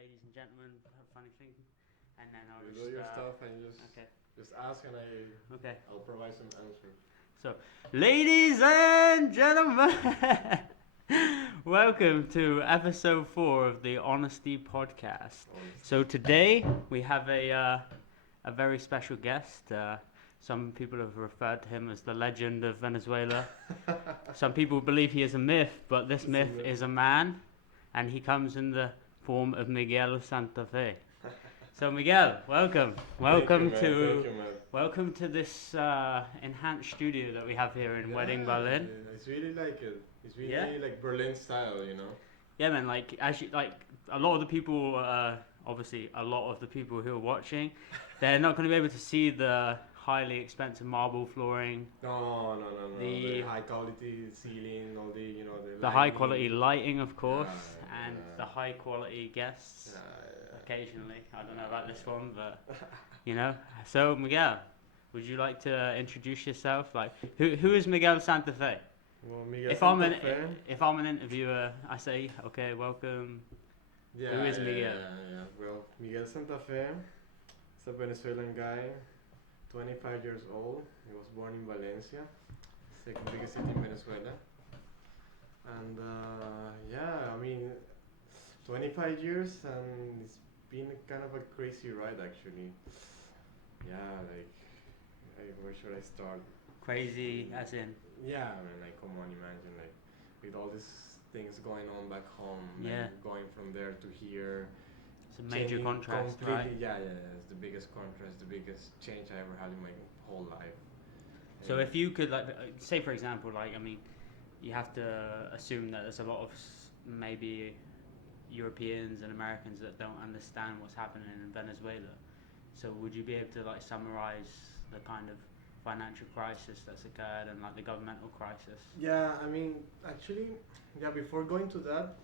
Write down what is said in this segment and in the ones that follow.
ladies and gentlemen, have a funny thing, and then I'll You just do your stuff and okay. just ask and Okay. I'll provide some answer. So, ladies and gentlemen, welcome to episode 4 of the Honesty Podcast. So today we have a very special guest. Some people have referred to him as the legend of Venezuela. Some people believe he is a myth, but this myth is a man, and he comes in the form of Miguel Santafé. So Miguel, welcome to this enhanced studio that we have here in Wedding, Berlin. It's really like it. It's really like Berlin style, you know. Yeah, man. Like a lot of the people, obviously a lot of the people who are watching, they're not going to be able to see the highly expensive marble flooring. No. The high quality ceiling, all the high quality lighting, of course, and the high quality guests. Occasionally, I don't know about this one, but So Miguel, would you like to introduce yourself? Like, who is Miguel Santafé? Well, Miguel if Santafé. If I'm an interviewer, I say, okay, welcome. Who is Miguel? Yeah. Well, Miguel Santafé is a Venezuelan guy, 25 years old. He was born in Valencia, second biggest city in Venezuela. And 25 years, and it's been kind of a crazy ride actually. Where should I start? Crazy as in? Yeah, I mean, like, come on, imagine, like, with all these things going on back home, going from there to here. It's a major contrast, right? Yeah, it's the biggest contrast, the biggest change I ever had in my whole life. So if you could, like, say for example, like, I mean, you have to assume that there's a lot of maybe Europeans and Americans that don't understand what's happening in Venezuela. So would you be able to, like, summarize the kind of financial crisis that's occurred and, like, the governmental crisis? Yeah, I mean, actually, before going to that,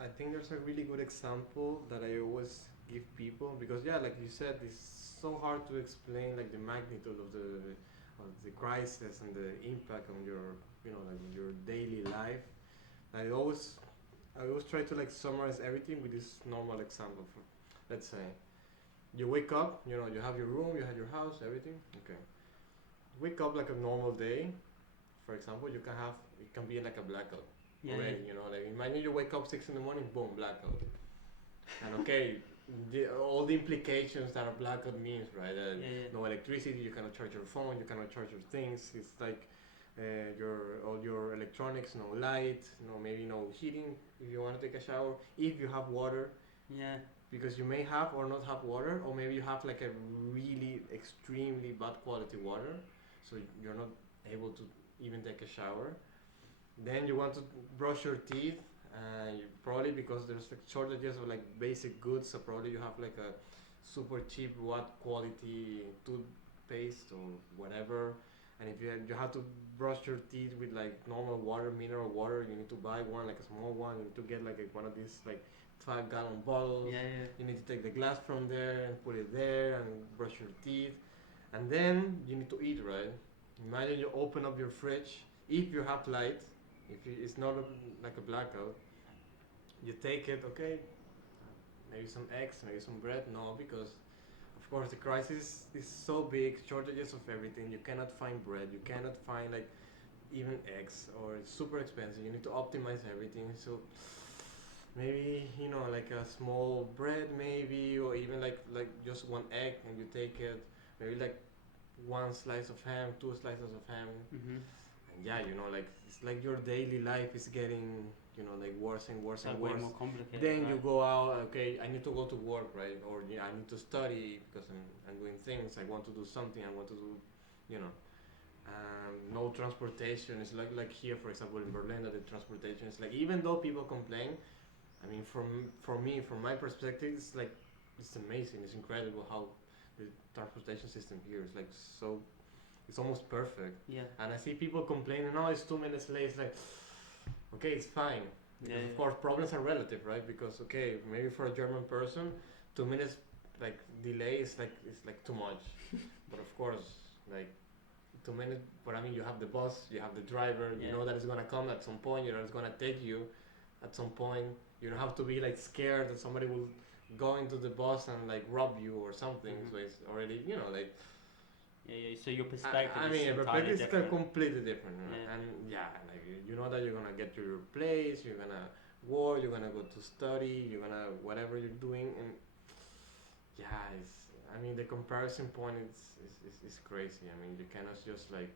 I think there's a really good example that I always give people, because like you said, it's so hard to explain, like, the magnitude of the crisis and the impact on your your daily life. I always try to, like, summarize everything with this normal example. Let's say you wake up, you have your room, you have your house, everything. Okay. Wake up like a normal day. For example, it can be like a blackout. Already, like, imagine you wake up 6 in the morning, boom, blackout. And okay, all the implications that a blackout means, right? No electricity, you cannot charge your phone, you cannot charge your things. It's like all your electronics, no light, maybe no heating if you want to take a shower. If you have water, because you may have or not have water, or maybe you have like a really extremely bad quality water, so you're not able to even take a shower. Then you want to brush your teeth, you probably, because there's like shortages of like basic goods, so probably you have like a super cheap quality toothpaste or whatever. And if you have to brush your teeth with like normal water, mineral water, you need to buy one, like a small one. You need to get like one of these like 5-gallon bottles. You need to take the glass from there and put it there and brush your teeth. And then you need to eat, right? Imagine you open up your fridge, if you have light, it's not like a blackout, you take it, okay, maybe some eggs, maybe some bread. No, because of course the crisis is so big, shortages of everything, you cannot find bread, you cannot find like even eggs, or it's super expensive, you need to optimize everything. So maybe like a small bread, maybe, or even like just one egg, and you take it, maybe like one slice of ham, 2 slices of ham. And like it's like your daily life is getting like worse and worse and worse. Way more complicated. Then right? you go out, okay, I need to go to work, right? Or I need to study because I'm doing things. I want to do something. I want to do, no transportation. It's like here, for example, in Berlin, that the transportation is like, even though people complain, I mean, from my perspective, it's like, it's amazing. It's incredible how the transportation system here is like so. It's almost perfect. Yeah. And I see people complaining, no, it's 2 minutes late. It's like, okay, it's fine. Because of course, problems are relative, right? Because, okay, maybe for a German person, 2 minutes like delay is like too much. But of course, like 2 minutes. But I mean, you have the bus, you have the driver. You know that it's gonna come at some point. You know it's gonna take you at some point. You don't have to be like scared that somebody will go into the bus and like rob you or something. Mhm. So it's already, you know, like Yeah. So your perspective I is mean, entirely perspective is different. completely different, you know? Yeah. And yeah, like you know that you're gonna get to your place, you're gonna work, you're gonna go to study, you're gonna whatever you're doing, and yeah, it's. I mean, the comparison point is crazy. I mean, you cannot just like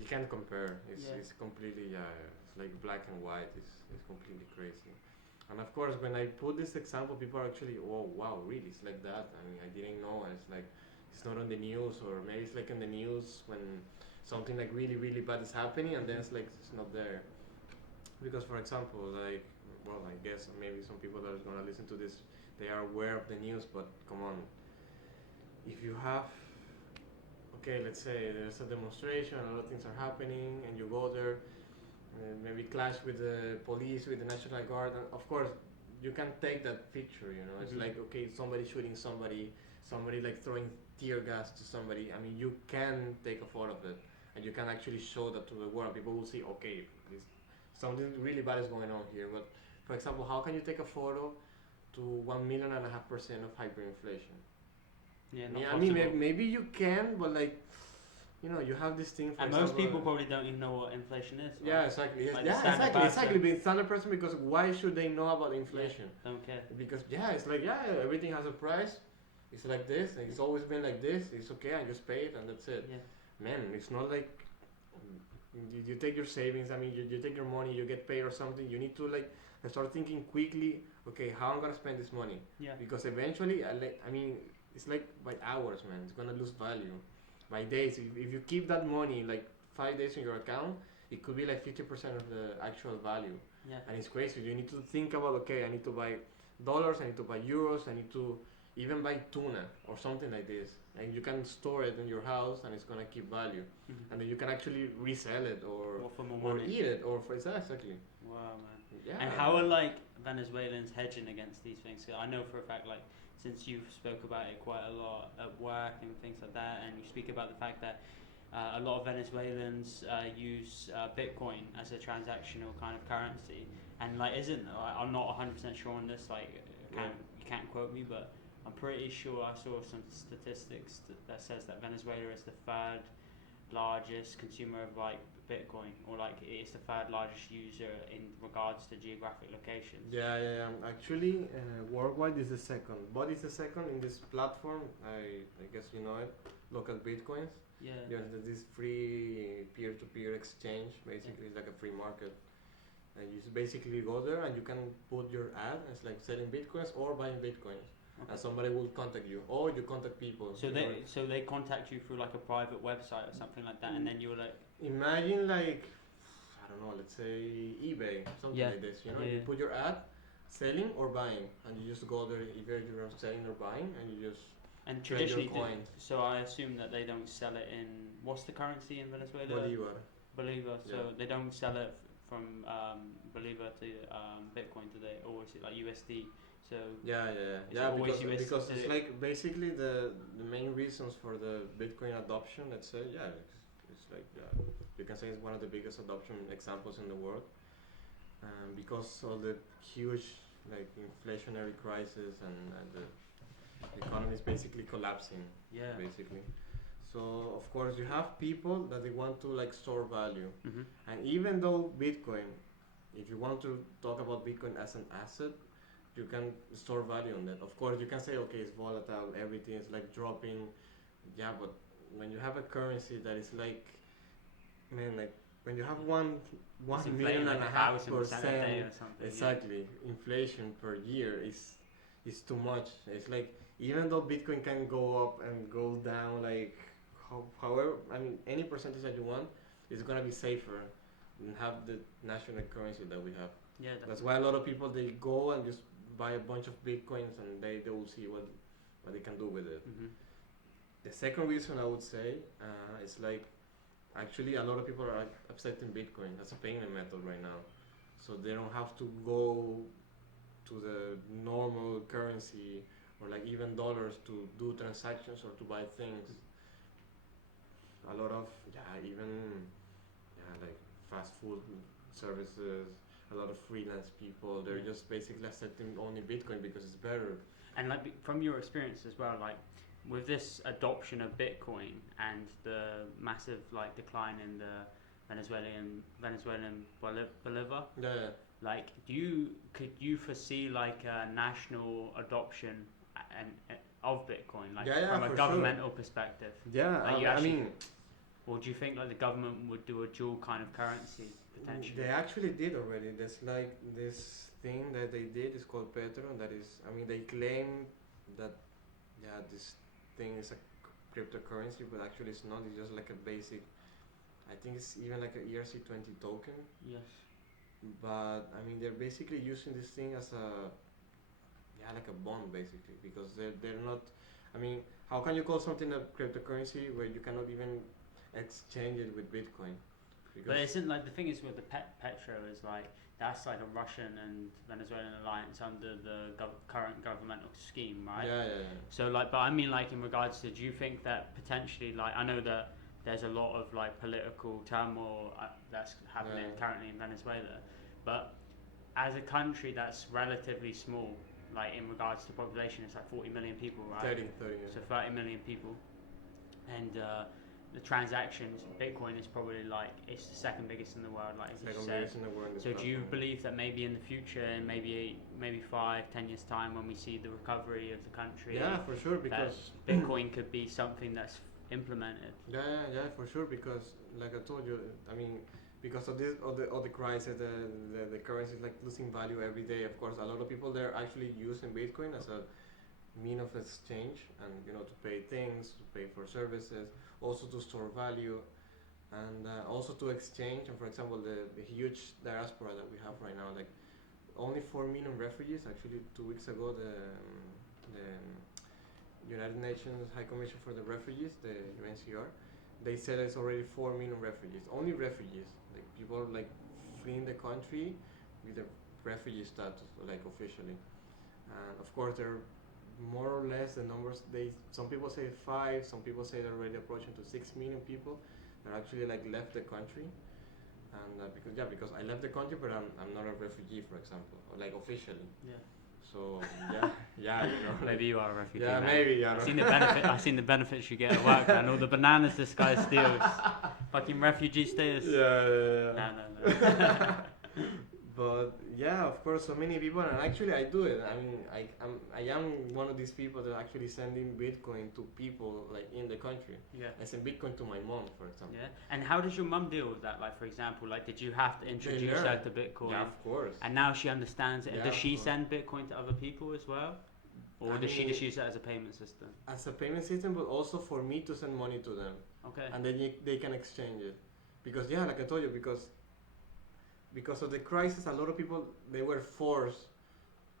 you can't compare. Yeah. It's completely it's like black and white. It's completely crazy. And of course, when I put this example, people are actually, oh wow, really? It's like that. I mean, I didn't know. It's like it's not on the news, or maybe it's like in the news when something like really really bad is happening, and then it's like it's not there. Because for example, like well, I guess maybe some people that are gonna listen to this, they are aware of the news, but come on, if you have okay, let's say there's a demonstration, a lot of things are happening, and you go there, maybe clash with the police, with the National Guard, and of course, you can take that picture, you know. It's Mhm. like, okay, somebody shooting somebody, somebody like throwing tear gas to somebody. I mean, you can take a photo of it, and you can actually show that to the world. People will see, okay, this, something really bad is going on here. But for example, how can you take a photo to 1.5% of hyperinflation? Yeah. Yeah, Not I mean, possible. maybe you can, but like, you know, you have this thing. For And example, most people probably don't even know what inflation is. Right? yeah, exactly. Yes, Like the yeah, standard exactly, person. exactly. The standard person, because why should they know about inflation? Yeah, don't care. Because yeah, it's like yeah, everything has a price. It's like this. And it's always been like this. It's okay. I just pay it, and that's it. Yeah. Man, it's not like you take your savings. I mean, you take your money. You get paid or something. You need to like start thinking quickly. Okay, how I'm gonna spend this money? Yeah. Because eventually, I mean, it's like by hours, man. It's gonna lose value. By days, if you keep that money like 5 days in your account, it could be like 50% of the actual value. Yeah. And it's crazy. You need to think about, okay, I need to buy dollars, I need to buy euros, I need to even buy tuna or something like this. And you can store it in your house, and it's gonna keep value. Mhm. And then you can actually resell it Or for more money. eat it or for exactly. Wow, man. Yeah. And how are like Venezuelans hedging against these things? 'Cause I know for a fact, like since you've spoke about it quite a lot at work and things like that, and you speak about the fact that a lot of Venezuelans use Bitcoin as a transactional kind of currency, and like isn't I'm not 100% sure on this. Like, you can't quote me, but I'm pretty sure I saw some statistics that says that Venezuela is the third largest consumer of like Bitcoin, or like it's the third largest user in regards to geographic locations. Yeah. Actually, worldwide is the second. But it's the second in this platform. I guess you know it. Local Bitcoins. Yeah. There's this free peer-to-peer exchange. Basically, it's like a free market. And you basically go there and you can put your ad. It's like selling Bitcoins or buying Bitcoins. Okay. And somebody will contact you, or you contact people. So they contact you through like a private website or something like that, and then you're like, imagine like I don't know, let's say eBay, something Yeah. like this. You know, Yeah. you put your ad, selling or buying, and you just go there either you're selling or buying, and you just and trade your traditionally, coins. so I assume that they don't sell it in what's the currency in Venezuela? Bolivar. Bolivar. So Yeah. they don't sell it from Bolivar to Bitcoin, do they? Or is it like USD? So Yeah. always Because USD. it's like basically the main reasons for the Bitcoin adoption. Let's say it's like you can say it's one of the biggest adoption examples in the world, because of the huge like inflationary crisis and the economy is basically collapsing. Yeah. Basically. So of course you have people that they want to like store value, Mhm. and even though Bitcoin, if you want to talk about Bitcoin as an asset, you can store value on that. Of course, you can say, okay, it's volatile, everything is like dropping. Yeah, but when you have a currency that is like, man, like when you have one It's inflating million and like a half 1,000% a day percent, or something. exactly, inflation per year is too much. It's like even though Bitcoin can go up and go down, like however, I mean, any percentage that you want, it's gonna be safer than have the national currency that we have. Yeah. Definitely. That's why a lot of people they go and just buy a bunch of Bitcoins, and they will see what they can do with it. Mhm. The second reason I would say is like actually a lot of people are accepting Bitcoin as a payment method right now, so they don't have to go to the normal currency or like even dollars to do transactions or to buy things. A lot of even like fast food services, a lot of freelance people. They're just basically accepting only Bitcoin because it's better. And like from your experience as well, like with this adoption of Bitcoin and the massive like decline in the Venezuelan bolivar, Yeah, like could you foresee like a national adoption of Bitcoin, like from a governmental perspective? Yeah, Like I mean, or do you think like the government would do a dual kind of currency potentially? they actually did already. There's like this thing that they did is called Petro. That is, I mean, they claim that this thing is a cryptocurrency, but actually it's not. It's just like a basic. I think it's even like a ERC20 token. Yes. But I mean, they're basically using this thing as a like a bond basically, because they're not. I mean, how can you call something a cryptocurrency where you cannot even exchange it with Bitcoin? Because But isn't like the thing is with the Petro is like that's like a Russian and Venezuelan alliance under the current governmental scheme, right? Yeah. So like, but I mean like in regards to, do you think that potentially like, I know that there's a lot of like political turmoil that's happening currently in Venezuela, but as a country that's relatively small, like in regards to population, it's like 40 million people, right? 30. So 30 million people, and the transactions, Bitcoin is probably like, it's the second biggest in the world, like as you said. So do you believe that maybe in the future, in maybe 5-10 years time, when we see the recovery of the country, yeah, for sure, because Bitcoin could be something that's implemented? Yeah, for sure, because like I told you, I mean, because of this, all the crisis, the currency is like losing value every day. Of course, a lot of people they're actually using Bitcoin as a mean of exchange, and to pay things, to pay for services, also to store value, and also to exchange. And for example, the huge diaspora that we have right now, like only 4 million refugees. Actually, 2 weeks ago, the United Nations High Commission for the Refugees, the UNCR, they said it's already 4 million refugees. Only refugees, like people like fleeing the country with a refugee status, like officially. And of course, they're more or less the numbers. Some people say 5, some people say they're already approaching to 6 million people that actually like left the country. And because I left the country, but I'm not a refugee, for example, or like officially. Yeah. So like, maybe you are a refugee. Yeah, man. maybe. I've seen the benefits you get at work, and all the bananas this guy steals. Fucking refugee status. Yeah. No. But yeah, of course, so many people, and actually I do it. I mean, I am one of these people that actually sending Bitcoin to people like in the country. Yeah. I send Bitcoin to my mom, for example. Yeah. And how does your mum deal with that? Like, for example, like, did you have to introduce her to Bitcoin? Yeah, of course. And now she understands it. Yeah, Does she send Bitcoin to other people as well? Or does she just use it as a payment system? As a payment system, but also for me to send money to them. Okay. And then they can exchange it. Because, like I told you, because of the crisis, a lot of people, they were forced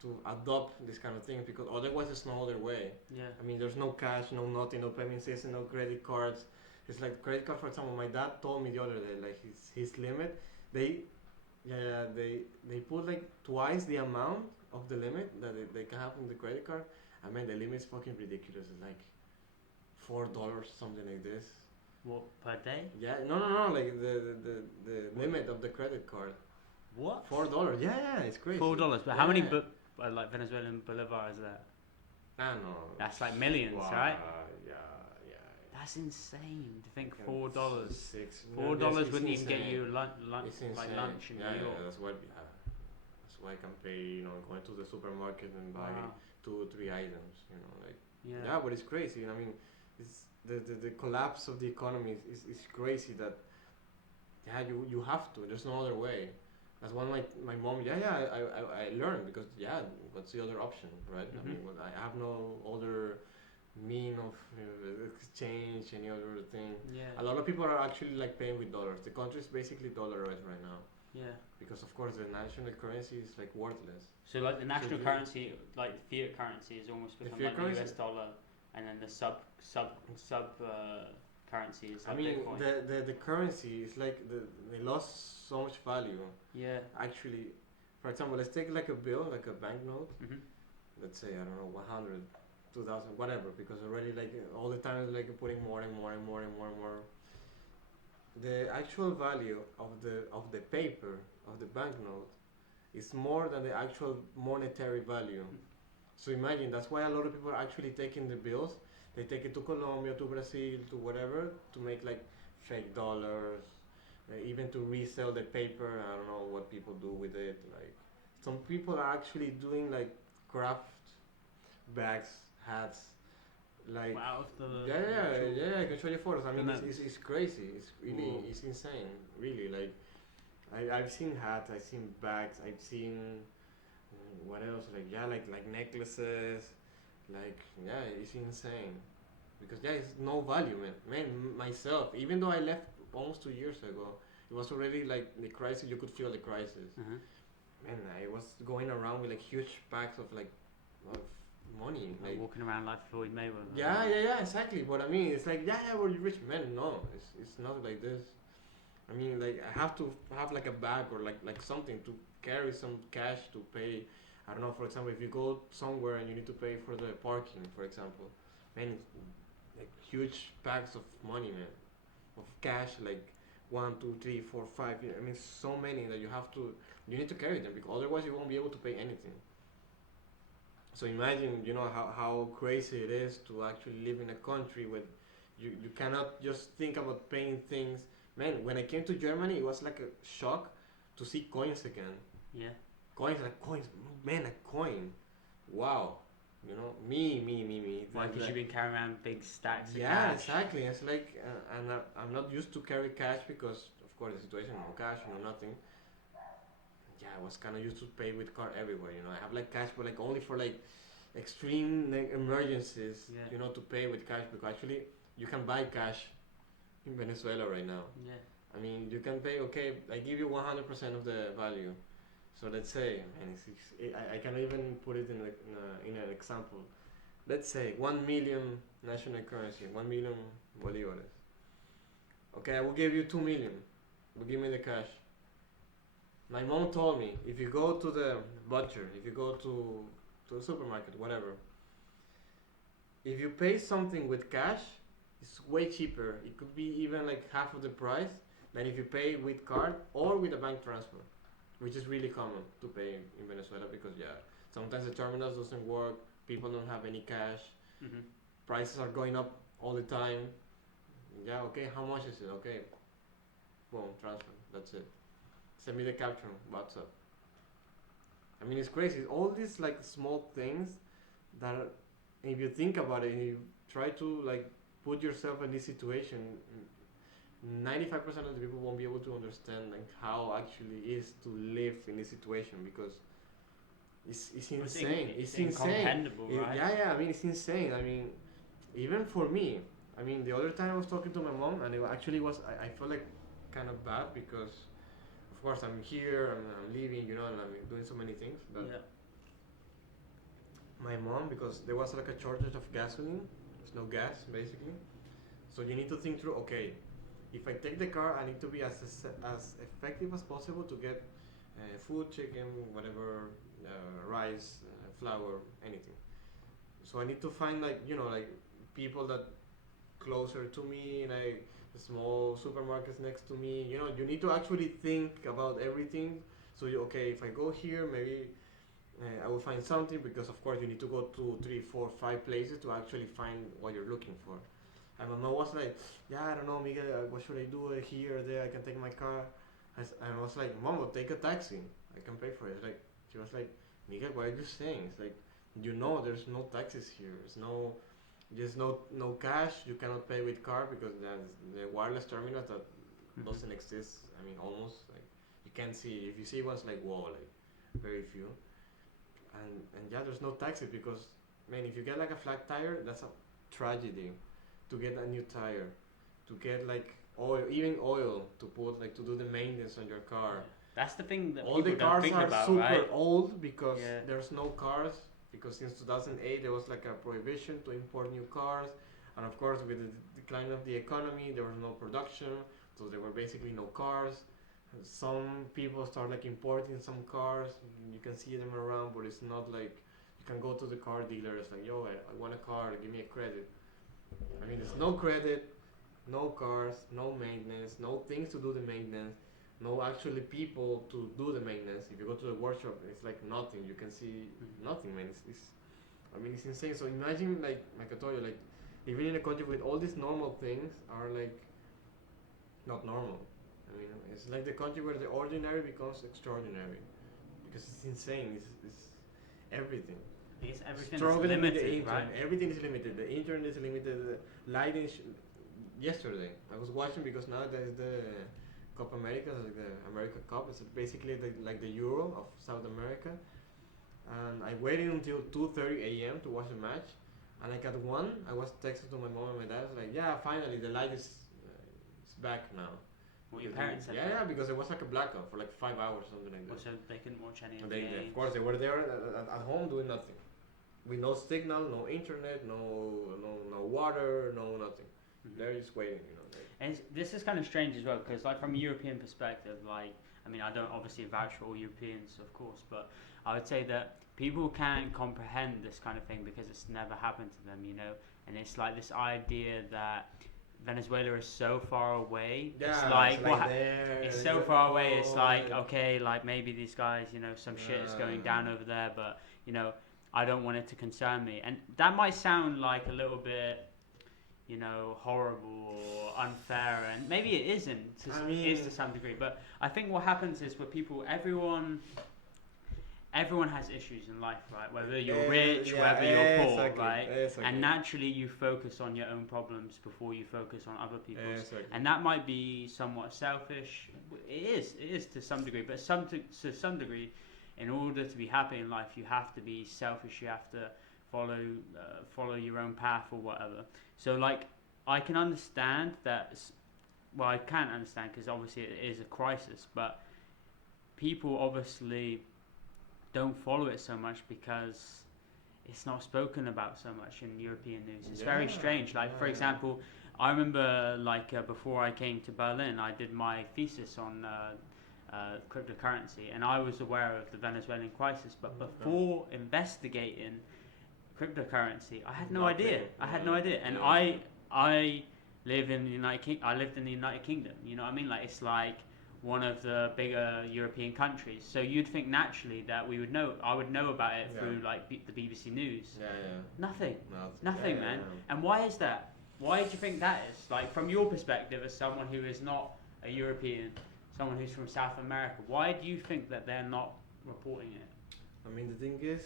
to adopt this kind of thing, because otherwise there's no other way. Yeah. I mean, there's no cash, no nothing, no payment system, no credit cards. It's like credit card, for example, my dad told me the other day, like his limit, they put like twice the amount of the limit that they can have on the credit card. I mean, the limit is fucking ridiculous. It's like $4, something like this. What, per day? Yeah, no, like the limit of the credit card. What? $4. Yeah, it's crazy. $4. But how many like Venezuelan bolivar is that? I know. That's like millions, right? Yeah. That's insane to think $4. $4 wouldn't even get you lunch in New York. Yeah, that's why I can pay, going to the supermarket and buy 2 or 3 items, like. Yeah, but it's crazy. I mean, it's the collapse of the economy is crazy. That you have to. There's no other way. That's why my mom. I learned, because what's the other option, right? Mm-hmm. I mean, I have no other mean of exchange, any other thing. Yeah. A lot of people are actually like paying with dollars. The country is basically dollarized right now. Yeah. Because of course the national currency is like worthless. So like the national currency, like the fiat currency, is almost become like the US dollar, and then the sub currency is like Bitcoin. the currency is like they lost so much value. Yeah. Actually, for example, let's take like a bill, like a banknote. Mm-hmm. Let's say, I don't know, 100, 2,000, whatever, because already like all the time it's like putting more and more. The actual value of the paper of the banknote It's more than the actual monetary value. So imagine, that's why a lot of people are actually taking the bills. They take it to Colombia, to Brazil, to whatever, to make like fake dollars, even to resell the paper. I don't know what people do with it. Like some people are actually doing like craft bags, hats, like Wow, I can show you photos. I mean, it's crazy. It's really Whoa. it's insane. Really, like I've seen hats, I've seen bags, I've seen what else? Like necklaces, like it's insane. Because it's no value, man. Man, myself, even though I left almost 2 years ago, it was already like the crisis. You could feel the crisis. Uh-huh. Man, I was going around with like huge packs of money, like walking around like Floyd Mayweather. yeah, exactly. But I mean, it's like we're rich men. No, it's not like this. I mean, like I have to have like a bag or like something to carry some cash to pay. I don't know. For example, if you go somewhere and you need to pay for the parking, for example, man, it's like huge packs of money, man, of cash, like 1, 2, 3, 4, 5. I mean, so many that you need to carry them because otherwise you won't be able to pay anything. So imagine, how crazy it is to actually live in a country where you cannot just think about paying things. Man, when I came to Germany, it was like a shock to see coins again. Yeah. Coins, man, a coin. Wow. Me. Why? Because you've been carrying around big stacks of Yeah, cash. exactly. It's like, and I'm not used to carry cash because, of course, the situation, no cash, no nothing. Yeah, I was kind of used to pay with card everywhere. I have like cash, but like only for like extreme like, emergencies. Yeah. To pay with cash because actually you can buy cash in Venezuela right now. Yeah. I mean, you can pay. Okay, I give you 100% of the value. So let's say, man, I can even put it in an example. Let's say 1 million national currency, 1 million bolivares. Okay, I will give you 2 million. But give me the cash. My mom told me if you go to the butcher, if you go to the supermarket, whatever, if you pay something with cash, it's way cheaper. It could be even like half of the price than if you pay with card or with a bank transfer, which is really common to pay in Venezuela because sometimes the terminals doesn't work, people don't have any cash, prices are going up all the time. Yeah, okay, how much is it? Okay, boom, transfer, that's it. Send me the caption, WhatsApp. I mean, it's crazy. All these like small things that, if you think about it, and you try to like put yourself in this situation, 95% of the people won't be able to understand like how actually is to live in this situation because it's insane. It's insane. Incomprehensible, right? Yeah. I mean, it's insane. I mean, even for me. I mean, the other time I was talking to my mom, and it actually was. I felt like kind of bad because, of course, I'm here and I'm leaving, and I'm doing so many things. But my mom, because there was like a shortage of gasoline, there's no gas basically. So you need to think through. Okay, if I take the car, I need to be as effective as possible to get food, chicken, whatever, rice, flour, anything. So I need to find like people that closer to me, like small supermarkets next to me. You need to actually think about everything. So if I go here, maybe I will find something because of course you need to go 2, 3, 4, 5 places to actually find what you're looking for. And my mom was like, I don't know, Miguel, what should I do here or there? I can take my car. And I was like, Mom, will take a taxi. I can pay for it. She was like, Miguel, what are you saying? It's like, there's no taxis here. There's no cash. You cannot pay with card because there's the wireless terminals that doesn't exist. I mean, almost like you can't see. If you see one's like very few. And there's no taxi because man, if you get like a flat tire, that's a tragedy. To get a new tire, to get like oil to put like to do the maintenance on your car. That's the thing that all people the cars don't think are about, super right? old because there's no cars because since 2008 there was like a prohibition to import new cars, and of course with the decline of the economy there was no production, so there were basically no cars. Some people start like importing some cars. You can see them around, but it's not like you can go to the car dealer. It's like, yo, I want a car, give me a credit. I mean, there's no credit, no cars, no maintenance, no things to do the maintenance, no actually people to do the maintenance. If you go to the workshop, it's like nothing. You can see nothing, man. I mean, it's insane. So imagine, like I told you, like living in a country with all these normal things are like not normal. I mean, it's like the country where the ordinary becomes extraordinary because it's insane. It's everything. Because everything Struggling is limited, with the internet. right? Everything is limited. The internet is limited. The lighting. Yesterday, I was watching because now there's the Copa America, like the America Cup. It's basically like the Euro of South America. And I waited until 2:30 a.m. to watch the match. And like at 1, I was texting to my mom and my dad. I was like, yeah, finally the light is back now. What your parents said? Yeah, because it was like a blackout for like 5 hours, something like that. So they couldn't watch any of the They, games. of course, they were there at home doing nothing, with no signal, no internet, no water, no nothing. They're just waiting, you know. And this is kind of strange as well, because like from a European perspective, like I mean, I don't obviously vouch for all Europeans, of course, but I would say that people can't comprehend this kind of thing because it's never happened to them, you know. And it's like this idea that Venezuela is so far away. Yeah, it's like it's so far away. It's like okay, like maybe these guys, you know, some shit is going down over there, but you know, I don't want it to concern me. And that might sound like a little bit, you know, horrible or unfair, and maybe it isn't. It is to some degree, but I think what happens is with people, everyone has issues in life, right? Whether you're rich, whether you're poor, exactly, right? Exactly. And naturally, you focus on your own problems before you focus on other people's. Exactly. And that might be somewhat selfish. It is to some degree, but to some degree, in order to be happy in life, you have to be selfish. You have to follow your own path or whatever. So like, I can understand that. Well, I can't understand because obviously it is a crisis, but people obviously don't follow it so much because it's not spoken about so much in European news. It's very strange. Like for example, I remember like before I came to Berlin, I did my thesis on cryptocurrency, and I was aware of the Venezuelan crisis, but before investigating cryptocurrency, I had no idea. I had no idea, and I live in the I lived in the United Kingdom. You know what I mean? Like it's like one of the bigger European countries. So you'd think naturally that we would know. I would know about it through like the BBC News. Nothing, man. And why is that? Why do you think that is? Like from your perspective, as someone who is not a European, someone who's from South America, why do you think that they're not reporting it? I mean, the thing is,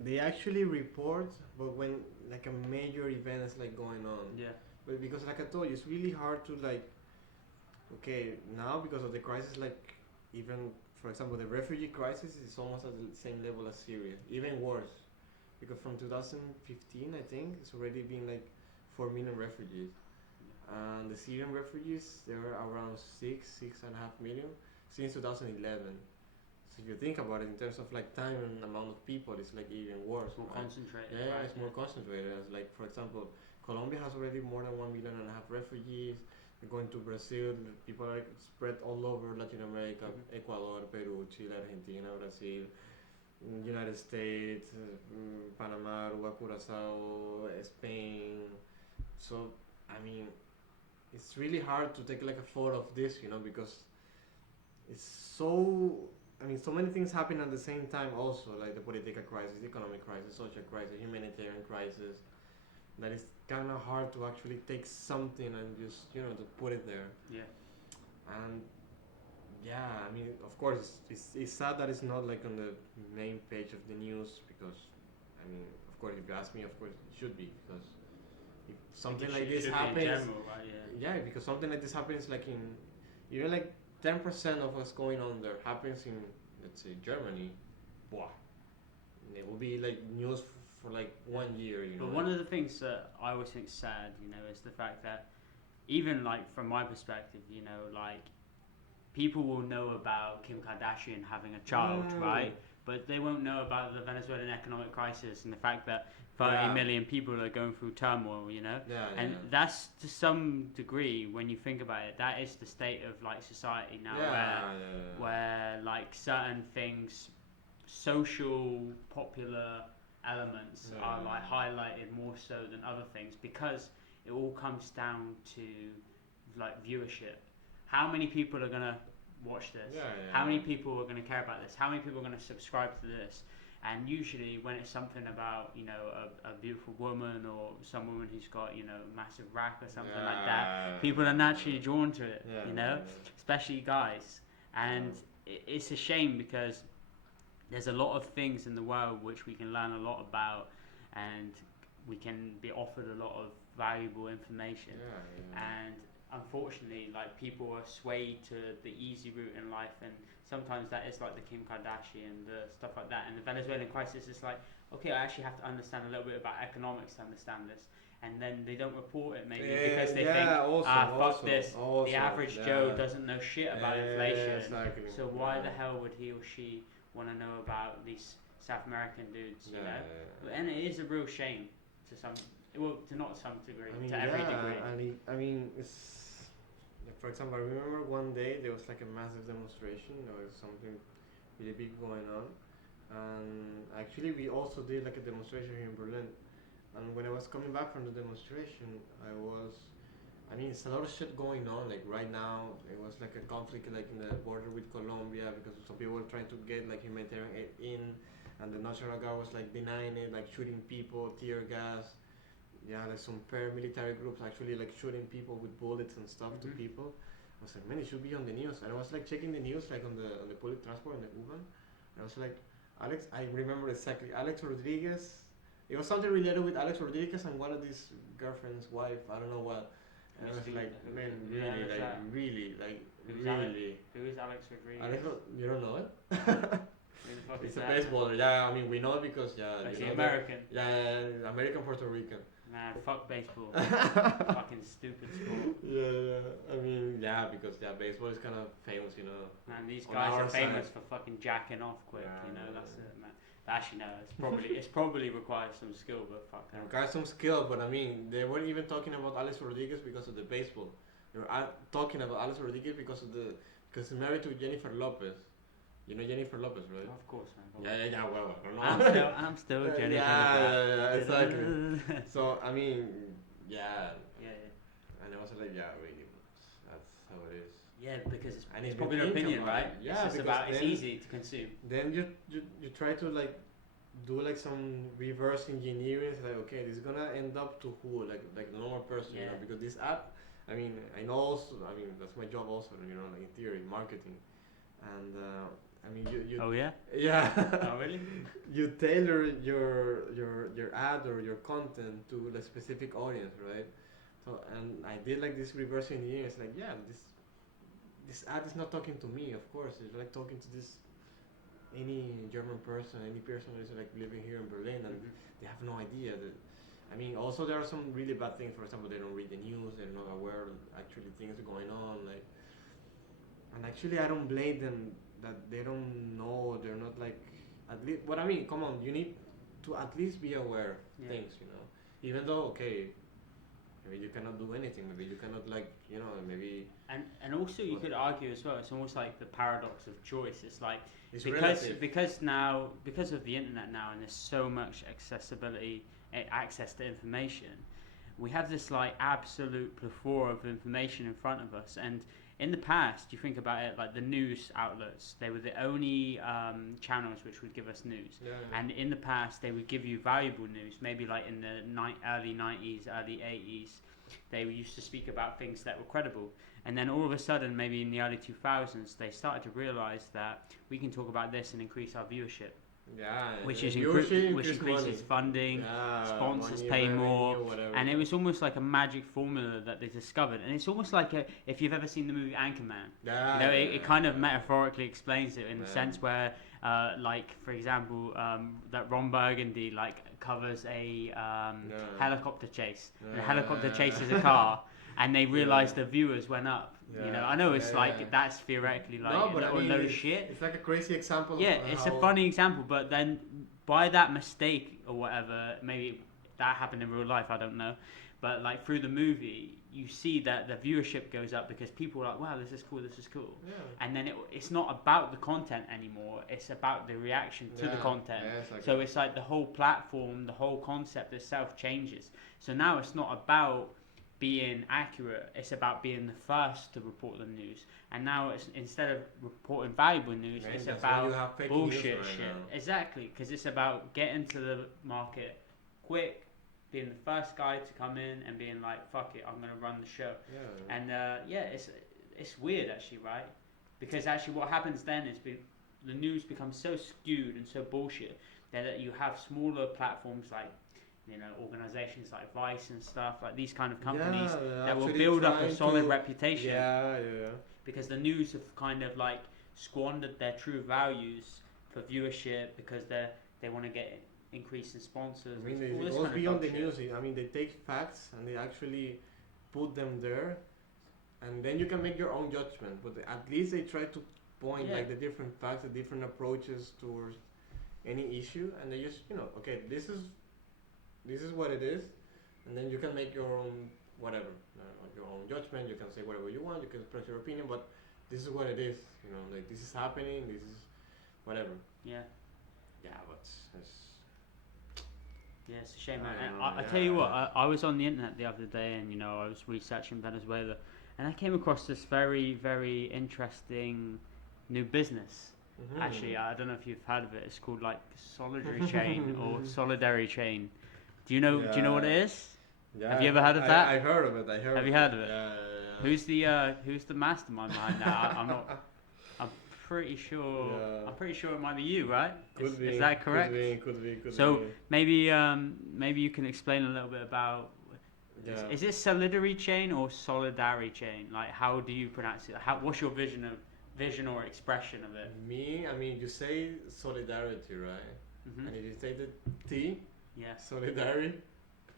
they actually report, but when like a major event is like going on. Yeah. But because like I told you, it's really hard to like. Okay, now because of the crisis, like even for example, the refugee crisis is almost at the same level as Syria, even worse, because from 2015, I think it's already been like 4 million refugees, and the Syrian refugees there are around 6.5 million since 2011. So if you think about it in terms of like time and amount of people, it's like even worse. More concentrated. Yeah, right? It's more concentrated. As like for example, Colombia has already more than 1.5 million refugees. Going to Brazil, people are spread all over Latin America, Ecuador, Peru, Chile, Argentina, Brazil, United States, Panama, Uruguay, Curacao, Spain. So, I mean, it's really hard to take like a photo of this, you know, because it's so, I mean, so many things happen at the same time also, like the political crisis, the economic crisis, social crisis, humanitarian crisis, that it's kind of hard to actually take something and just, you know, to put it there. Yeah. And yeah, I mean, of course, it's sad that it's not like on the main page of the news because, I mean, of course, if you ask me, of course, it should be because if something like this happens, general, right? yeah, because something like this happens like in, even like 10% of what's going on there happens in, let's say, Germany, wow, it will be like news for like 1 year, you know. But one of the things that I always think is sad, you know, is the fact that even like from my perspective, you know, like people will know about Kim Kardashian having a child, right? But they won't know about the Venezuelan economic crisis and the fact that 30 million people are going through turmoil, you know? And that's to some degree, when you think about it, that is the state of like society now, where like certain things, social, popular elements are like highlighted more so than other things because it all comes down to like viewership. how many people are gonna watch this? How many people are gonna care about this? How many people are gonna subscribe to this? And usually when it's something about, you know, a beautiful woman or some woman who's got, you know, a massive rack or something like that, people are naturally drawn to it, you know, especially guys. And it's a shame because there's a lot of things in the world which we can learn a lot about, and we can be offered a lot of valuable information. And unfortunately, like, people are swayed to the easy route in life, and sometimes that is like the Kim Kardashian, the stuff like that. And the Venezuelan crisis is like, okay, I actually have to understand a little bit about economics to understand this. And then they don't report it maybe because they think, fuck this, the average Joe doesn't know shit about inflation. So why the hell would he or she want to know about these South American dudes, you know? And it is a real shame to some, well, to not some degree, to every degree. I mean, it's, for example, I remember one day there was like a massive demonstration. There was something really big going on, and actually we also did like a demonstration here in Berlin. And when I was coming back from the demonstration, I mean, it's a lot of shit going on. Like right now, it was like a conflict like in the border with Colombia because some people were trying to get like humanitarian aid in, and the National Guard was like denying it, like shooting people, tear gas. Yeah, like some paramilitary groups actually like shooting people with bullets and stuff to people. I was like, man, it should be on the news. And I was like checking the news like on the public transport in the U-Bahn. And I was like, Alex, I remember exactly, Alex Rodriguez. It was something related with Alex Rodriguez and one of his girlfriend's wife, I don't know what. And I was like, man, really. Who is Alex Rodriguez? Alex, you don't know it? It's a baseballer. Yeah, I mean, we know it because, is he American? Yeah, American Puerto Rican. Man, fuck baseball. Fucking stupid sport. I mean, because baseball is kind of famous, you know. Man, these guys are famous for fucking jacking off quick, you know, that's it, man. Actually, no, it's probably requires some skill, but fuck that. It requires some skill, but I mean, they weren't even talking about Alex Rodriguez because of the baseball. They were talking about Alex Rodriguez because he's married to Jennifer Lopez. You know Jennifer Lopez, right? Of course, man. Yeah. Well, I don't know. I'm still Jennifer. Yeah, exactly. So I mean, yeah. And I was like, really, that's how it is. Yeah, because it's popular opinion, right? Yeah, it's easy to consume. Then you try to like do like some reverse engineering. It's like, okay, this is gonna end up to who? Like the normal person, you know? Because this app, I mean, I know also. I mean, that's my job also, you know, like in theory, marketing, and I mean, you. Oh yeah. Yeah. Oh really? You tailor your ad or your content to a specific audience, right? So and I did like this reverse engineering. It's like, this ad is not talking to me, of course. It's like talking to any German person, any person that is like living here in Berlin, and they have no idea that. I mean, also there are some really bad things. For example, they don't read the news. They're not aware of actually things are going on. Like, and actually, I don't blame them that they don't know. They're not like at least. But I mean, come on, you need to at least be aware of things, you know. Even though, okay, maybe you cannot do anything. Maybe you cannot like, you know, maybe. And also you could argue as well. It's almost like the paradox of choice. It's like it's because of the internet now, and there's so much access to information. We have this like absolute plethora of information in front of us, and in the past, you think about it, like the news outlets, they were the only channels which would give us news. And in the past, they would give you valuable news. Maybe like in the early 90s, early 80s, they used to speak about things that were credible. And then all of a sudden, maybe in the early 2000s, they started to realize that we can talk about this and increase our viewership. Which increases funding, sponsors pay more, and it was almost like a magic formula that they discovered. And it's almost like if you've ever seen the movie Anchorman, it kind of metaphorically explains it in the sense where, like for example, that Ron Burgundy like covers a helicopter chase, and the helicopter chases a car. And they realized the viewers went up. You know, I know it's that's theoretically like a load of shit. It's like a crazy example. Yeah, it's a funny example, but then by that mistake or whatever, maybe that happened in real life, I don't know. But like through the movie, you see that the viewership goes up because people are like, wow, this is cool. And then it's not about the content anymore. It's about the reaction to the content. So it's like the whole platform, the whole concept itself changes. So now it's not about being accurate. It's about being the first to report the news. And now it's instead of reporting valuable news, Man, it's that's why you about have fake bullshit news right shit. now. Exactly, because it's about getting to the market quick, being the first guy to come in and being like, fuck it, I'm gonna run the show. Yeah. And it's weird actually, right? Because actually what happens then is the news becomes so skewed and so bullshit that you have smaller platforms like, you know, organizations like Vice and stuff, like these kind of companies that will build up a solid reputation. Yeah. Because the news have kind of like squandered their true values for viewership because they want to get increase in sponsors. I mean, and all it this goes kind of beyond the bullshit. news. I mean, they take facts and they actually put them there, and then you can make your own judgment. But at least they try to point like the different facts, the different approaches towards any issue, and they just, you know, okay, this is what it is, and then you can make your own whatever, your own judgment. You can say whatever you want. You can express your opinion, but this is what it is. You know, like this is happening. This is whatever. Yeah. Yeah, but it's Yeah, it's a shame, man. I And know, I tell you what, I was on the internet the other day, and you know, I was researching Venezuela, and I came across this very, very interesting new business. Actually, I don't know if you've heard of it. It's called like Solidary Chain or Solidary Chain. Do you know what it is? Yeah, Have you ever heard of that? I heard of it. Have you heard of it? Yeah. Who's the mastermind behind that? I'm not. I'm pretty sure. Yeah. I'm pretty sure it might be you, right? Could be. Is that correct? Could be. So maybe you can explain a little bit about. Yeah. Is it Solidary Chain or Solidary Chain? Like, how do you pronounce it? What's your vision or expression of it? I mean, you say solidarity, right? Mm-hmm. And if you say the T, Yeah. solidary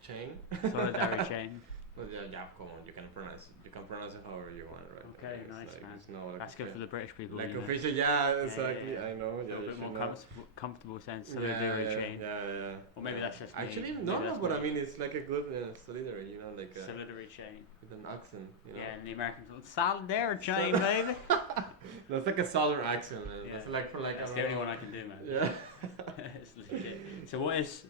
chain. Solidary Chain. But yeah, come on, you can pronounce it however you want, right? Okay, It's nice, like, man. it's not like That's good for the British people. like you know. official, yeah, exactly. yeah. I know. A Yeah, little you bit should more know. comfortable saying Solidary Chain. Yeah. Or maybe that's just me. Actually Maybe no, that's but me. I mean it's like a good solidary, you know, like Solidary Chain. with an accent, you know. Yeah, and the Americans go, Solidary Chain, baby. That's like a southern accent, man. Yeah. That's like for like That's I the don't only know. one I can do, man. Yeah. It's legit. So what is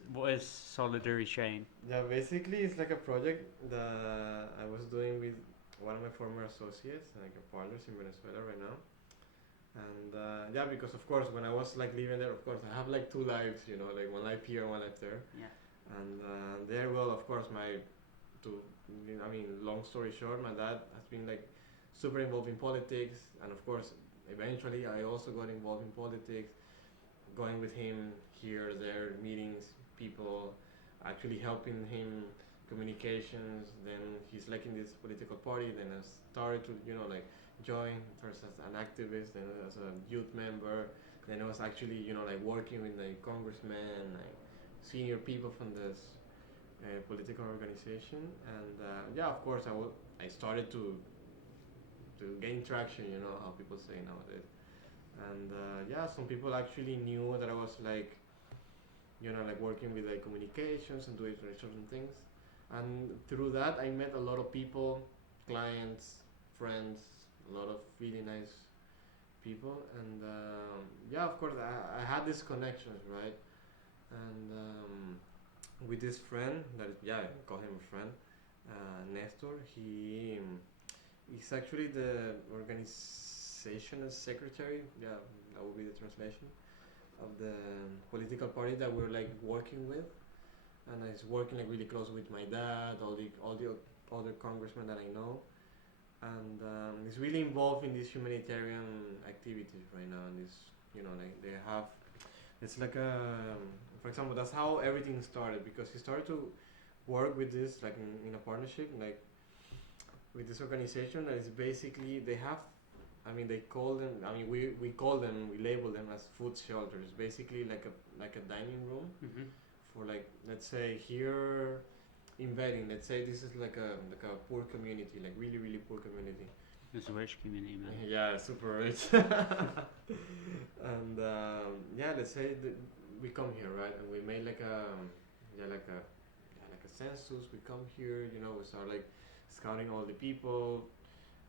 Solidary Chain? Yeah, basically it's like a project that I was doing with one of my former associates, like partners in Venezuela right now. And yeah, because of course when I was like living there, of course I have like two lives, you know, like one life here and one life there. Yeah. And there, well, of course, long story short, my dad has been like super involved in politics, and of course, eventually I also got involved in politics, going with him here, there, meetings, people, actually helping him communications. Then he's like in this political party. Then I started to, you know, like join first as an activist, then as a youth member. Then I was actually, you know, like working with like congressmen, like senior people from this political organization. And yeah, of course, I started to gain traction, you know, how people say nowadays. And yeah, some people actually knew that I was like, you know, like working with like communications and doing certain things. And through that, I met a lot of people, clients, friends, a lot of really nice people. And yeah, of course, I had these connections, right? And with this friend, I call him a friend, Nestor. He's actually the organizational secretary. Yeah, that would be the translation of the political party that we're like working with. And he's working like really close with my dad, all the other congressmen that I know, and he's really involved in these humanitarian activities right now. And this, you know, like they have, it's like for example, that's how everything started, because he started to work with this like in a partnership, like with this organization that is basically they have. I mean, they call them. I mean, we call them. We label them as food shelters. Basically, like a dining room. Mm-hmm. For like, let's say here in Bedding, let's say this is like a poor community, like really really poor community. It's a rich community, man. Yeah, super rich. And yeah, let's say that we come here, right, and we made like a census. We come here, you know, we start like scouting all the people,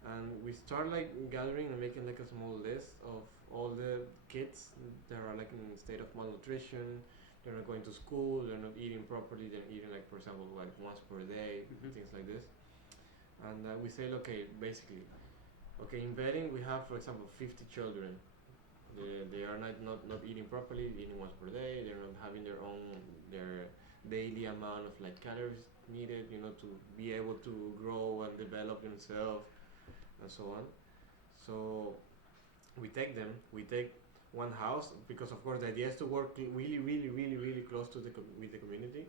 and we start like gathering and making like a small list of all the kids that are like in a state of malnutrition. They're not going to school, they're not eating properly, they're eating like, for example, like once per day, things like this. And we say, okay, basically, okay, in betting we have, for example, 50 children. They are not eating properly, eating once per day. They're not having their daily amount of like calories needed, to be able to grow and develop themselves and so on. So we take one house, because of course the idea is to work really close to with the community.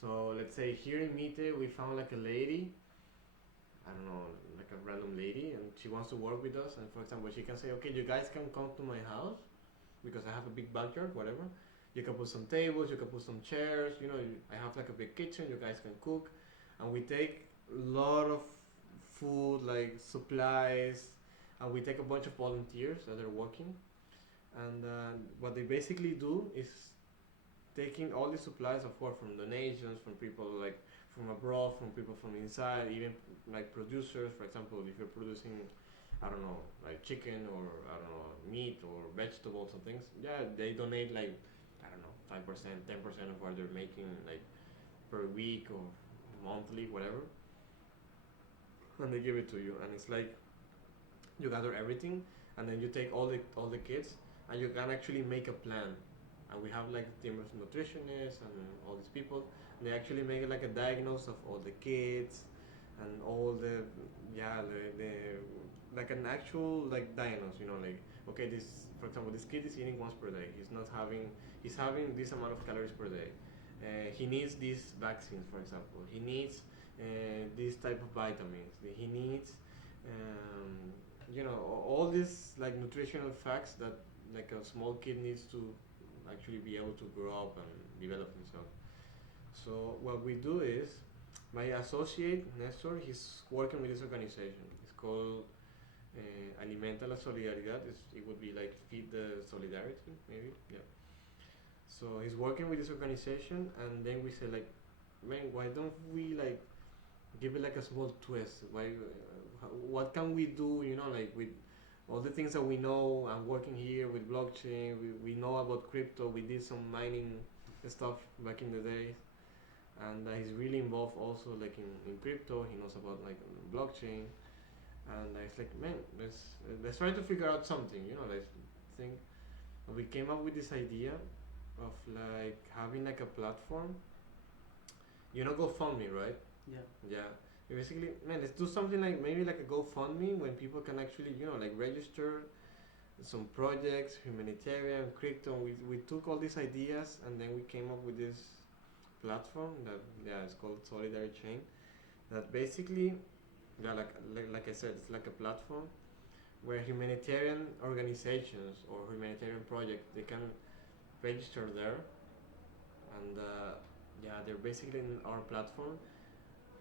So let's say here in Mite we found like a lady, I don't know, like a random lady, and she wants to work with us. And for example, she can say, okay, you guys can come to my house because I have a big backyard, whatever. You can put some tables, you can put some chairs. I have like a big kitchen. You guys can cook, and we take a lot of food, like supplies, and we take a bunch of volunteers that are working. And what they basically do is taking all the supplies, of course, from donations, from people like from abroad, from people from inside, even like producers. For example, if you're producing, I don't know, like chicken or I don't know, meat or vegetables and things, yeah, they donate like, I don't know, 5%, 10% of what they're making like per week or monthly, whatever, and they give it to you. And it's like you gather everything, and then you take all the kids, and you can actually make a plan. And we have like a team of nutritionists and all these people. They actually make like a diagnosis of all the kids and all the, yeah, the like an actual like diagnosis. Like, okay, this, for example, this kid is eating once per day. He's having this amount of calories per day. He needs these vaccines, for example. He needs this type of vitamins. He needs all these like nutritional facts that like a small kid needs to actually be able to grow up and develop himself. So what we do is, my associate Nestor, he's working with this organization. It's called Alimenta la Solidaridad. It would be like feed the solidarity, maybe. Yeah. So he's working with this organization, and then we say like, man, why don't we like give it like a small twist? What can we do? Like with all the things that we know. I'm working here with blockchain. We know about crypto. We did some mining stuff back in the day, and he's really involved also like in crypto. He knows about like blockchain, and it's like, man, let's try to figure out something. Let's think. We came up with this idea of like having like a platform. GoFundMe, right? Yeah. Yeah. Basically, man, let's do something like maybe like a GoFundMe when people can actually, like register some projects, humanitarian, crypto. We took all these ideas, and then we came up with this platform that, yeah, it's called Solidary Chain. That basically, yeah, like I said, it's like a platform where humanitarian organizations or humanitarian projects, they can register there, and yeah, they're basically in our platform.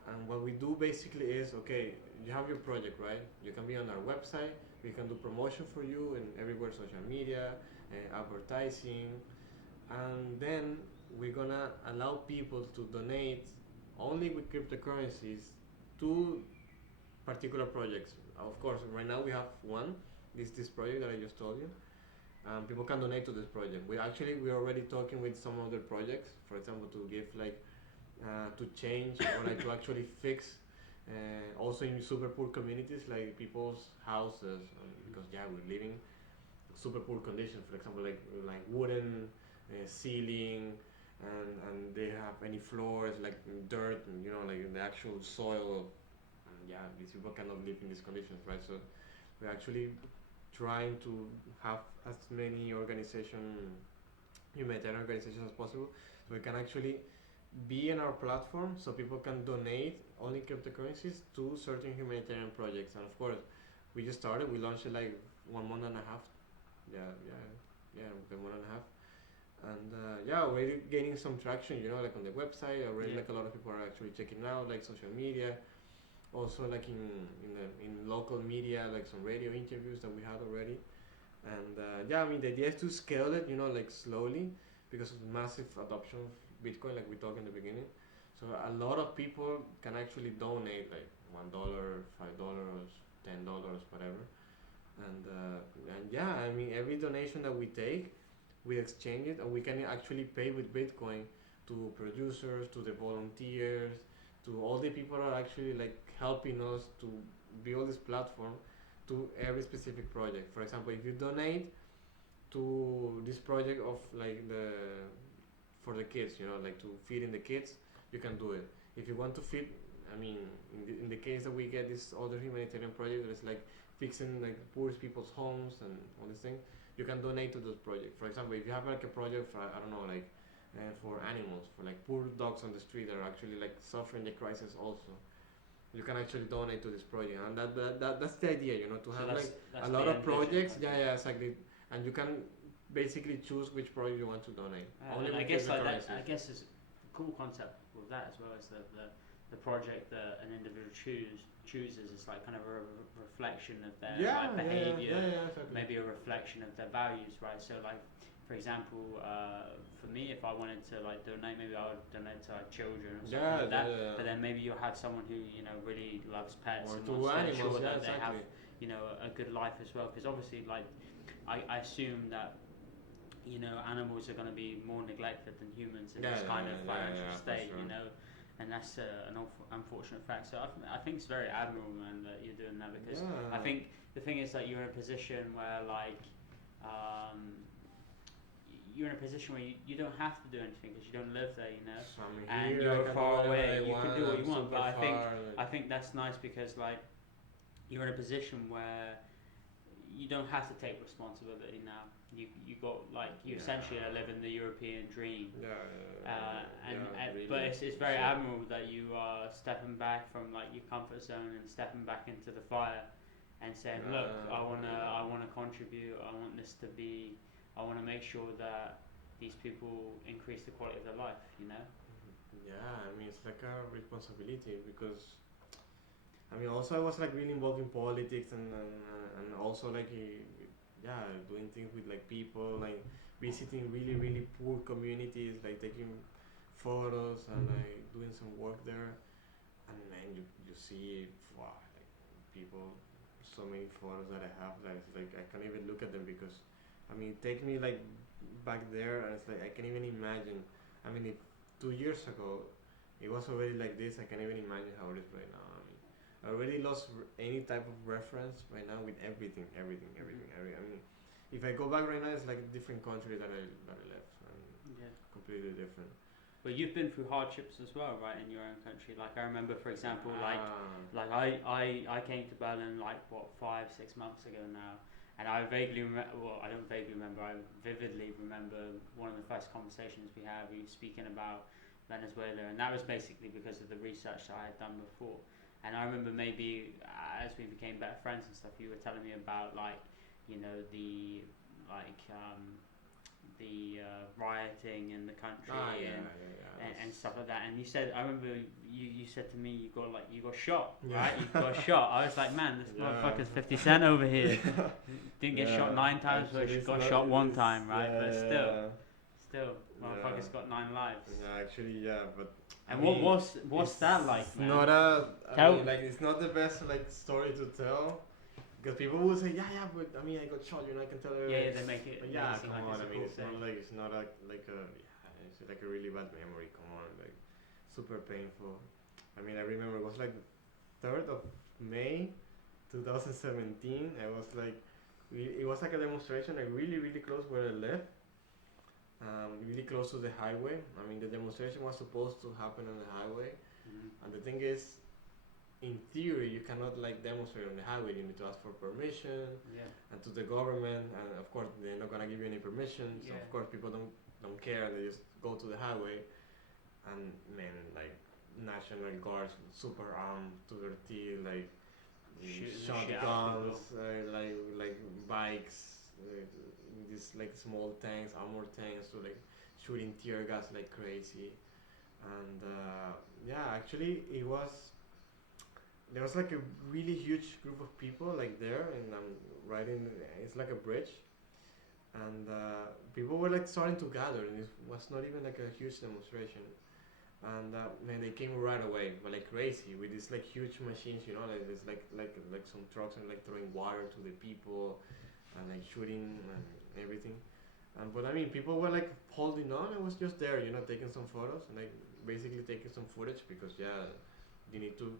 And what we do basically is, okay, you have your project, right? You can be on our website. We can do promotion for you and everywhere, social media, advertising, and then we're gonna allow people to donate only with cryptocurrencies to particular projects. Of course, right now we have one. This project that I just told you. People can donate to this project. We're already talking with some other projects. For example, to give like to change or like to actually fix also in super poor communities, like people's houses, because yeah, we're living super poor conditions. For example, like wooden ceiling, and they have any floors like dirt, and like the actual soil. And yeah, these people cannot live in these conditions, right? So we're actually trying to have as many humanitarian organizations as possible, so we can actually be in our platform, so people can donate only cryptocurrencies to certain humanitarian projects. And of course, we just started. We launched it like 1 month and a half. Yeah, okay, 1 and a half. And yeah, already gaining some traction. Like on the website already. Yeah. Like a lot of people are actually checking out, like social media. Also, like in local media, like some radio interviews that we had already. And yeah, I mean, the idea is to scale it, like slowly, because of massive adoption of Bitcoin, like we talked in the beginning. So a lot of people can actually donate like $1, $5, $10, whatever. And yeah, I mean, every donation that we take, we exchange it, and we can actually pay with Bitcoin to producers, to the volunteers, to all the people that are actually like helping us to build this platform to every specific project. For example, if you donate to this project of like the for the kids, you know, like to feeding the kids, you can do it. If you want to feed, I mean, in the case that we get this other humanitarian project that is like fixing like poor people's homes and all these things, you can donate to those projects. For example, if you have like a project for, I don't know, like for animals, for like poor dogs on the street that are actually like suffering the crisis also, you can actually donate to this project, and that's the idea, you know, to have like a lot of projects. Yeah, exactly, and you can basically choose which project you want to donate. And I guess like that, I guess is a cool concept with that as well as the project that an individual chooses is like kind of a reflection of their like, behavior, exactly. maybe a reflection of their values, right? So like, for example, for me, if I wanted to like donate, maybe I would donate to like children or something like that. But then maybe you'll have someone who, you know, really loves pets or and to wants to animals, ensure that exactly. they have, you know, a good life as well. Because obviously, like, I assume that, you know, animals are going to be more neglected than humans in this kind of financial state, you know, and that's an unfortunate fact. So I think it's very admirable, man, that you're doing that, because I think the thing is that you're in a position where like you're in a position where you don't have to do anything because you don't live there, you know, and you're far away. You can do what you want, but I think that's nice because like you're in a position where you don't have to take responsibility now. You got like you essentially are living the European dream. But it's very admirable that you are stepping back from like your comfort zone and stepping back into the fire, and saying, look, I wanna contribute. I want this to be. I want to make sure that these people increase the quality of their life. You know. Yeah, I mean it's like a responsibility because. I mean, also I was like really involved in politics and also like doing things with like people, like visiting really poor communities, like taking photos and like doing some work there, and then you see wow, like people, so many photos that I have that it's like I can't even look at them because, I mean, take me like back there and it's like I can't even imagine. I mean, if 2 years ago it was already like this, I can't even imagine how it is right now. I already lost any type of reference right now with everything. I mean, if I go back right now, it's like a different country that I left, and completely different. But you've been through hardships as well, right, in your own country. Like I remember, for example, I came to Berlin like what 5-6 months ago now, and I vaguely I don't vaguely remember. I vividly remember one of the first conversations we had. We were speaking about Venezuela, and that was basically because of the research that I had done before. And I remember maybe as we became better friends and stuff, you were telling me about like, you know, the rioting in the country and stuff like that. And you said, I remember you said to me you got shot, right? You got shot. I was like, man, this motherfucker's 50 Cent over here. Didn't get shot 9 times, but she got shot 1 time, right? But still, motherfucker's got 9 lives. Yeah, actually, but. And what's that like, man? It's not the best like story to tell, because people will say, but I mean I got shot, you know, I can tell you. Yeah, they make it. But come on, I mean it's not it's like a really bad memory. Come on, like super painful. I mean I remember it was like the 3rd of May, 2017. I was like, it was like a demonstration like really close where I live. Really close to the highway. I mean, the demonstration was supposed to happen on the highway, and the thing is, in theory, you cannot like demonstrate on the highway. You need to ask for permission, and to the government, and of course they're not gonna give you any permission. So of course people don't care. They just go to the highway, and man, like National Guards, super armed to their teeth, like shotguns, like bikes. These like small tanks, armored tanks, to like shooting tear gas like crazy, and actually there was like a really huge group of people like there, and I'm riding. It's like a bridge, and people were like starting to gather, and it was not even like a huge demonstration, and man, they came right away, but like crazy with these like huge machines, you know, like there's like some trucks and like throwing water to the people, and like shooting and everything. And but I mean, people were like holding on. I was just there, taking some photos and like basically taking some footage because you need to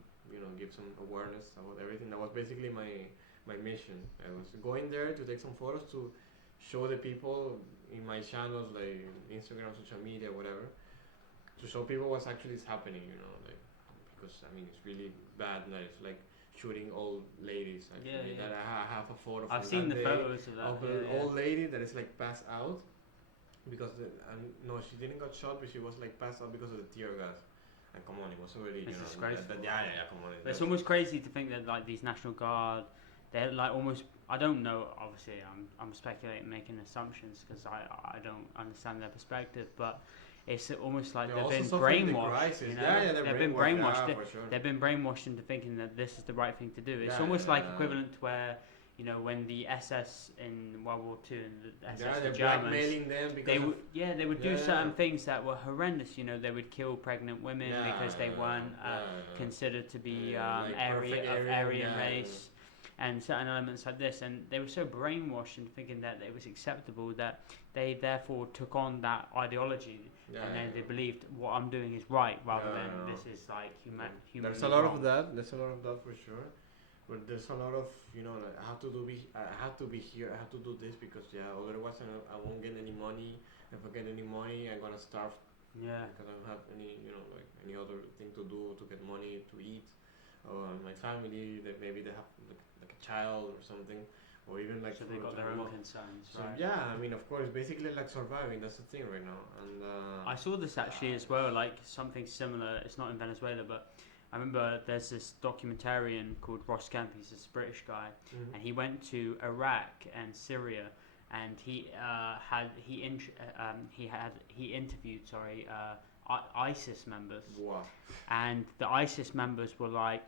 give some awareness about everything. That was basically my mission. I was going there to take some photos to show the people in my channels like Instagram, social media, whatever, to show people what's actually is happening. Like because I mean it's really bad that it's like shooting old ladies actually. Yeah. That I have a photo. I've from seen that the day photos of that. of an old lady that is like passed out because no, she didn't got shot, but she was like passed out because of the tear gas. And come on, it was already It's disgraceful. come on. But it's almost crazy to think that like these National Guard, they're like almost. I don't know. Obviously, I'm speculating, making assumptions because I don't understand their perspective. But it's almost like they've been brainwashed. They've been brainwashed. They've been brainwashed into thinking that this is the right thing to do. It's almost like equivalent to where. When the SS in World War II and the SS, the Germans, them they would do certain things that were horrendous. They would kill pregnant women because they weren't considered to be like Aryan race, and certain elements like this. And they were so brainwashed into thinking that it was acceptable that they therefore took on that ideology, and then they believed what I'm doing is right rather than this is like human. There's a lot of that. There's a lot of that for sure. But there's a lot of like I have to be here. I have to do this because otherwise I won't get any money. If I get any money, I'm gonna starve. Yeah. Because I don't have any like any other thing to do to get money to eat. Or my family, that maybe they have like a child or something, or even like. So they got their own concerns, right? So I mean, of course, basically like surviving. That's the thing right now. And I saw this actually as well, like something similar. It's not in Venezuela, but. I remember there's this documentarian called Ross Kemp. He's this British guy, and he went to Iraq and Syria, and he interviewed ISIS members. Wow. And the ISIS members were like,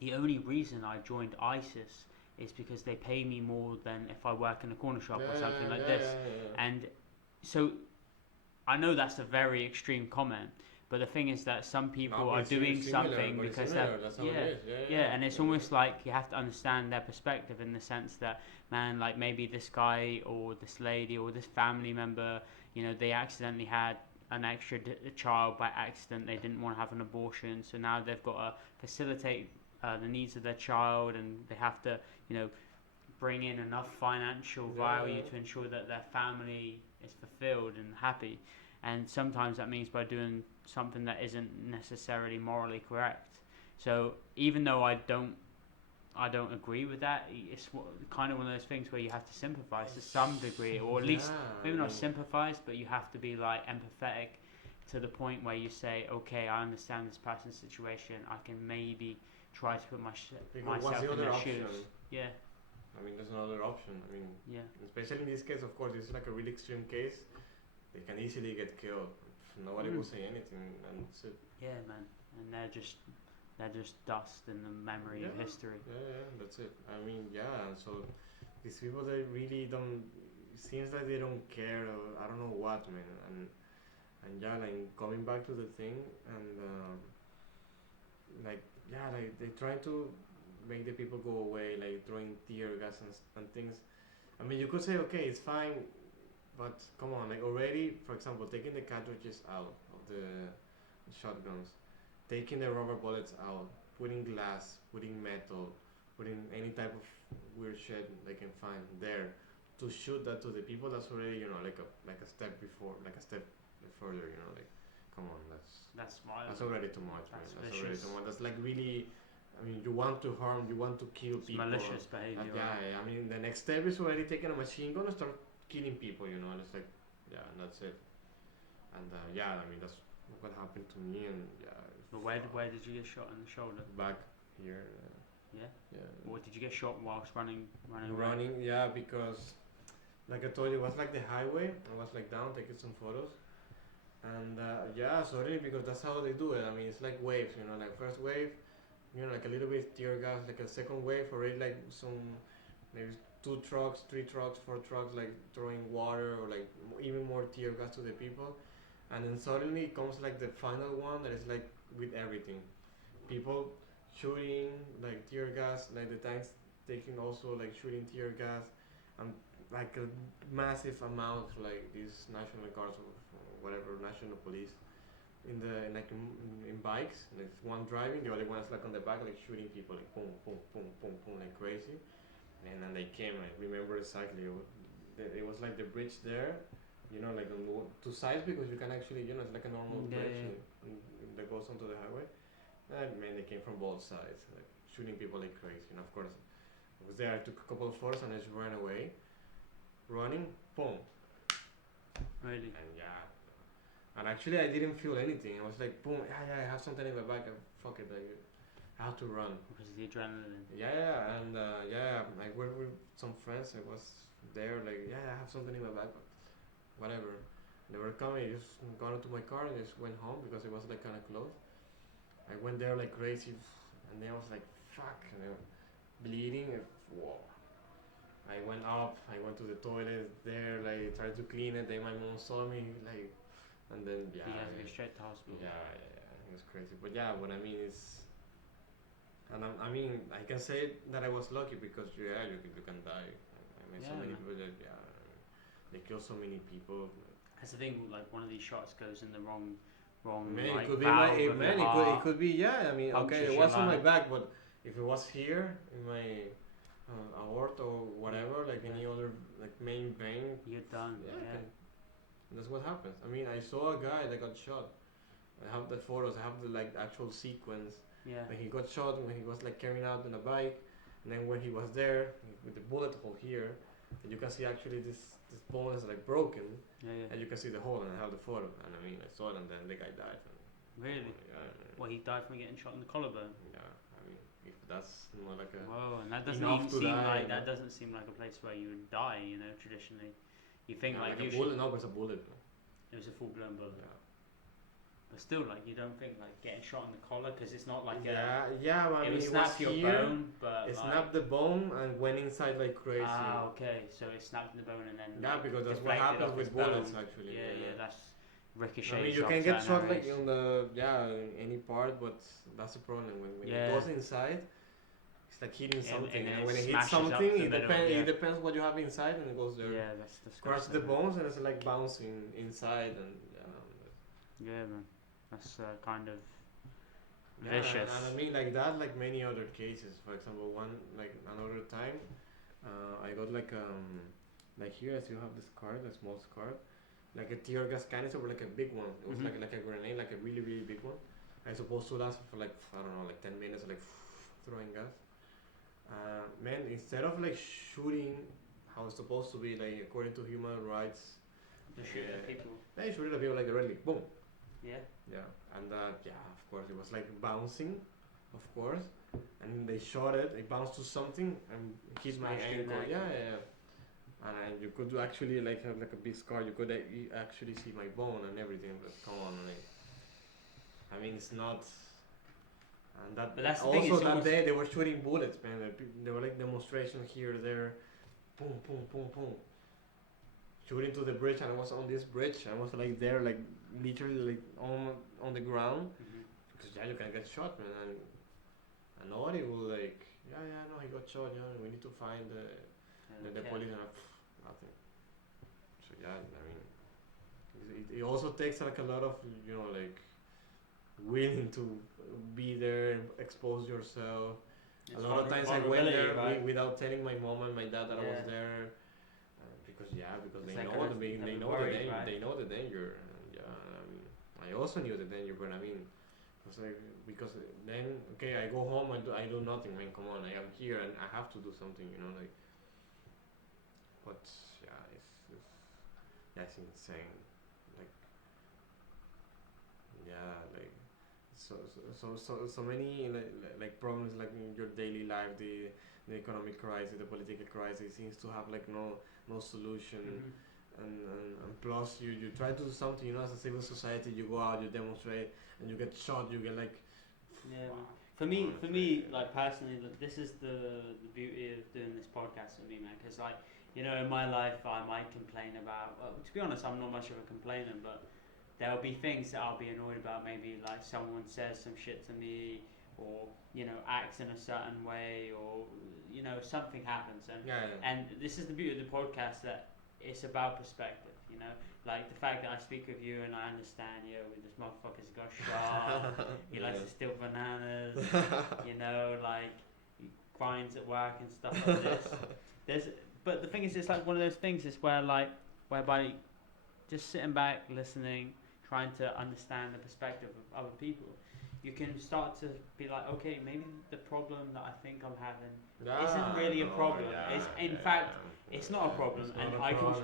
the only reason I joined ISIS is because they pay me more than if I work in a corner shop or something like this. And so I know that's a very extreme comment. But the thing is that some people are doing something because and it's almost like you have to understand their perspective in the sense that, man, like maybe this guy or this lady or this family member, they accidentally had an extra child by accident. They didn't want to have an abortion, so now they've got to facilitate the needs of their child, and they have to, bring in enough financial value to ensure that their family is fulfilled and happy. And sometimes that means by doing something that isn't necessarily morally correct. So even though I don't agree with that, it's kind of one of those things where you have to sympathize to some degree, or at least maybe not sympathize, but you have to be like empathetic to the point where you say, okay, I understand this person's situation. I can maybe try to put myself in their shoes. Yeah. I mean, there's another option. I mean, especially in this case, of course, it's like a really extreme case. They can easily get killed. Nobody will say anything, and that's it. Yeah, man, and they're just dust in the memory of history. Yeah, that's it. I mean, so these people, they really don't. It seems like they don't care, or I don't know what, man. And like coming back to the thing, and like they try to make the people go away, like throwing tear gas and things. I mean, you could say, okay, it's fine. But come on, like already, for example, taking the cartridges out of the shotguns, taking the rubber bullets out, putting glass, putting metal, putting any type of weird shit they can find there to shoot that to the people, that's already like a step before, like a step further, like come on, that's already too much, man. That's already too much. That's like really. I mean, you want to harm, you want to kill people. Malicious behavior. I mean, the next step is already taking a machine gun and start killing people, and it's like, and that's it. And I mean, that's what happened to me, and But where did you get shot in the shoulder? Back here. Yeah. Or did you get shot whilst running? Because, like I told you, it was like the highway. I was like down taking some photos, and sorry, because that's how they do it. I mean, it's like waves, like first wave, like a little bit tear gas, like a second wave, already like some maybe 2 trucks, 3 trucks, 4 trucks, like throwing water or like even more tear gas to the people, and then suddenly comes like the final one that is like with everything, people shooting like tear gas, like the tanks taking also like shooting tear gas, and like a massive amount, like these national guards or whatever, national police, in bikes. There's one driving, the other one is like on the back, like shooting people, like boom, boom, boom, boom, boom, like crazy. And then they came. I remember exactly. It was like the bridge there, like on two sides, because you can actually, it's like a normal bridge that goes onto the highway. And man, they came from both sides, like shooting people like crazy. And of course, I was there. I took a couple of photos and I just ran away. Running, boom. Really? And yeah. And actually, I didn't feel anything. I was like, boom, yeah, I have something in my back. Fuck it, I have to run. Because of the adrenaline. Yeah, and I went with some friends. I was there, like, I have something in my back, but whatever. They were coming. I just got into my car and just went home because it was like kind of close. I went there like crazy, and then I was like, fuck, bleeding. Whoa. I went up. I went to the toilet there, like tried to clean it. Then my mom saw me, like, and then You had to go straight to hospital. Yeah, it was crazy. But yeah, what I mean is, and I mean, I can say that I was lucky because you can die. I mean, so many people that they kill so many people. That's the thing. Like one of these shots goes in the wrong. Man, like, it could be it could be I mean, okay, it was on my back, but if it was here in my aorta or whatever, like any other like main vein, you're done. Yeah. That's what happens. I mean, I saw a guy that got shot. I have the photos. I have the like actual sequence. Yeah. When he got shot, when he was like carrying out on a bike, and then when he was there with the bullet hole here, and you can see actually this bone is like broken. Yeah. And you can see the hole, and I have the photo. And I mean, I saw it, and then the guy died. Really? Well, he died from getting shot in the collarbone. Yeah. I mean, if that's not like a. Whoa, and that doesn't even seem like that doesn't seem like a place where you would die. Traditionally, you think like a bullet. No, it's a bullet. It was a full-blown bullet. Yeah. But still, like you don't think like getting shot in the collar because it's not like But I mean, it snap your bone, but it snapped the bone and went inside like crazy. Ah, okay. So it snapped the bone and then. Yeah, because that's what happens with bullets actually. Yeah, that's ricochet. I mean, you can get shot like on the any part, but that's the problem when it goes inside. It's like hitting something, and when it hits something, it depends what you have inside, and it goes there. Yeah, that's disgusting. Crushes the bones, and it's like bouncing inside, and yeah, man, that's kind of vicious. And I mean, like that, like many other cases. For example, another time, I got like here, as you have this card, a small card, like a tear gas canister, but like a big one. It was like a grenade, like a really really big one. I supposed to last for like I don't know, like 10 minutes, like throwing gas. Man, instead of like shooting how it's supposed to be, like according to human rights, shoot at people. They shoot at people like directly, boom. Yeah. Yeah, and of course it was like bouncing, of course, and they shot it. It bounced to something and hit my ankle. Yeah. And you could actually like have like a big scar. You could actually see my bone and everything. But come on, I mean it's not. And that. But that's also that day they were shooting bullets, man. They were like demonstrations here, there, boom, boom, boom, boom. Shooting to the bridge, and I was on this bridge. I was like there, like literally like on the ground, because you can get shot, man. And nobody will like, no, he got shot. We need to find the police, and nothing. So I mean, it also takes like a lot of like willing to be there and expose yourself. It's a lot of times I went there without telling my mom and my dad that I was there. Because they know the danger. I also knew the danger, but I mean, because then I go home and I do nothing. Man, come on, I am here and I have to do something, like. But it's insane. So many like problems like in your daily life, the economic crisis, the political crisis seems to have like no solution. And plus you try to do something, as a civil society, you go out, you demonstrate, and you get shot, you get like. Yeah. For me, like personally, this is the beauty of doing this podcast with me, man. Because like, in my life, I might complain about. Well, to be honest, I'm not much of a complainer, but there'll be things that I'll be annoyed about. Maybe like someone says some shit to me, or acts in a certain way, or something happens, and this is the beauty of the podcast, that it's about perspective. Like the fact that I speak with you and I understand, this motherfucker's got shot, he likes to steal bananas, like he grinds at work and stuff like this. But the thing is, it's like one of those things is whereby just sitting back, listening, trying to understand the perspective of other people, you can start to be like, okay, maybe the problem that I think I'm having isn't really a problem. In fact, it's not a problem,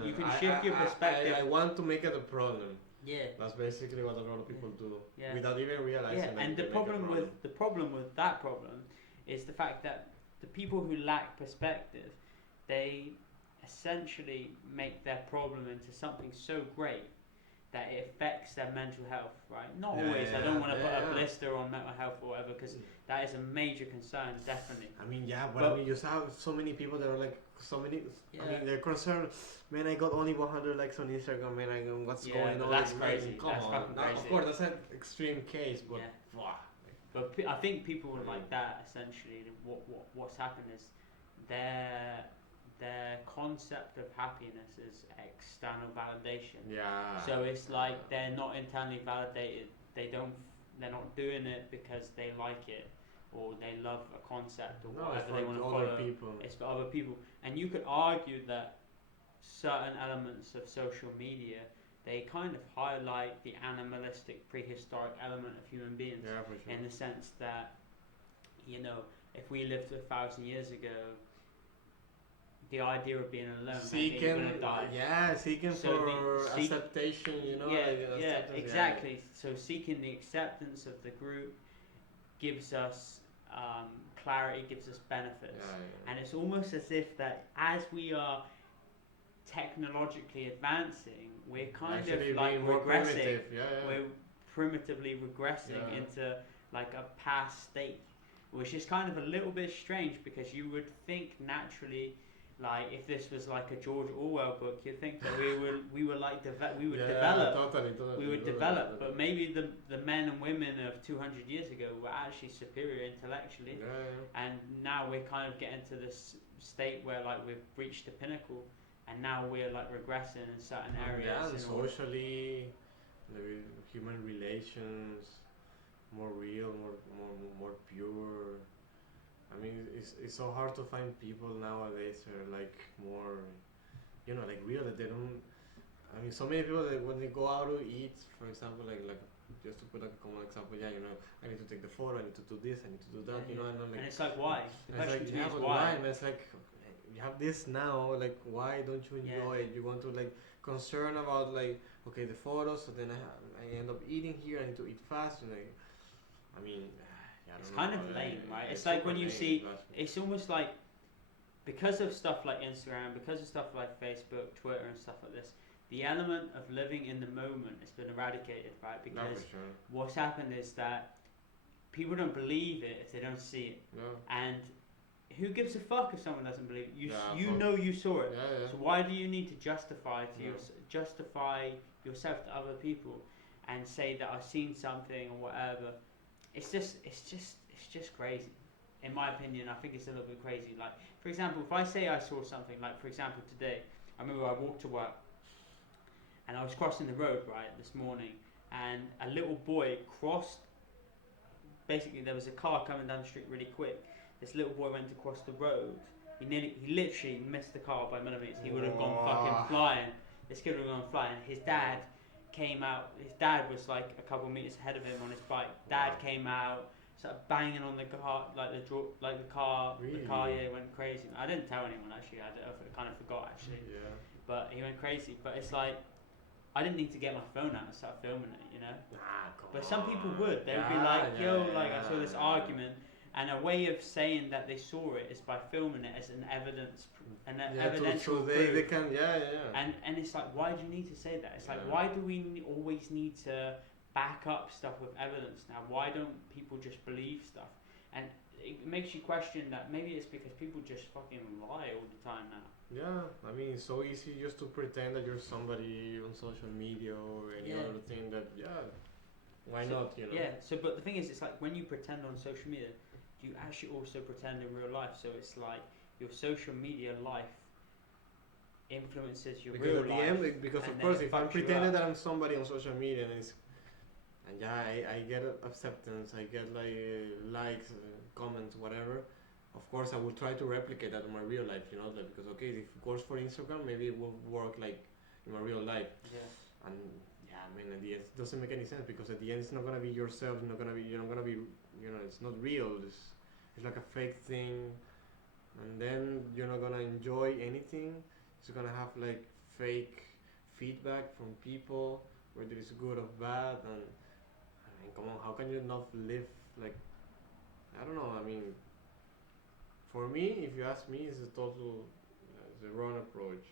you can shift your perspective. I want to make it a problem. Yeah. That's basically what a lot of people do, without even realizing. Yeah, and the problem with that problem is the fact that the people who lack perspective, they essentially make their problem into something so great that it affects their mental health, right? Not always. I don't want to put a blister on mental health or whatever, because that is a major concern, definitely. I mean, but you have so many people that are like, I mean, they're concerned. Man, I got only 100 likes on Instagram. Man, what's going on? That's crazy. That's fucking crazy. Of course, that's an extreme case, but But I think people like that, essentially, what's happened is their concept of happiness is external validation. Yeah. So it's like they're not internally validated. They're not doing it because they like it or they love a concept or whatever they want to follow. People. It's for other people. And you could argue that certain elements of social media, they kind of highlight the animalistic, prehistoric element of human beings. Yeah, for sure. In the sense that, if we lived 1,000 years ago, the idea of being alone, seeking for acceptation, exactly. So seeking the acceptance of the group gives us clarity, gives us benefits, and it's almost as if that as we are technologically advancing, we're kind of like regressing. We're primitively regressing into like a past state, which is kind of a little bit strange, because you would think naturally, like if this was like a George Orwell book, you'd think that we would develop, but maybe the men and women of 200 years ago were actually superior intellectually, and now we're kind of getting to this state where like we've reached the pinnacle, and now we're like regressing in certain areas. And socially, the human relations, more real, more pure. I mean, it's so hard to find people nowadays that are like more, like real, that they don't. I mean, so many people that when they go out to eat, for example, like just to put like a common example, I need to take the photo, I need to do this, I need to do that, and it's like, why? The question to me is why? And it's like, you have this now, like why don't you enjoy it? You want to like concern about like, okay, the photos, so then I end up eating here, I need to eat fast, and I mean. It's kind of lame, right? It's like when you see, it's almost like, because of stuff like Instagram, because of stuff like Facebook, Twitter and stuff like this, the element of living in the moment has been eradicated, right? Because what's happened is that people don't believe it if they don't see it. And who gives a fuck if someone doesn't believe it? You know you saw it. So why do you need to justify yourself to other people and say that I've seen something or whatever? It's just crazy. In my opinion, I think it's a little bit crazy. Like, for example, if I say I saw something, like for example today, I remember I walked to work and I was crossing the road, right, this morning, and a little boy crossed. Basically, there was a car coming down the street really quick. This little boy went to cross the road. He literally missed the car by millimeters. He would have gone fucking flying. This kid would have gone flying. His dad came out. His dad was like a couple meters ahead of him on his bike. Dad came out, started banging on the car, the car. Really? The car, went crazy. I didn't tell anyone actually. I kind of forgot actually. Yeah. But he went crazy. But it's like, I didn't need to get my phone out and start filming it, But some people would. They'd be like, I saw this argument. And a way of saying that they saw it is by filming it as an evidence, evidential proof. They can, And it's like, why do you need to say that? It's like, why do we always need to back up stuff with evidence now? Why don't people just believe stuff? And it makes you question that maybe it's because people just fucking lie all the time now. Yeah, I mean, it's so easy just to pretend that you're somebody on social media or any other thing that, Why not? You know. Yeah. So, but the thing is, it's like when you pretend on social media, you actually also pretend in real life. So it's like your social media life influences your Because real at the life. end, because and of then course, it if I'm fucks you pretending up. that I'm somebody on social media and yeah, I get acceptance, I get like likes, comments, whatever. Of course, I will try to replicate that in my real life, you know, like, because okay, if it works for Instagram, maybe it will work like in my real life. Yeah. And yeah, I mean, at the end, it doesn't make any sense because at the end, it's not gonna be yourself. It's not gonna be. You're not gonna be. You know, it's not real. It's like a fake thing, and then you're not gonna enjoy anything. It's gonna have like fake feedback from people, whether it's good or bad. And I mean, come on, how can you not live like? I don't know. I mean, for me, if you ask me, it's a total, it's a wrong approach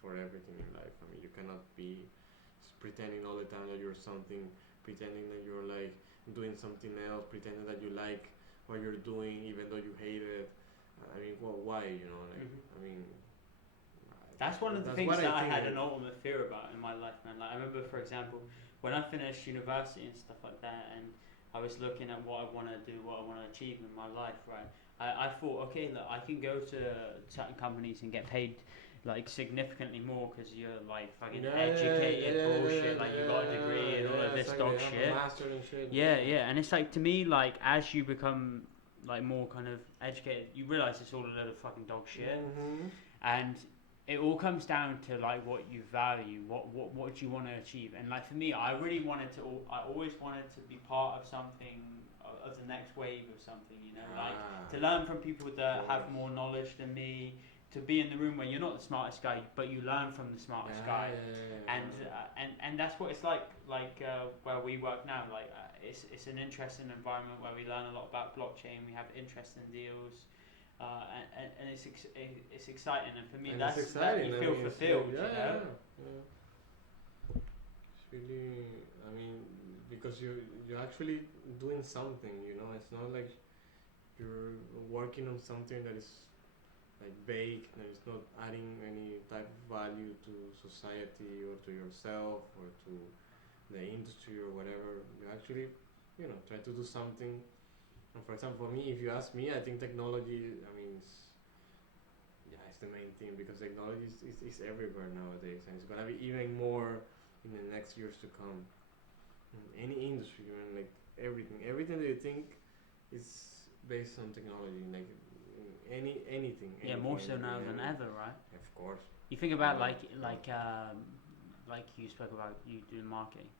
for everything in life. I mean, you cannot be pretending all the time that you're something, pretending that you're like doing something else, pretending that you like what you're doing even though you hate it. I mean, well, why? You know, like, I mean, That's one of the things that I had an ultimate fear about in my life, man. Like I remember, for example, when I finished university and stuff like that, and I was looking at what I want to do, what I want to achieve in my life, right? I thought, okay, look, I can go to certain companies and get paid like significantly more because you're like fucking educated bullshit, like you got a degree and all of this dog shit. Yeah, and it's like to me, like as you become like more kind of educated, you realize it's all a load of fucking dog shit, and it all comes down to like what you value, what you want to achieve, and like for me, I always wanted to be part of something, of the next wave of something, you know, like to learn from people that have more knowledge than me, to be in the room where you're not the smartest guy, but you learn from the smartest guy, and that's what it's like where we work now. Like it's an interesting environment where we learn a lot about blockchain. We have interesting deals. And it's exciting, and for me, and that's exciting. You feel fulfilled, you know. It's really, I mean, because you're actually doing something, you know. It's not like you're working on something that is like vague, that is not adding any type of value to society or to yourself or to the industry or whatever. You actually, you know, try to do something. And for example, for me, if you ask me, I think technology, I mean, it's the main thing because technology is everywhere nowadays, and it's gonna be even more in the next years to come. In any industry, I mean, like everything that you think is based on technology, like anything. Yeah, more so now than ever, right? Of course. You think about like you spoke about you doing marketing.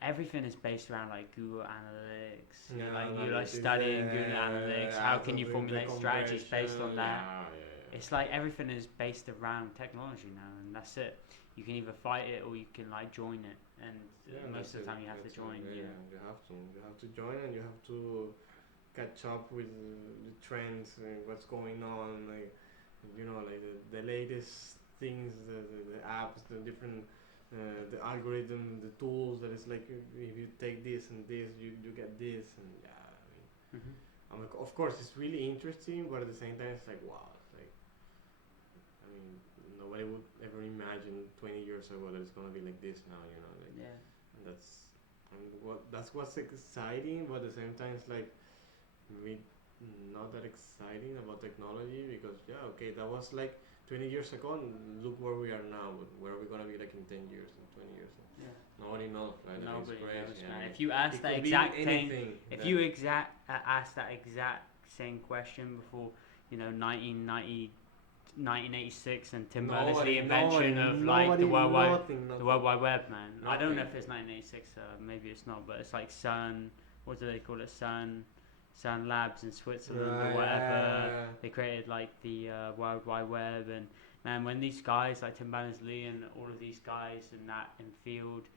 Everything is based around like Google Analytics. You like studying Google Analytics. How can you formulate strategies based on that? It's like everything is based around technology now, and that's it. You can either fight it or you can like join it, and most of the time you have to join. You have to join, and you have to catch up with the trends and what's going on. Like you know, like the latest things, the apps, the different. The algorithm, the tools that is like if you take this and this, you get this, and I mean, I'm like, of course it's really interesting, but at the same time it's like wow, it's like I mean nobody would ever imagine 20 years ago that it's gonna be like this now, you know, like and that's what's exciting, but at the same time it's like maybe not that exciting about technology because okay, that was like 20 years ago, and look where we are now. Where are we gonna be like in 10 years, in 20 years? Nobody knows, right? Nobody knows, man. If you ask that exact thing, if you ask that exact same question before, 1986 and Tim Berners-Lee invention of like the World Wide Web, man. I don't know if it's 1986, maybe it's not, but it's like CERN. What do they call it? CERN Labs in Switzerland or whatever. They created like the World Wide Web, and man, when these guys like Tim Berners-Lee and all of these guys in field,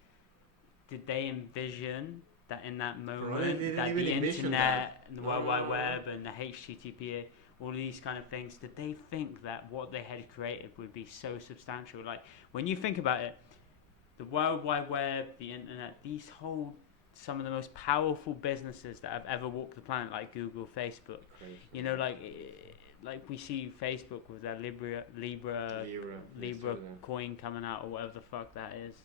did they envision that in that moment that the internet and the World Wide Web and the HTTP, all these kind of things, did they think that what they had created would be so substantial? Like when you think about it, the World Wide Web, the internet, some of the most powerful businesses that have ever walked the planet, like Google, Facebook. Like we see Facebook with their Libra coin coming out or whatever the fuck that is.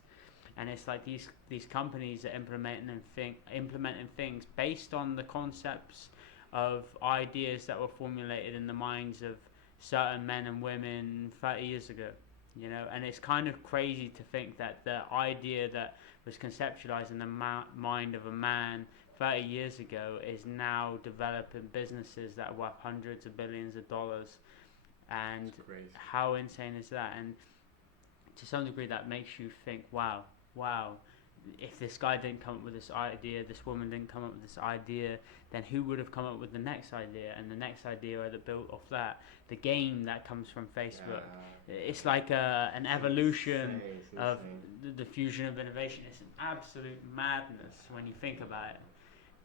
and it's like these companies are implementing things based on the concepts of ideas that were formulated in the minds of certain men and women 30 years ago, you know. And it's kind of crazy to think that the idea that was conceptualized in the mind of a man 30 years ago is now developing businesses that are worth hundreds of billions of dollars. And how insane is that? And to some degree that makes you think, wow, if this guy didn't come up with this idea, this woman didn't come up with this idea, then who would have come up with the next idea and the next idea that built off that? The game that comes from Facebook. It's like an evolution of the fusion of innovation. It's an absolute madness when you think about it.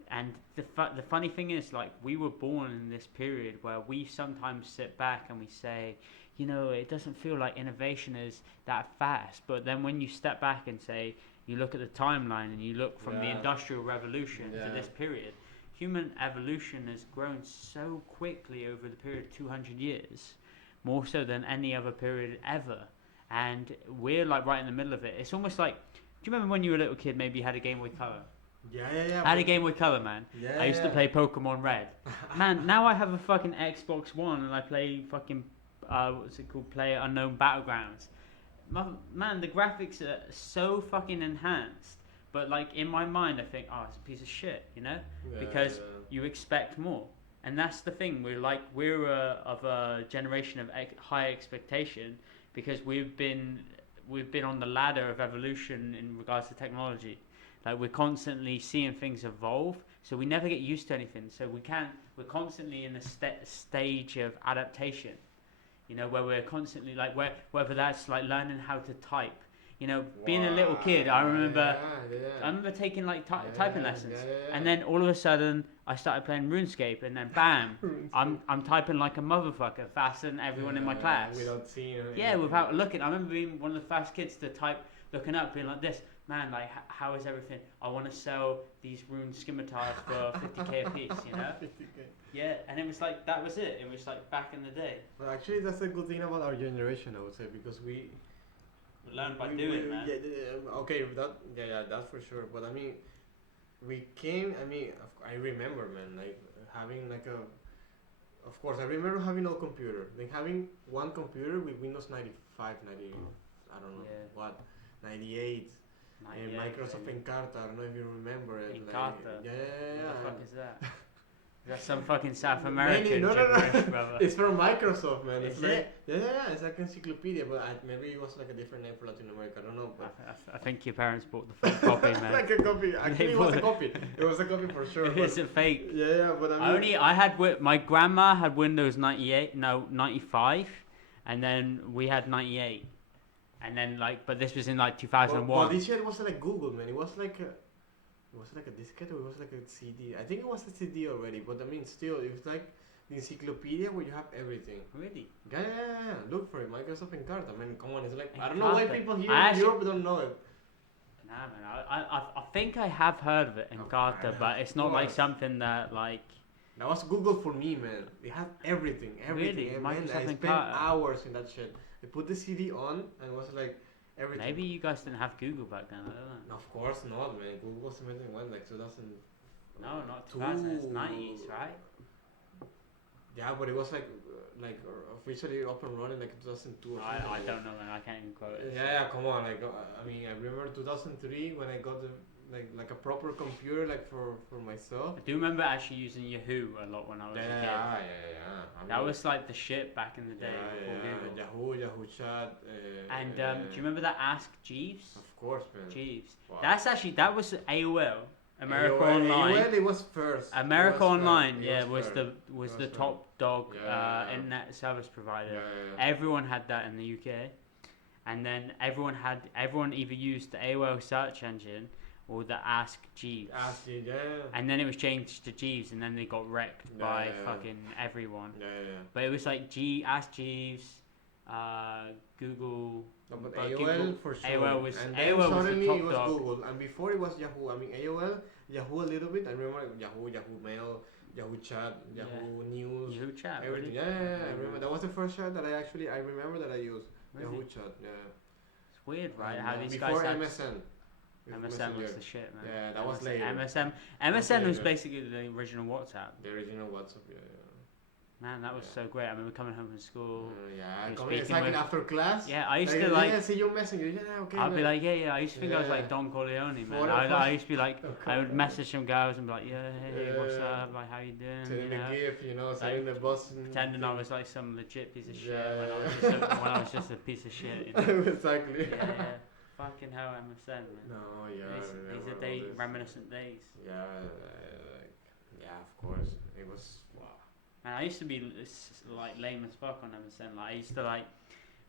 And the funny thing is, like, we were born in this period where we sometimes sit back and we say, you know, it doesn't feel like innovation is that fast. But then when you step back and say, you look at the timeline and you look from the Industrial Revolution to this period, human evolution has grown so quickly over the period of 200 years, more so than any other period ever. And we're like right in the middle of it. It's almost like, do you remember when you were a little kid, maybe you had a Game Boy Color? Yeah. I had a Game Boy Color, man. I used to play Pokemon Red. Man, now I have a fucking Xbox One and I play fucking, what's it called? PlayerUnknown Battlegrounds. Man, the graphics are so fucking enhanced. But like in my mind, I think, oh, it's a piece of shit, you know? Because you expect more. And that's the thing. We're of a generation of high expectation because we've been on the ladder of evolution in regards to technology. Like we're constantly seeing things evolve, so we never get used to anything. So we're constantly in a stage of adaptation, you know, where we're constantly like whether that's like learning how to type. You know, being a little kid, I remember taking like typing lessons, and then all of a sudden I started playing RuneScape, and then bam, I'm typing like a motherfucker faster than everyone in my class. Without seeing it. Yeah, without looking. I remember being one of the first kids to type, looking up, being like this. Man, like, how is everything? I want to sell these rune scimitars for 50k a piece, you know? 50k. Yeah, and it was like, that was it. It was like back in the day. Well, actually, that's a good thing about our generation, I would say, because we learn by doing, man. Okay, that's for sure. But I mean, I remember, man, like, having like of course, I remember having no computer. Like, having one computer with Windows 95, I don't know what, 98. And Microsoft Encarta, I don't know if you remember it. Encarta? Like, What the fuck is that? Is that some fucking South American no. brother? It's from Microsoft, man. Is it? Yeah, it's like encyclopedia, but maybe it was like a different name for Latin America, I don't know. But I think your parents bought the fake copy, man. Like a copy. Actually, it was a copy. It was a copy for sure. It's a fake. Yeah, but I mean... my grandma had Windows 95, and then we had 98. And then but this was in like 2001. Well, this shit wasn't like Google, man. It was like a diskette or it was like a CD. I think it was a CD already, but I mean, still, it was like the encyclopedia where you have everything. Really? Yeah. Look for it, Microsoft Encarta. Man, come on, it's like I don't know why people here in Europe don't know it. Nah, man, I think I have heard of it, Encarta, but it's not like something that like. That was Google for me, man. They had everything. Really? Man, I spent hours in that shit. They put the CD on and it was like everything. Maybe you guys didn't have Google back then, I don't know. No, of course not, man. Google was invented in like 2000. No, not 2000, it's 90s, right? Yeah, but it was like officially up and running like 2002 or something. I don't know, man. I can't even quote it. Yeah, come on. Like, I mean, I remember 2003 when I got like a proper computer like for myself. I do remember actually using Yahoo a lot when I was a kid. Yeah. That was like the shit back in the day. Yahoo Chat. And do you remember that Ask Jeeves? Of course, man. Jeeves. Wow. That was AOL. America Online. AOL, it was first. America Online, was the top dog internet service provider. Yeah. Everyone had that in the UK, and then everyone either used the AOL search engine or the Ask Jeeves. And then it was changed to Jeeves, and then they got wrecked by fucking everyone. Yeah. But it was like Ask Jeeves, Google. No, but AOL for sure. AOL was and AOL suddenly was the top it was dog. Google, and before it was Yahoo. I mean AOL, Yahoo a little bit. I remember Yahoo Mail, Yahoo Chat, Yahoo News, Yahoo Chat. everything. Really? Yeah. I remember that was the first chat that I remember that I used. Really? Yahoo Chat. Yeah. It's weird, right? How these before guys MSN. MSN was the shit, man. Yeah, that was MSN, later. MSN was later. basically the original WhatsApp. The original WhatsApp, yeah. Man, that was so great. I remember coming home from school. Yeah, you coming speaking like with- after class. Yeah, I used like, to like. Yeah, see your messenger. Yeah, okay. I'd be man. like, yeah. I used to think I was like Yeah. Don Corleone, man. What a I used to be like, Okay. I would message some girls and be like, yeah, hey, what's Yeah. up? Like, how you doing? Sending the gift, sending the bus. And Pretending I was like some legit piece of shit Yeah, when I was just a piece of shit. You know? Exactly. Yeah. Fucking hell, MSN, man. No, yeah. These are reminiscent days. Yeah, of course. It was wow. Man, I used to be like lame as fuck on MSN. Like I used to like,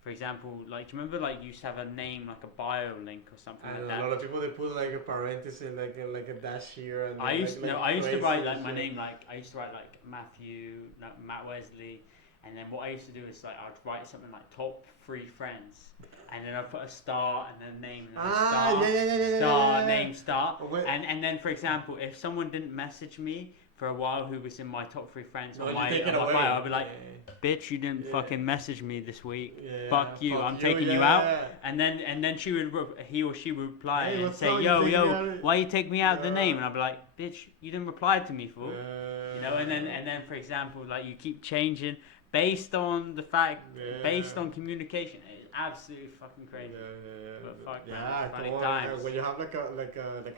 for example, like do you remember like you used to have a name like a bio link or something And like a that? lot of people they put like a parenthesis, like a dash here. And I used like, I used to write like my shit. name like I used to write like Matt Wesley, and then what I used to do is like I'd write something like top 3 friends, and then I'd put a star and then name and then a star, star name star, and then for example if someone didn't message me for a while who was in my top 3 friends on my bio, I'd be like, bitch, you didn't fucking message me this week. Fuck you, I'm taking you out. And then he or she would reply and say, yo, why you take me out of the name? And I'd be like, bitch, you didn't reply to me, fool. And then for example, like you keep changing based on the fact, based on communication. It's absolutely fucking crazy. But fuck, man, funny times. When you have like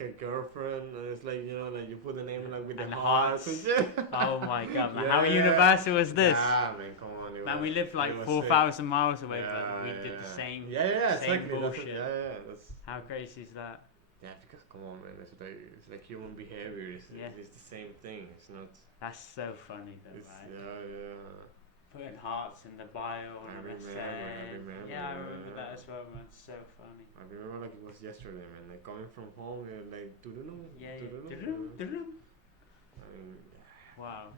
a girlfriend, and it's like like you put the name like with And the the hearts. hearts. Oh my god, man! How universal was this? Yeah, man, come on. Man, we lived like it was 4,000 miles away, but we did the same. Yeah, same exactly. bullshit. That's How crazy is that? yeah, because come on, man, it's like human behavior. It's the same thing. It's not. That's so funny, though, It's, right? yeah. Putting hearts in the bio on I MSN. remember, Yeah, I remember that as well, man. It's so funny. I remember like it was yesterday, man. Like coming from home, like Yeah. I mean, Wow.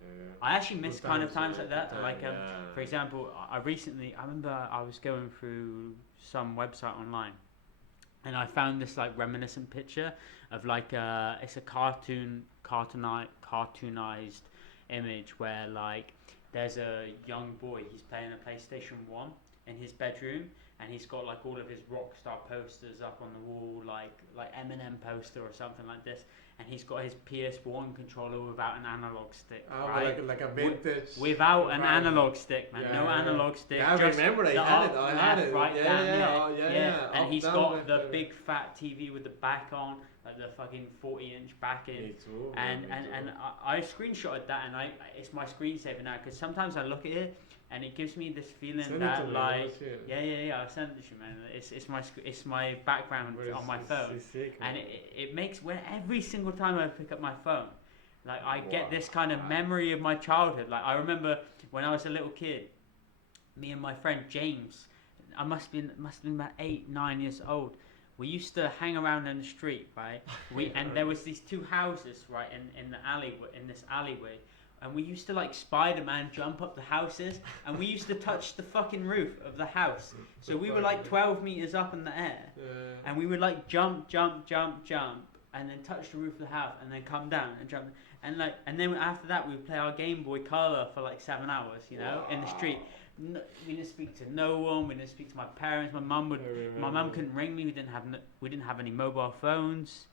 yeah. I actually miss Good kind of times, times yeah, like that. good Like, time, for example, I remember I was going through some website online, and I found this like reminiscent picture of like it's a cartoonized image where like there's a young boy, he's playing a PlayStation 1 in his bedroom, and he's got like all of his Rockstar posters up on the wall, like Eminem poster or something like this, and he's got his PS1 controller without an analog stick, right? Like a vintage. Without an analog stick, man. No analog stick. Yeah, I just remember the I had it. up, I had left, it. right, down there. Yeah. And Up, he's down, got left, the left. big fat TV with the back on, like the fucking 40-inch back in. Me too. And me too. I screenshotted that, and it's my screensaver now, because sometimes I look at it and it gives me this feeling Send it that to me, like shit. yeah I'll send it to you, man. It's my background on my phone, It's sick, and man. it makes, when every single time I pick up my phone, like I get Wow. this kind of memory of my childhood. Like I remember when I was a little kid, me and my friend James, I must have been about 8-9 years old. We used to hang around in the street, right? And there was these 2 houses, right, in the alleyway, in this alleyway, and we used to like Spider-Man jump up the houses, and we used to touch the fucking roof of the house. So we were like 12 meters up in the air, and we would like jump, and then touch the roof of the house, and then come down and jump, and then after that we would play our Game Boy Color for like 7 hours, in the street. We didn't speak to no one. We didn't speak to my parents. My mum couldn't ring me. We didn't have any mobile phones.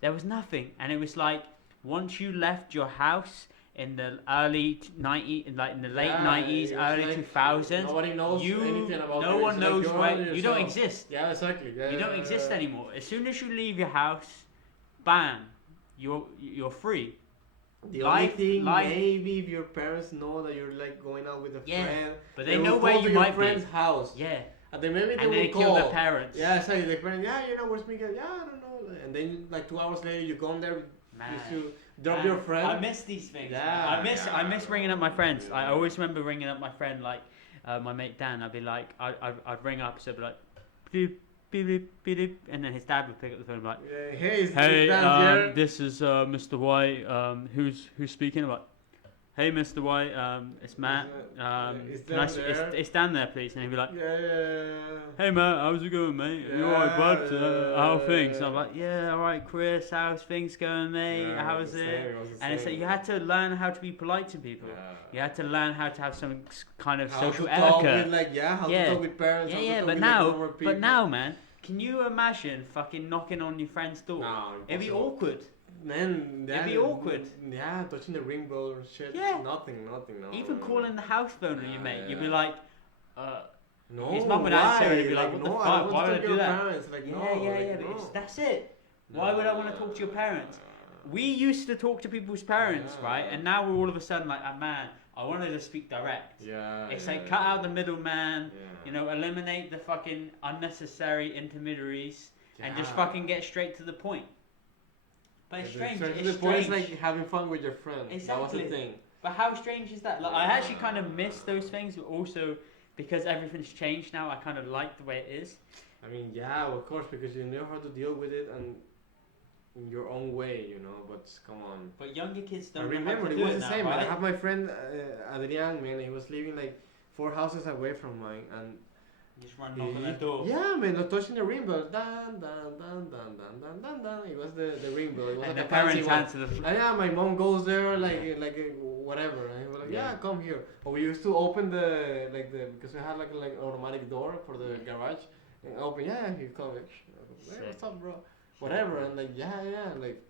There was nothing, and it was like once you left your house in the early 90s, like in the late 90s, early like 2000s, nobody knows anything about no it. one It's like knows you're where on you don't yourself. exist. Yeah, exactly. You don't exist anymore. As soon as you leave your house, bam, you're free. The only thing, maybe if your parents know that you're like going out with a friend, but they know where you might be. Friend's house. Yeah. And then maybe And they they will kill call their parents. Yeah, exactly. The parents, where's Miguel? Yeah, I don't know. And then like 2 hours later, you go there, just to drop your friend. I miss these things. Yeah, I miss ringing up my friends. I always remember ringing up my friend, like my mate Dan. I'd be like, I'd ring up, so I'd be like, beep, beep, beep, beep, beep, and then his dad would pick up the phone and be like, hey, Dan, this is Mr. White. Who's speaking? I'm like, hey, Mr. White, it's Matt. It's Dan there, please. And he'd be like, hey, Matt, how's it going, mate? You alright, bud? How are things? And I'm like, yeah, alright, Chris, how's things going, mate? How's it? And it's like, you had to learn how to be polite to people. You had to learn how to have some kind of social etiquette. How to talk with parents. But now, man, Can you imagine fucking knocking on your friend's door? No, It'd be impossible. awkward. Man, It'd be awkward. Yeah, touching the ring bell or shit. Yeah. Nothing, no. Even calling the house phone on your mate, you'd be Yeah. like, no, his mum would why? answer and he'd be like, what the no, fuck? I don't Why want would to I talk to do your that? parents. Like, Yeah, no, yeah, like, but no. that's it. Why would I want to talk to your parents? We used to talk to people's parents, Yeah. right? And now we're all of a sudden like, oh man, I wanted to speak direct. Yeah. It's yeah, like cut out the middleman, Yeah. you know, eliminate the fucking unnecessary intermediaries, and just Yeah. fucking get straight to the point. But it's strange. Straight to It's the point, strange. it's like having fun with your friend. That was the Exactly. thing. But how strange is that? Like, I actually kind of miss those things, but also because everything's changed now, I kind of like the way it is. I mean, yeah, of course, because you know how to deal with it and in your own way, you know. But come on. But younger kids I don't know how remember to it do was it the now, same. Man. I right? have my friend Adrian, man. He was living like 4 houses away from mine, and Just run knock on their door. yeah, man, not touching the ring bell. Dun dun dun dun dun dun dun dun. It was the ring bell. It was And like the a fancy parents one. answer the And yeah, my mom goes there like whatever, and he was like, Yeah. yeah, come here. Or we used to open the because we had like automatic door for the garage, and open, yeah, he come. Hey, what's up, bro? Whatever, and like yeah, like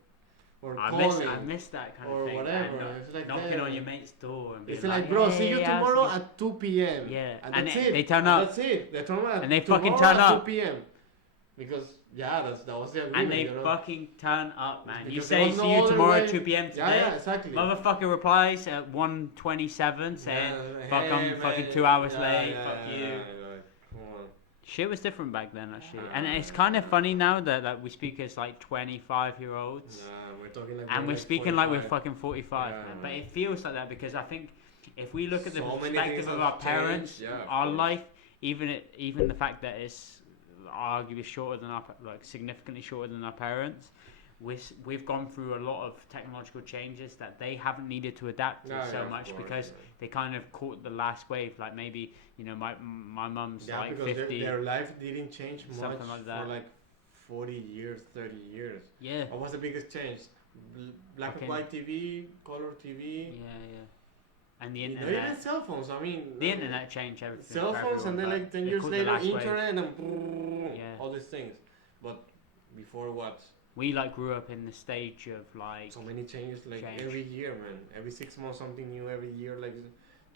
or I calling miss that kind or of thing. whatever. man. It's like Knocking that. on your mate's door and being It's like, bro, see you "Hey, how's tomorrow it?" at 2 p.m. Yeah, and that's and it. they turn And up. That's it. They turn up. And they tomorrow fucking turn at up. 2 p.m. Because that was the agreement. And they you know? fucking turn up, man. You Because there say, was no see you other tomorrow way. at 2 p.m. today. Yeah, exactly. Motherfucker replies at 1:27 saying, fuck, I'm fucking 2 hours late, fuck you. Come on. Shit was different back then, actually. And it's kind of funny now that we speak as like 25-year-olds. Nah, we're talking like And we're like speaking like we're 45. fucking 45, Yeah, man. man. But it feels like that because I think if we look at the So many perspective things of have our parents, changed, yeah, of our course. life, even the fact that it's arguably shorter than significantly shorter than our parents, we've gone through a lot of technological changes that they haven't needed to adapt to so of much course, because yeah. they kind of caught the last wave. Like maybe, you know, my mum's Yeah, like because 50. their life didn't change much Something like that. for like 40 years, 30 years. Yeah. What was the biggest change? Black Fucking- and white TV, color TV. Yeah. And the Not internet. even cell phones. I mean, The internet changed everything. cell for phones, and then everyone, like but 10 they years caught the later, last wave. internet, and then Yeah. all these things. But before what? We like grew up in the stage of like So many changes, like Change. every year, man. Every 6 months, something new. Every year, like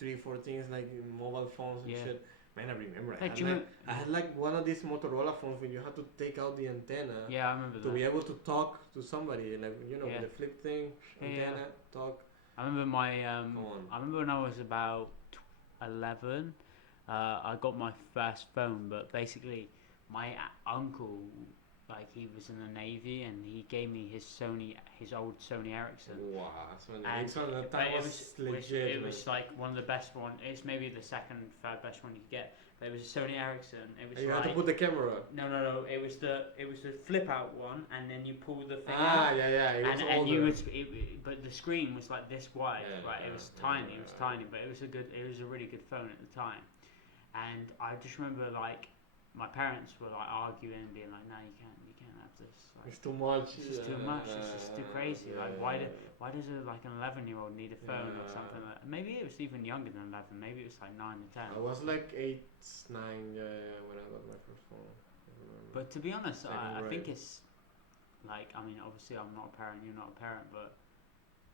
3-4 things, like mobile phones and Yeah. shit. Man, I remember. Hey, do you remember- I had like one of these Motorola phones where you had to take out the antenna yeah, I remember to be that. able to talk to somebody, like you know, Yeah. with the flip thing, Yeah, antenna, talk. I remember my Come on. I remember when I was about 11, I got my first phone, but basically my uncle, like he was in the Navy and he gave me his old Sony Ericsson. Wow, so And Ericsson at that but time it was was legit. it was like one of the best one. It's maybe the second, third best one you could get. But it was a Sony Ericsson. It was you had to like put the camera. no. It was the flip out one, and then you pull the thing Ah, out. yeah, it was And older. you was but the screen was like this wide, Yeah, right? yeah, It was yeah, tiny, yeah. but it was a really good phone at the time. And I just remember like my parents were like arguing and being like, "No, you can't have this. Like, It's too much. It's just too much. It's just too crazy. Like, why does like an 11-year-old need a phone or Yeah. something? Maybe it was even younger than 11. Maybe it was like 9 or 10. I was like 8, 9, when I got my first phone. I remember. But to be honest, I Second think grade. it's like, I mean, obviously I'm not a parent, you're not a parent, but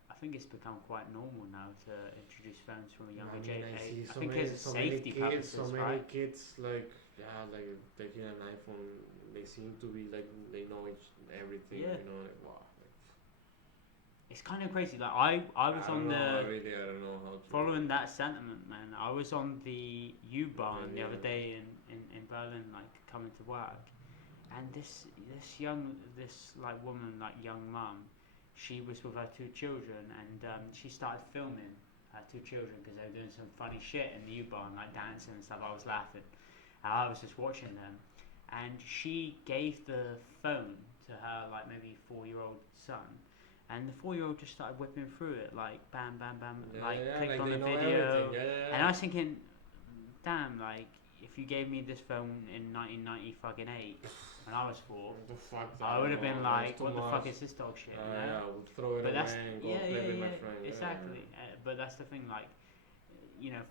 I think it's become quite normal now to introduce phones from a younger age. I think it's safety purposes, so many right? kids like taking an iPhone. They seem to be like they know everything. Yeah. You know, like wow. It's kind of crazy. Like I was I on don't know, the really, I don't know how to. following that sentiment, man. I was on the U-Bahn the Yeah. other day in Berlin, like coming to work, and this woman, like young mum, she was with her 2 children, and she started filming her 2 children because they were doing some funny shit in the U-Bahn, like dancing and stuff. I was laughing, and I was just watching them, and she gave the phone to her like maybe 4-year-old son. And the 4-year-old just started whipping through it, like bam, bam, bam, clicked on the they know video. everything. And I was thinking, damn, like if you gave me this phone in 1998 when I was 4, What the fuck? I would have been know, like, it's too what the fuck much. is this dog shit? Yeah, I would throw it But away that's and go yeah, play with my yeah, friend. exactly. But that's the thing, like,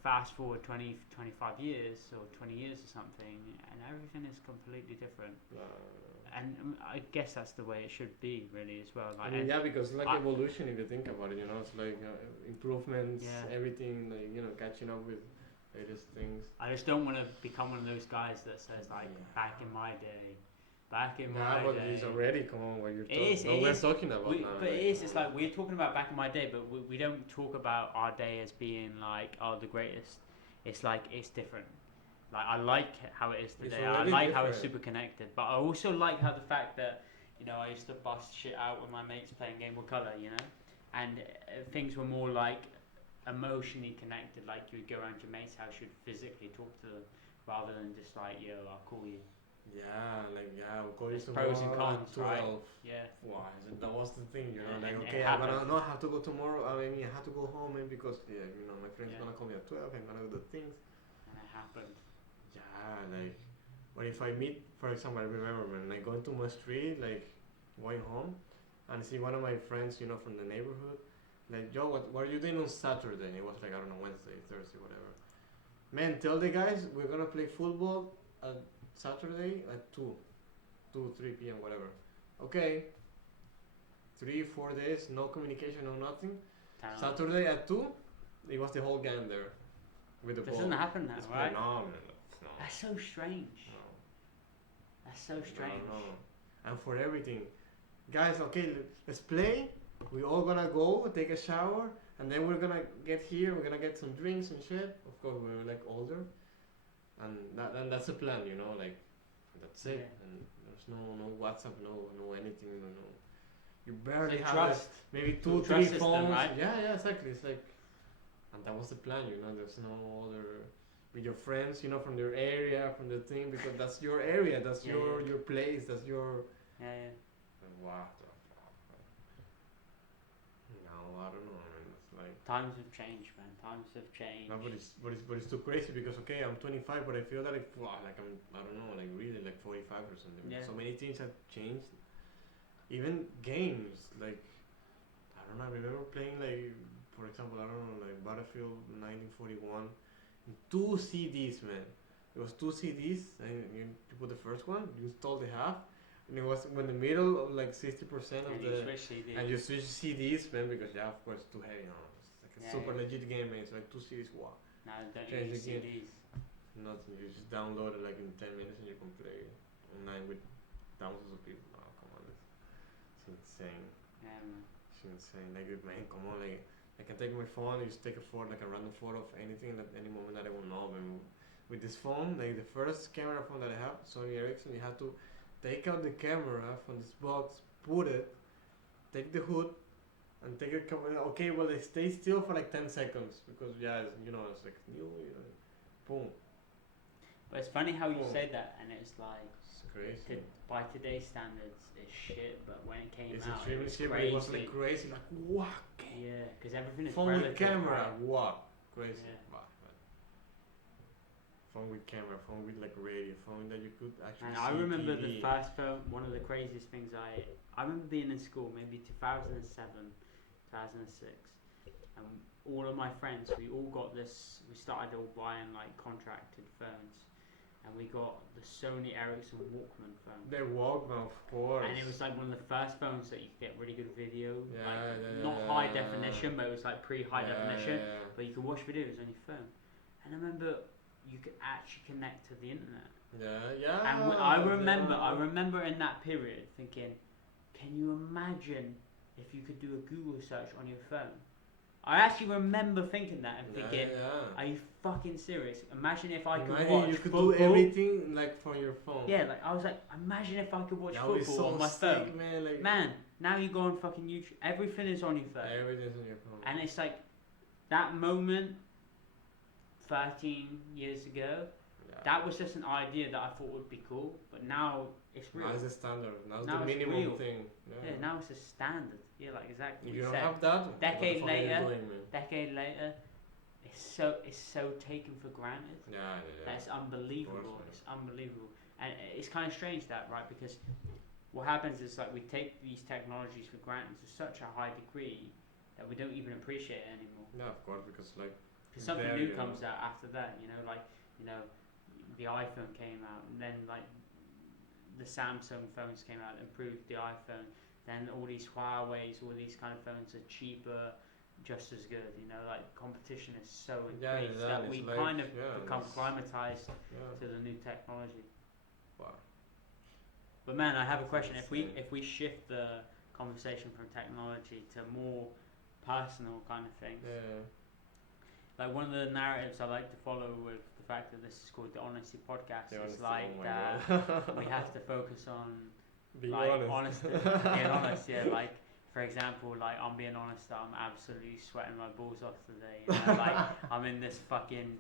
fast forward 20, 25 years or 20 years or something, and everything is completely different. And I guess that's the way it should be, really, as well. Like, because it's like evolution if you think about it. It's like improvements, everything, like catching up with latest things. I just don't want to become one of those guys that says like, back in my day. But it's already, come on, what we're talking about now. But it's like, we're talking about back in my day, but we don't talk about our day as being like, the greatest. It's like, it's different. Like, I like how it is today. I like how it's super connected. But I also like how the fact that, I used to bust shit out with my mates playing Game Boy Color, and things were more like emotionally connected. Like, you would go around your mate's house, you'd physically talk to them, rather than just like, yo, I'll call you. I'll call you pros and cons, 12. Right? Yeah. Wow, that was the thing, And okay, I have to go tomorrow. I have to go home, because my friend's gonna call me at 12. I'm gonna do the things. And it happened. But if I meet, for example, I remember when I go into my street, like going home, and see one of my friends, from the neighborhood, like, yo, what are you doing on Saturday? And it was like, I don't know, Wednesday, Thursday, whatever. Man, tell the guys we're gonna play football at Saturday at 2, 3 p.m. whatever. Okay. 3-4 days, no communication, no nothing. Saturday at 2, it was the whole gang there with the ball. Doesn't happen now, right? No. That's so strange. No. That's so strange. No. And for everything, guys, okay, let's play. We're all gonna go take a shower, and then we're gonna get here. We're gonna get some drinks and shit. Of course, we're like older, and that's the plan, like that's it. Yeah. And there's no WhatsApp, no anything, no. You barely have trust. Maybe 2, 3 phones. Right? Yeah, exactly. It's like, and that was the plan, There's no other. With your friends, from their area, from the thing, because that's your area, that's your place, that's your. Yeah. Wow. No, I don't know, man. It's like times have changed, man. Times have changed. No, but it's too crazy because okay, I'm 25, but I feel that I don't know, like really like 45 or something. Yeah. So many things have changed. Even games, like I don't know. I remember playing like, for example, I don't know, like Battlefield 1941. 2 CDs, man. It was 2 CDs, and you put the first one, you install the half, and it was in the middle of like 60% of and you switch CDs, man, because of course, too heavy. It's like a super legit game, man. It's like 2 CDs. Wow. No, don't use CDs. Nothing. You just download it like in 10 minutes, and you can play online with thousands of people. Oh, come on, it's insane. Yeah, man. It's insane. Like, man, come on, like. I can take my phone and just take a photo, like a random photo of anything at any moment that I will know. And with this phone, like the first camera phone that I have, Sony Ericsson, you have to take out the camera from this box, put it, take the hood, and take a camera. Okay, well, they stay still for like 10 seconds because, it's like new, boom. But it's funny how you say that, and it's like, it's crazy. By today's standards, it's shit, but when it came out, it was crazy. It was like crazy, like, wow. Yeah, because everything is phone relative, with camera, right? wow, crazy. Yeah. Wow, phone with camera, phone with like radio, phone that you could actually. And see I remember TV. the first phone. One of the craziest things I remember being in school, maybe 2007, 2006, and all of my friends, we all got this. We started all buying like contracted phones. And we got the Sony Ericsson Walkman phone. The Walkman, of course. And it was like one of the first phones that you could get really good video. Yeah, not high definition, but it was like pre-high definition. Yeah. But you could watch videos on your phone. And I remember you could actually connect to the internet. Yeah. And I remember in that period thinking, can you imagine if you could do a Google search on your phone? I actually remember thinking that and thinking, are you fucking serious? Imagine if I could watch you could football. do everything like from your phone. Yeah, like I was like, imagine if I could watch football on my phone. Man, now you go on fucking YouTube. Everything is on your phone. Everything's on your phone. And it's like, that moment, 13 years ago, that was just an idea that I thought would be cool. But now it's real. Now it's the standard. Now it's the minimum thing. Yeah, now it's a standard. Yeah, like exactly. If you don't have that, decade later, it's so taken for granted. That's unbelievable. It's unbelievable, and it's kind of strange that, right? Because what happens is like we take these technologies for granted to such a high degree that we don't even appreciate it anymore. Yeah, of course, because like Because something There new you comes go. out after that, the iPhone came out, and then like the Samsung phones came out, improved the iPhone. Then all these Huawei's, all these kind of phones are cheaper, just as good. Like competition is so increased that we like, kind of yeah, become it's- climatized yeah. to the new technology. Wow. But man, I have a That's question. insane. If we shift the conversation from technology to more personal kind of things, Yeah. like one of the narratives I like to follow with the fact that this is called the Honesty Podcast The is honesty, like oh my that God. we have to focus on Being like honest. being honest. Yeah, like for example, like I'm being honest that I'm absolutely sweating my balls off today. Like I'm in this fucking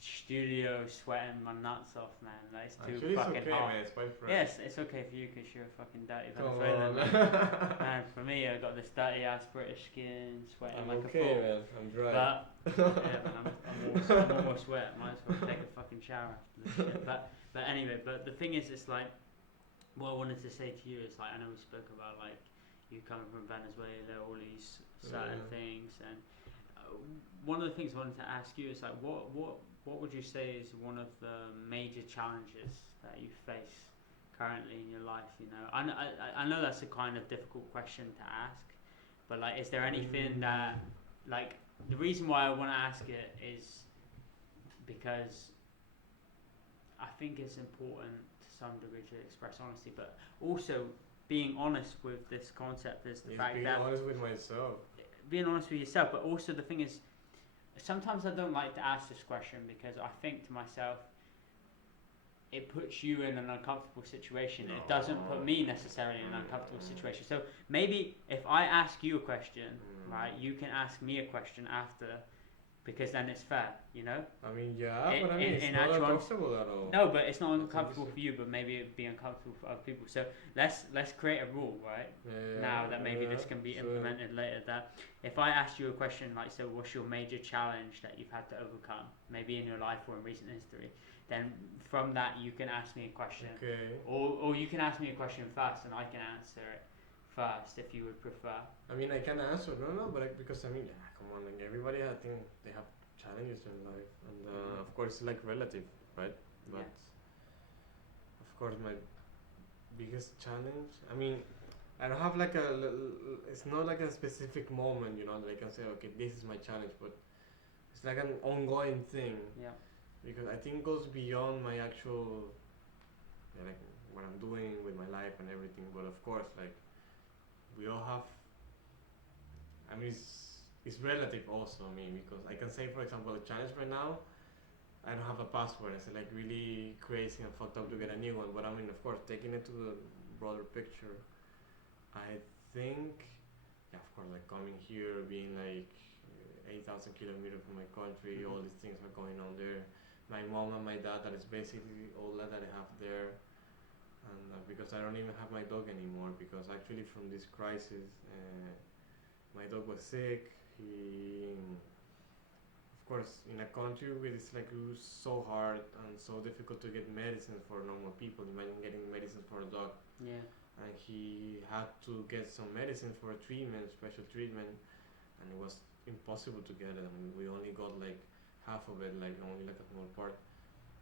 studio sweating my nuts off, man. Like it's too Actually, it's fucking okay, hot. man. It's quite fresh. Yes, it's okay for you because you're a fucking dirty Come Venezuelan. on. Man, for me, I got this dirty ass British skin, sweating I'm like okay, a fool. man. I'm dry. But yeah, man, I'm almost wet. Might as well take a fucking shower after this shit. But anyway, but the thing is, it's like what I wanted to say to you is like I know we spoke about like you coming from Venezuela, all these certain Yeah. things, and one of the things I wanted to ask you is like what would you say is one of the major challenges that you face currently in your life? I know that's a kind of difficult question to ask, but like, is there anything that like the reason why I want to ask it is because I think it's important to some degree to express honesty, but also being honest with this concept is the It's fact being that honest with myself. being honest with yourself, but also the thing is sometimes I don't like to ask this question because I think to myself it puts you in an uncomfortable situation. It doesn't put me necessarily in an uncomfortable situation. So maybe if I ask you a question, right, you can ask me a question after, because then it's fair, I mean, yeah, In- but I mean, in- it's in not actual- uncomfortable at all. No, but it's not That's uncomfortable for you, but maybe it'd be uncomfortable for other people. So let's create a rule, right? Yeah, Now that maybe this can be sure. implemented later, that if I asked you a question like, so what's your major challenge that you've had to overcome, maybe in your life or in recent history, then from that you can ask me a question, Okay. or you can ask me a question first and I can answer it first if you would prefer. I mean, I can answer, no, but because I mean, yeah, come on, like everybody, I think they have challenges in life, and of course, like relative, right? But of course, my biggest challenge, I mean, I don't have like it's not like a specific moment, that I can say, okay, this is my challenge, but it's like an ongoing thing. Yeah. Because I think it goes beyond my actual, like what I'm doing with my life and everything. But of course, like we all have. I mean, it's relative also. I mean, because I can say, for example, a challenge right now. I don't have a password. It's like really crazy and fucked up to get a new one. But I mean, of course, taking it to the broader picture, I think, yeah, of course, like coming here, being like 8,000 kilometers from my country, all these things are going on there. My mom and my dad, that is basically all that I have there. And because I don't even have my dog anymore, because actually from this crisis, my dog was sick. Of course, in a country where it's like so hard and so difficult to get medicine for normal people, imagine getting medicine for a dog. Yeah. And he had to get some medicine for a treatment, special treatment, and it was impossible to get it. I mean, we only got like half of it, like only like a small part.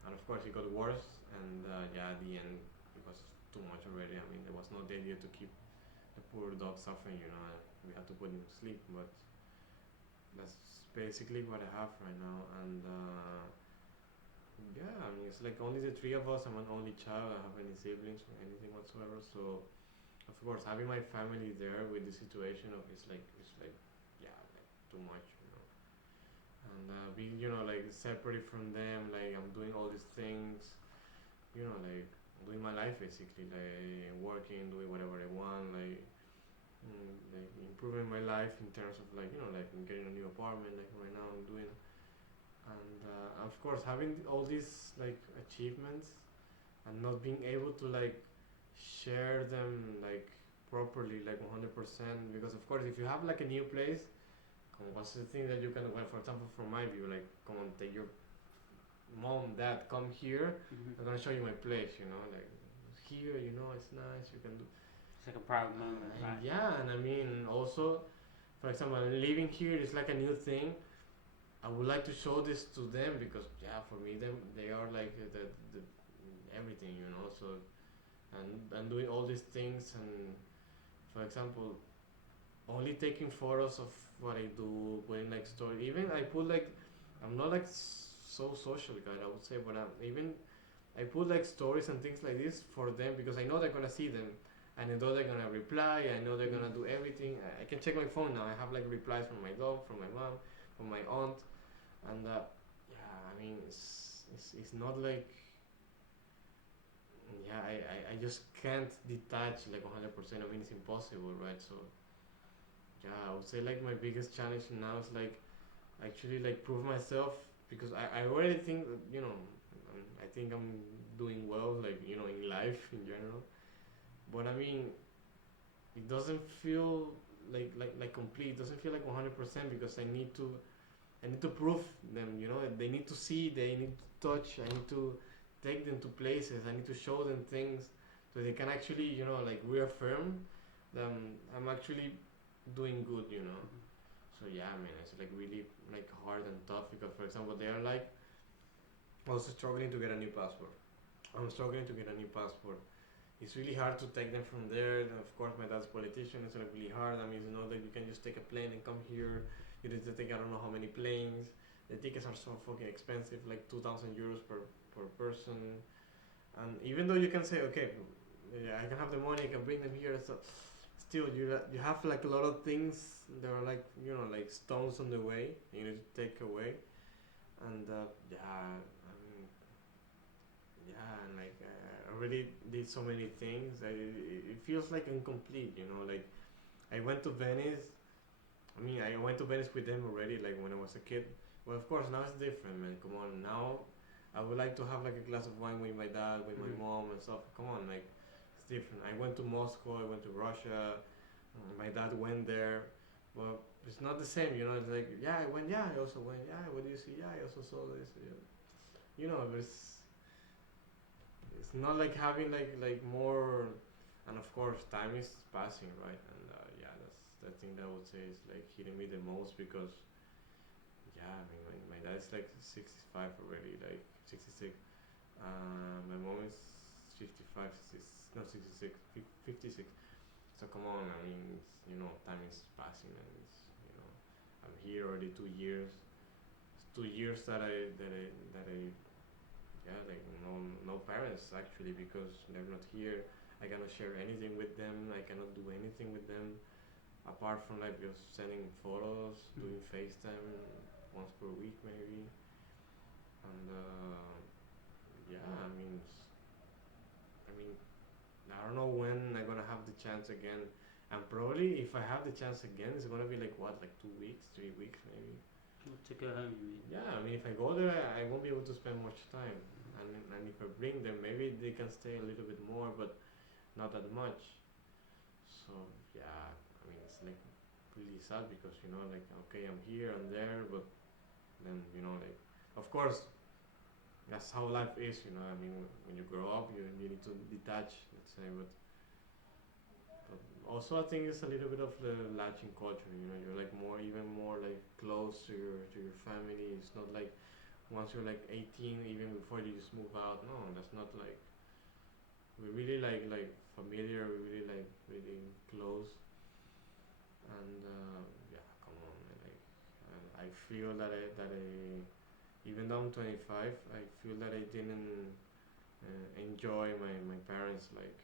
And of course, it got worse, and yeah, at the end, it was too much already. I mean, there was no idea to keep the poor dog suffering, we had to put him to sleep, but that's basically what I have right now. And yeah, I mean, it's like only the three of us. I'm an only child. I don't have any siblings or anything whatsoever. So, of course, having my family there with the situation of it's like yeah, like too much, And being like separate from them, like I'm doing all these things, like doing my life basically, like working, doing whatever I want, like improving my life in terms of like like getting a new apartment, like right now I'm doing. And of course, having all these like achievements and not being able to like share them like properly, like 100%, because of course if you have like a new place, what's the thing that you can, well, for example, from my view, like come on, take your mom, dad, come here, I'm gonna show you my place, like here, it's nice, you can do. It's like a proud moment, right? Yeah, and I mean also, for example, living here is like a new thing, I would like to show this to them because for me they are like the everything, so and doing all these things, and for example only taking photos of what I do, putting like story. Even I put like, I'm not like so social guy, I would say, but I put like stories and things like this for them because I know they're gonna see them, and I know they're gonna reply. I know they're gonna do everything. I can check my phone now. I have like replies from my dog, from my mom, from my aunt, and I mean it's not like, I just can't detach like 100%. I mean, it's impossible, right? So I would say like my biggest challenge now is like actually like prove myself, because I already think that, I think I'm doing well, like, in life in general. But I mean, it doesn't feel like complete. It doesn't feel like 100% because I need to prove them. They need to see. They need to touch. I need to take them to places. I need to show them things so they can actually, like reaffirm that I'm actually doing good. So I mean, it's like really like hard and tough because, for example, they are like also struggling to get a new passport. I'm struggling to get a new passport. It's really hard to take them from there. And of course, my dad's politician. It's like really hard. I mean, it's not like you can just take a plane and come here. You need to take I don't know how many planes. The tickets are so fucking expensive, like 2,000 euros per person. And even though you can say, okay, I can have the money, I can bring them here, so still you have like a lot of things that are like, like stones on the way you need to take away. And I mean, and like I already did so many things. It feels like incomplete, like I went to Venice. I mean, I went to Venice with them already, like when I was a kid. Well, of course, now it's different, man. Come on, now I would like to have like a glass of wine with my dad, with my mom and stuff. Come on, like it's different. I went to Moscow, I went to Russia. My dad went there, but it's not the same, It's like, I went, I also went, what do you see? I also saw this, but it's not like having like more. And of course, time is passing, right? And that's the thing that I would say is like hitting me the most because I mean, my dad is like 65 already, like 66. My mom is 55, no 66, 56. So come on, I mean, time is passing, and I'm here already 2 years. It's 2 years that I like no parents actually because they're not here. I cannot share anything with them. I cannot do anything with them apart from like just sending photos, doing FaceTime once per week maybe. And I mean, I don't know when I'm gonna have the chance again. And probably if I have the chance again, it's gonna be like what, like 2 weeks, 3 weeks maybe. To go home, you mean? I mean, if I go there, I won't be able to spend much time. And if I bring them, maybe they can stay a little bit more, but not that much. So I mean, it's like really sad because like okay, I'm here and there, but then like of course that's how life is. I mean, when you grow up, you need to detach, let's say, but also I think it's a little bit of the latching culture. You're like even more like close to your family. It's not like once you're like 18, even before you just move out. No, that's not like, we're really like familiar. We're really like really close. And come on, man, like I feel that I even though I'm 25, I feel that I didn't enjoy my parents like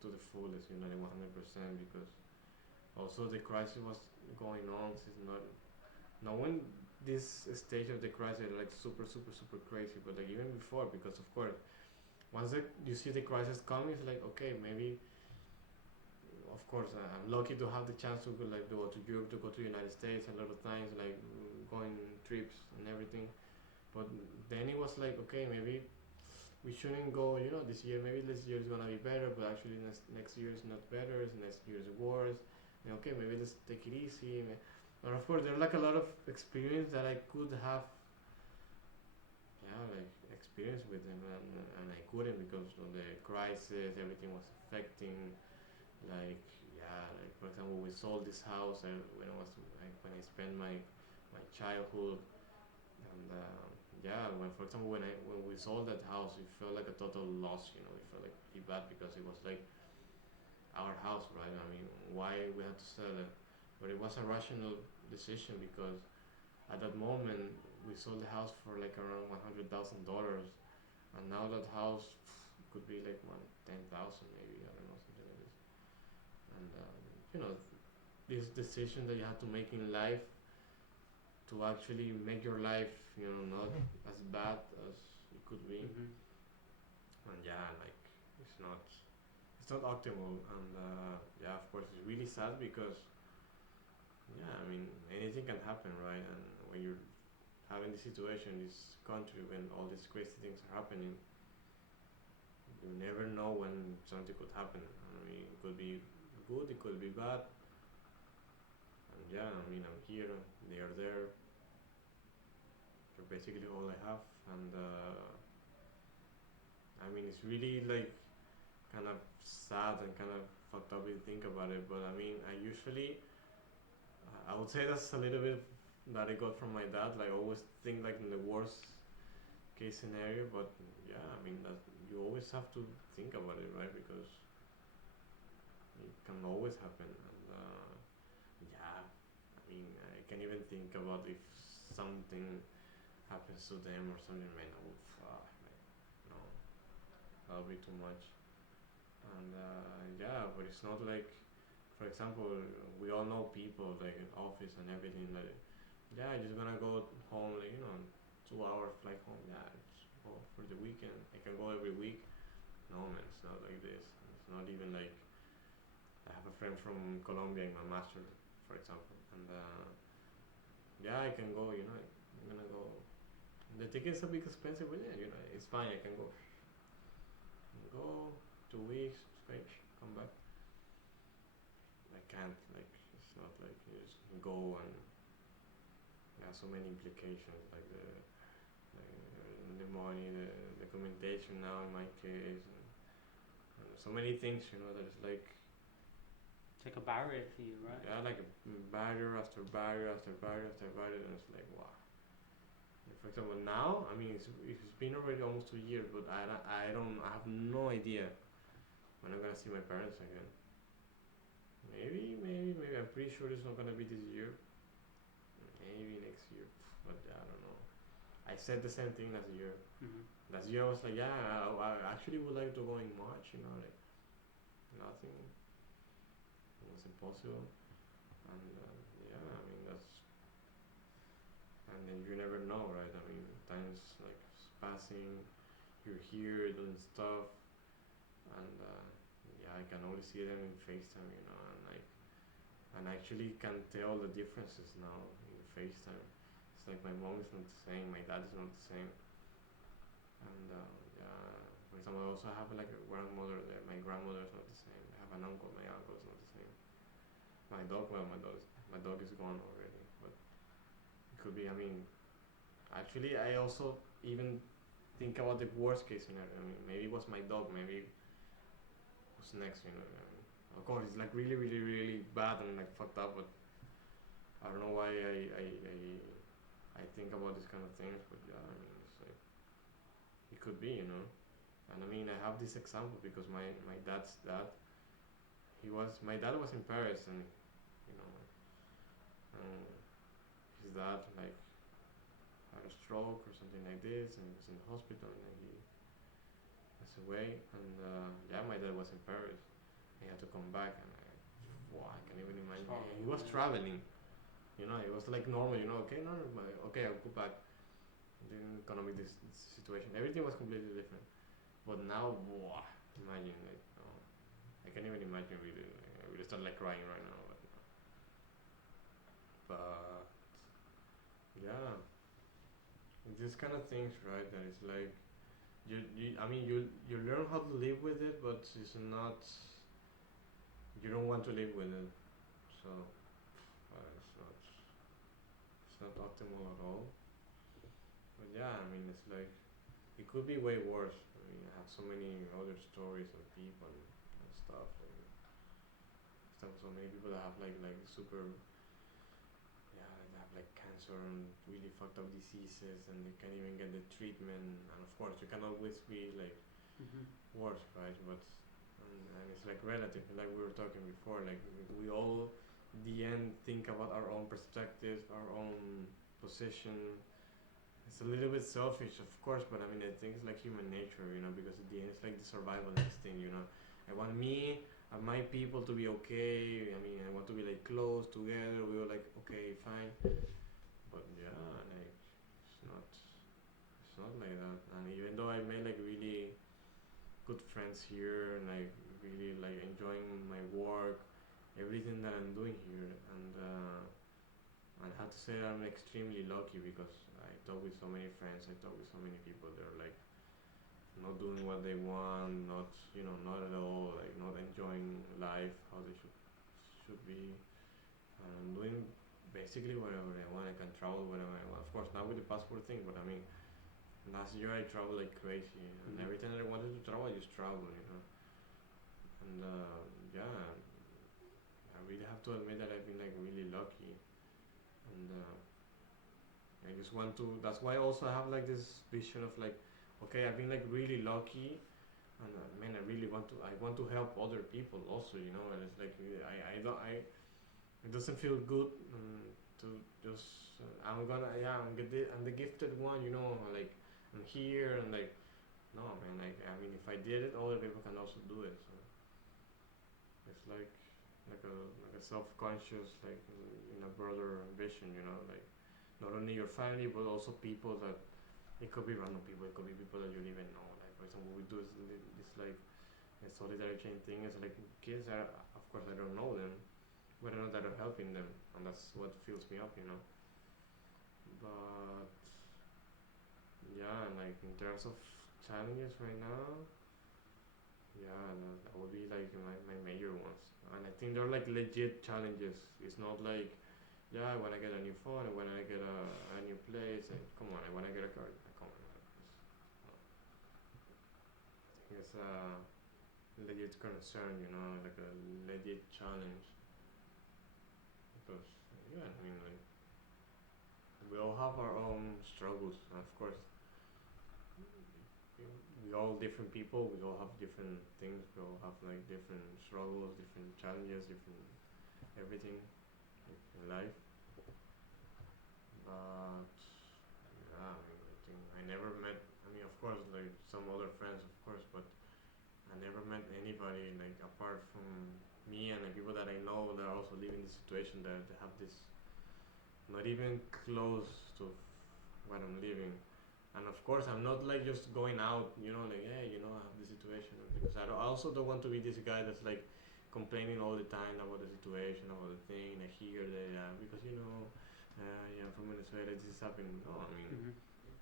to the fullest, like 100%, because also the crisis was going on. So it's not when this stage of the crisis like super super super crazy, but like even before, because of course once you see the crisis coming, it's like okay, maybe of course I'm lucky to have the chance to go, like to go to Europe, to go to the United States a lot of times, like going trips and everything. But then it was like okay, maybe we shouldn't go, this year. Maybe this year is gonna be better, but actually next year is not better. Next year is worse. And okay, maybe let's take it easy. But of course, there are like a lot of experience that I could have, like experience with them, and I couldn't because of the crisis. Everything was affecting. Like like for example, we sold this house when I spent my childhood. And yeah, when for example when we sold that house, it felt like a total loss. You know, it felt like pretty bad because it was like our house, right? I mean, why we had to sell it? But it was a rational decision because at that moment we sold the house for like around $100,000, and now that house could be like 10,000 maybe, I don't know, something like this. And you know, this decision that you have to make in life to actually make your life, you know, not as bad as it could be. And yeah, like it's not optimal. And yeah, of course, it's really sad because yeah, I mean, anything can happen, right? And when you're having this situation, this country, when all these crazy things are happening, you never know when something could happen. I mean, it could be good, it could be bad. And yeah, I mean, I'm here, they are there. They're basically all I have. And I mean, it's really like kind of sad and kind of fucked up if you think about it. But I mean, I would say that's a little bit that I got from my dad. Like, I always think like in the worst case scenario, but yeah, I mean that you always have to think about it, right? Because it can always happen. And yeah, I mean, I can even think about if something happens to them or something, man, I would, no, that'll be too much. And yeah, but it's not like, for example, we all know people like in office and everything. Like, yeah, just gonna go home, like, you know, 2 hour flight home. Yeah, just go for the weekend. I can go every week. No, man, it's not like this. It's not even like I have a friend from Colombia in my master, for example, and yeah, I can go. You know, I'm gonna go. The tickets are big expensive, but yeah, you know, it's fine. I can go. Go 2 weeks straight, come back. I can't, like, it's not like you just go and yeah, so many implications, like the money, the documentation now in my case, and so many things, you know, that it's like It's like a barrier for you, right? yeah, like a barrier after barrier after barrier after barrier, and it's like wow. And for example, now I mean it's been already almost 2 years, but I have no idea when I'm gonna see my parents again. Maybe I'm pretty sure it's not gonna be this year. Maybe next year, but I don't know. I said the same thing last year. Last year I was like, yeah, I actually would like to go in March, you know, like nothing. It was impossible, and yeah, I mean and then you never know, right? I mean, time's like passing. You're here doing stuff, and yeah, I can only see them in FaceTime, you know, and I actually can tell the differences now in FaceTime. It's like my mom is not the same, my dad is not the same, and yeah. For example, I also have like a grandmother there. My grandmother is not the same. I have an uncle. My uncle is not the same. My dog, well, my dog is gone already, but it could be. I mean, actually, I also even think about the worst case scenario. I mean, maybe it was my dog. Maybe who's next? You know. I mean, of course, it's like really, really, really bad and like fucked up. But I don't know why I think about these kind of things. But yeah, I mean, it's like it could be, you know. And I mean, I have this example because my dad's dad. My dad was in Paris, and you know, his dad like had a stroke or something like this, and he was in the hospital, and then he passed away. And yeah, my dad was in Paris. He had to come back, and wow, I can't even imagine. He was traveling, you know. It was like normal, you know. Okay, no, okay, I'll go back. The economic this situation, everything was completely different. But now, wow, imagine like, oh, I can't even imagine really. Like, I really start like crying right now. But yeah, these kind of things, right? That it's like I mean, you learn how to live with it, but it's not. You don't want to live with it, so it's not optimal at all. But yeah, I mean, it's like it could be way worse. I mean, I have so many other stories of people and stuff. And so many people that have like super yeah, they have like cancer and really fucked up diseases, and they can't even get the treatment. And of course, you can always be like worse, right? But and it's like relative, like we were talking before. Like we all, in the end, think about our own perspectives, our own position. It's a little bit selfish, of course, but I mean, I think it's like human nature, you know, because at the end, it's like the survival instinct, you know. I want me and my people to be okay. I mean, I want to be like close together. We were like, okay, fine, but yeah, like it's not like that. And even though I made like really good friends here, and like really like enjoying my work, everything that I'm doing here, and I have to say I'm extremely lucky because I talk with so many friends, I talk with so many people. They're like not doing what they want, not not at all, like not enjoying life how they should be. And I'm doing basically whatever I want. I can travel wherever I want. Of course, not with the passport thing, but I mean, last year I traveled like crazy, and every time I wanted to travel, I just travel, you know. And yeah, I really have to admit that I've been like really lucky, and I just want to. That's why also I have like this vision of like, okay, I've been like really lucky, and man, I really want to. I want to help other people also, you know. And it's like I don't. It doesn't feel good to just. I'm gonna. Yeah, I'm the gifted one, you know. Like I'm here and like. No, man. Like I mean, if I did it, other people can also do it. So it's like a self-conscious, like in a broader vision, you know, like not only your family but also people that it could be random people, it could be people that you don't even know. Like for example, we do this like a solidary chain thing. It's like kids are, of course, I don't know them, but I know that I'm helping them, and that's what fills me up, you know. But yeah, like in terms of challenges right now, yeah, that would be like my major ones. And I think they're like legit challenges. It's not like, yeah, I want to get a new phone, I want to get a new place, and come on, I want to get a car. Come on, no. I think it's a legit concern, you know, like a legit challenge. Because, yeah, I mean, like, we all have our own struggles, of course. We all different people, we all have different things, we all have like different struggles, different challenges, different everything in life. But yeah, I mean, I think I never met. I mean, of course, like some other friends, of course, but I never met anybody like apart from me and the people that I know that also live in this situation that they have this not even close to what I'm living. And of course, I'm not like just going out, you know, like hey, you know, I have this situation because I also don't want to be this guy that's like complaining all the time about the situation, about the thing, I hear that because you know, yeah, I'm from Venezuela, this is happening. No, I mean,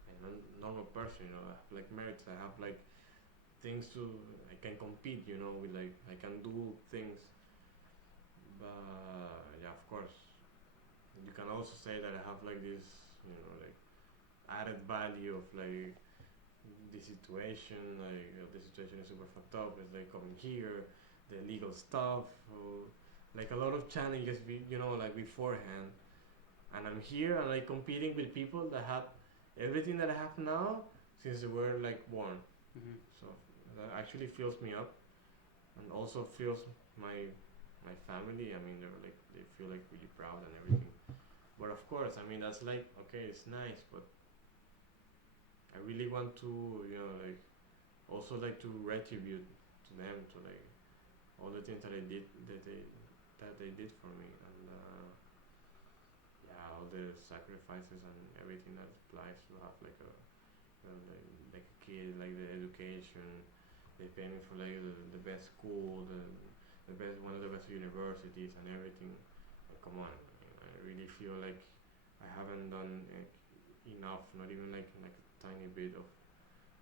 I'm a normal person, you know. I have like merits. I have like things to. I can compete, you know, with like I can do things. But yeah, of course, you can also say that I have like this, you know, like added value of like the situation. Like the situation is super fucked up. It's like coming here, the legal stuff, like a lot of challenges, you know, like beforehand. And I'm here and like competing with people that have everything that I have now since they were like born. So that actually fills me up, and also fills my family. I mean, they feel like really proud and everything. But of course, I mean that's like okay, it's nice, but I really want to like also like to retribute to them to like all the things that I did that they did for me, and yeah, all the sacrifices and everything that applies to have like like a kid, like the education. They pay me for like the best school, the best one of the best universities and everything. And come on, I really feel like I haven't done enough, not even like a tiny bit of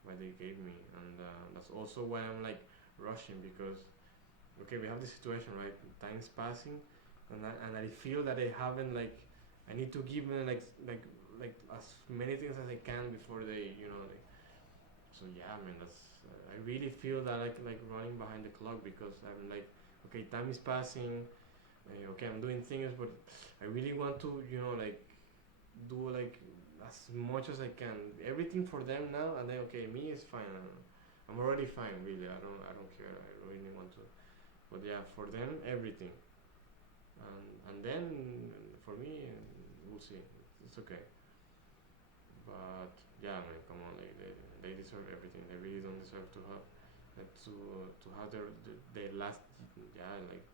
what they gave me, and that's also why I'm like rushing because okay, we have this situation, right? Time's passing, and I feel that I haven't like I need to give them like as many things as I can before they like. So yeah, I mean that's I really feel that like running behind the clock because I'm like okay, time is passing. okay, I'm doing things, but I really want to, like, do like as much as I can, everything for them now, and then okay, me is fine. I'm already fine, really. I don't care. I really want to, but yeah, for them, everything, and then for me, we'll see. It's okay. But yeah, man, come on, like they deserve everything. They really don't deserve to have to have their last, yeah, like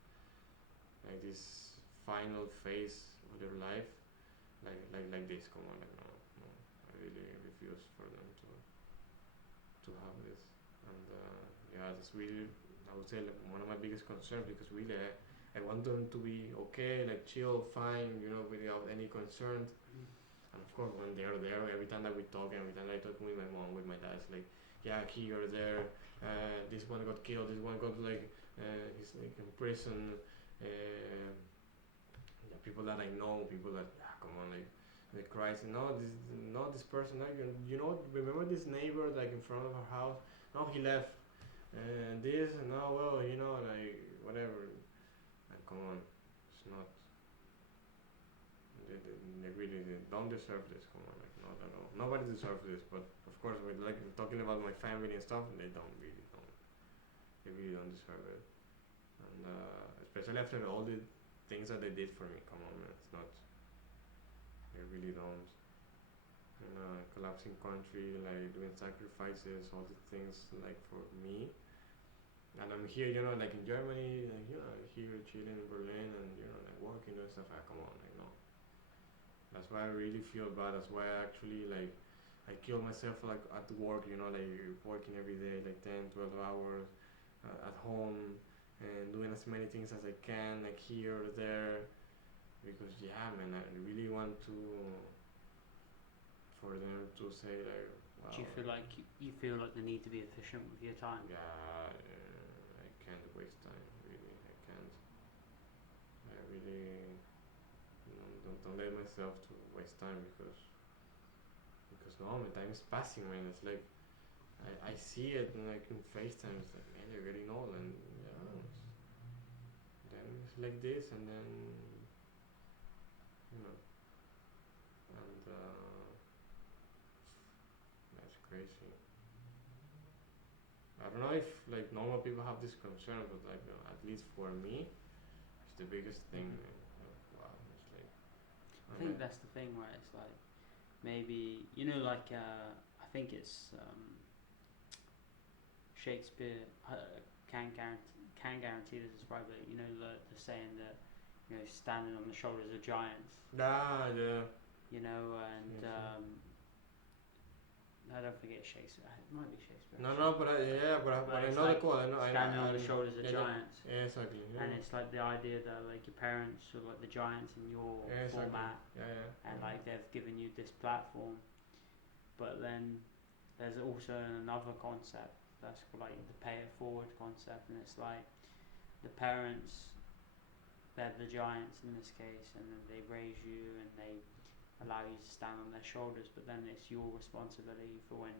this final phase of their life, like this. Come on, like no, no, I really refuse for them to have this. And yeah, that's really, I would say, like one of my biggest concerns, because really I want them to be okay, like chill, fine, without any concerns. And of course, when they're there, every time that we talk, every time I talk with my mom, with my dad, it's like, yeah, here or there, this one got killed, this one got like, he's like in prison. Yeah, people that I know, people that, yeah, come on, like, they cry, say, no, this person, no, remember this neighbor, like, in front of our house? No, he left. And this, and no, well, like, whatever. And come on, it's not, they really don't deserve this, come on, like, not at all. Nobody deserves this, but of course, we're like talking about my family and stuff, and they really don't deserve it. And especially after all the things that they did for me, come on, man, it's not, they really don't. In a collapsing country, like doing sacrifices, all the things like for me. And I'm here, like in Germany, like, here chilling in Berlin, and like working and stuff. Come on, like no. That's why I really feel bad. That's why I actually like I kill myself like at work, like working every day, like 10, 12 hours at home, and doing as many things as I can, like here or there, because yeah, man, I really want to. For them to say like, wow. Do you feel like you feel like the need to be efficient with your time? Yeah, I can't waste time. Really, I can't. I really, don't let myself to waste time, because no, my time is passing, man. It's like I see it like in FaceTime. It's like, man, you're getting old, and yeah, then it's like this, and then and that's crazy. I don't know if like normal people have this concern, but like at least for me, it's the biggest thing. Wow, it's like. I think that's the thing, right? It's like maybe like I think it's Shakespeare can guarantee this is right, but the saying that standing on the shoulders of giants. Ah, yeah. And yes, I don't forget Shakespeare. It might be Shakespeare. No, but I know the quote. I know. Standing on the shoulders of giants. Yeah, exactly. Yeah. And it's like the idea that like your parents are like the giants in your format, and like they've given you this platform. But then there's also another concept that's called like the pay it forward concept, and it's like the parents, they're the giants in this case, and then they raise you and they allow you to stand on their shoulders, but then it's your responsibility for when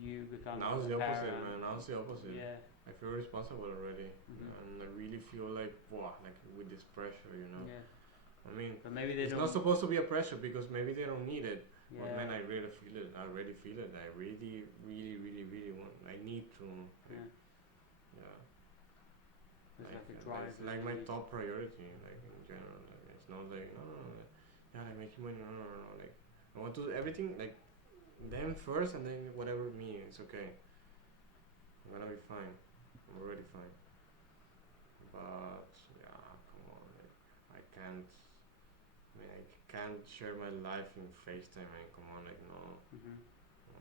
you become now it's the opposite, man. Now it's the opposite. Yeah. I feel responsible already, and I really feel like, wow, like with this pressure, Yeah. I mean, but maybe it's not supposed to be a pressure, because maybe they don't need it. Yeah. But man, I really feel it. I already feel it. I really, really, really, really want. I need to. Yeah. Yeah. It's like a drive. It's like my top priority, like in general. Like, it's not like no, yeah, like making money. No. Like I want to do everything like them first, and then whatever me. It's okay. I'm gonna be fine. I'm already fine. But yeah, come on. Like, I can't. I mean, I can't share my life in FaceTime. Man, come on, like no. No.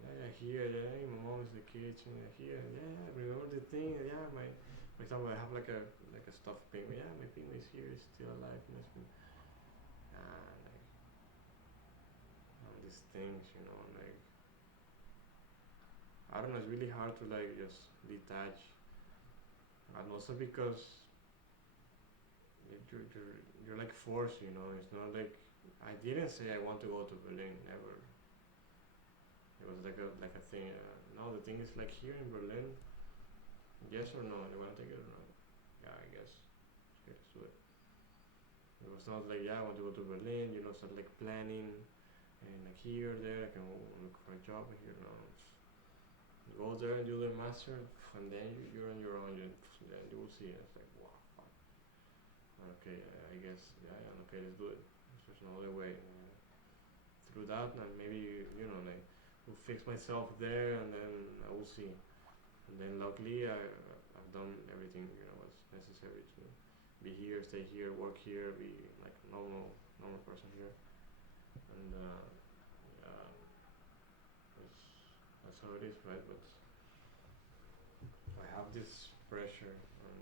Yeah, here, yeah, my mom is in the kitchen. Here, yeah, remember the thing? Yeah, for example, I have like a stuffed penguin. Yeah, my penguin is here, is still alive. Like these things, like I don't know. It's really hard to like just detach, and also because you're like forced. It's not like I didn't say I want to go to Berlin. Never. It was like a thing. No, the thing is like here in Berlin. Yes or no? You wanna take it or not? Yeah, I guess. do it. It was not like, yeah, I want to go to Berlin, start like planning and like here, there, I can look for a job here. No, you go there and do the master, and then you're on your own. Then you will see. And it's like, wow, fuck. Okay, I guess, yeah, okay, let's do it. There's no other way. Through that, and maybe like, will fix myself there, and then I will see. And then luckily, I've done everything what's necessary to be here, stay here, work here, be like a normal person here, and yeah, that's how it is, right? But I have this pressure, and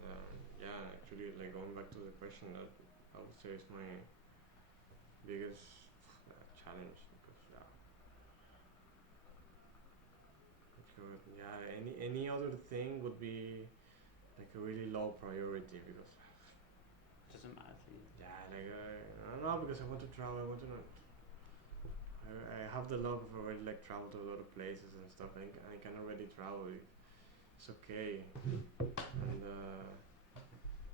yeah, actually, like going back to the question, that I would say is my biggest challenge, because any other thing would be like a really low priority, because Doesn't matter to you. yeah, like I don't know, because I want to travel. I want to know. I have the luck of already like travel to a lot of places and stuff. I can already travel. It's okay, and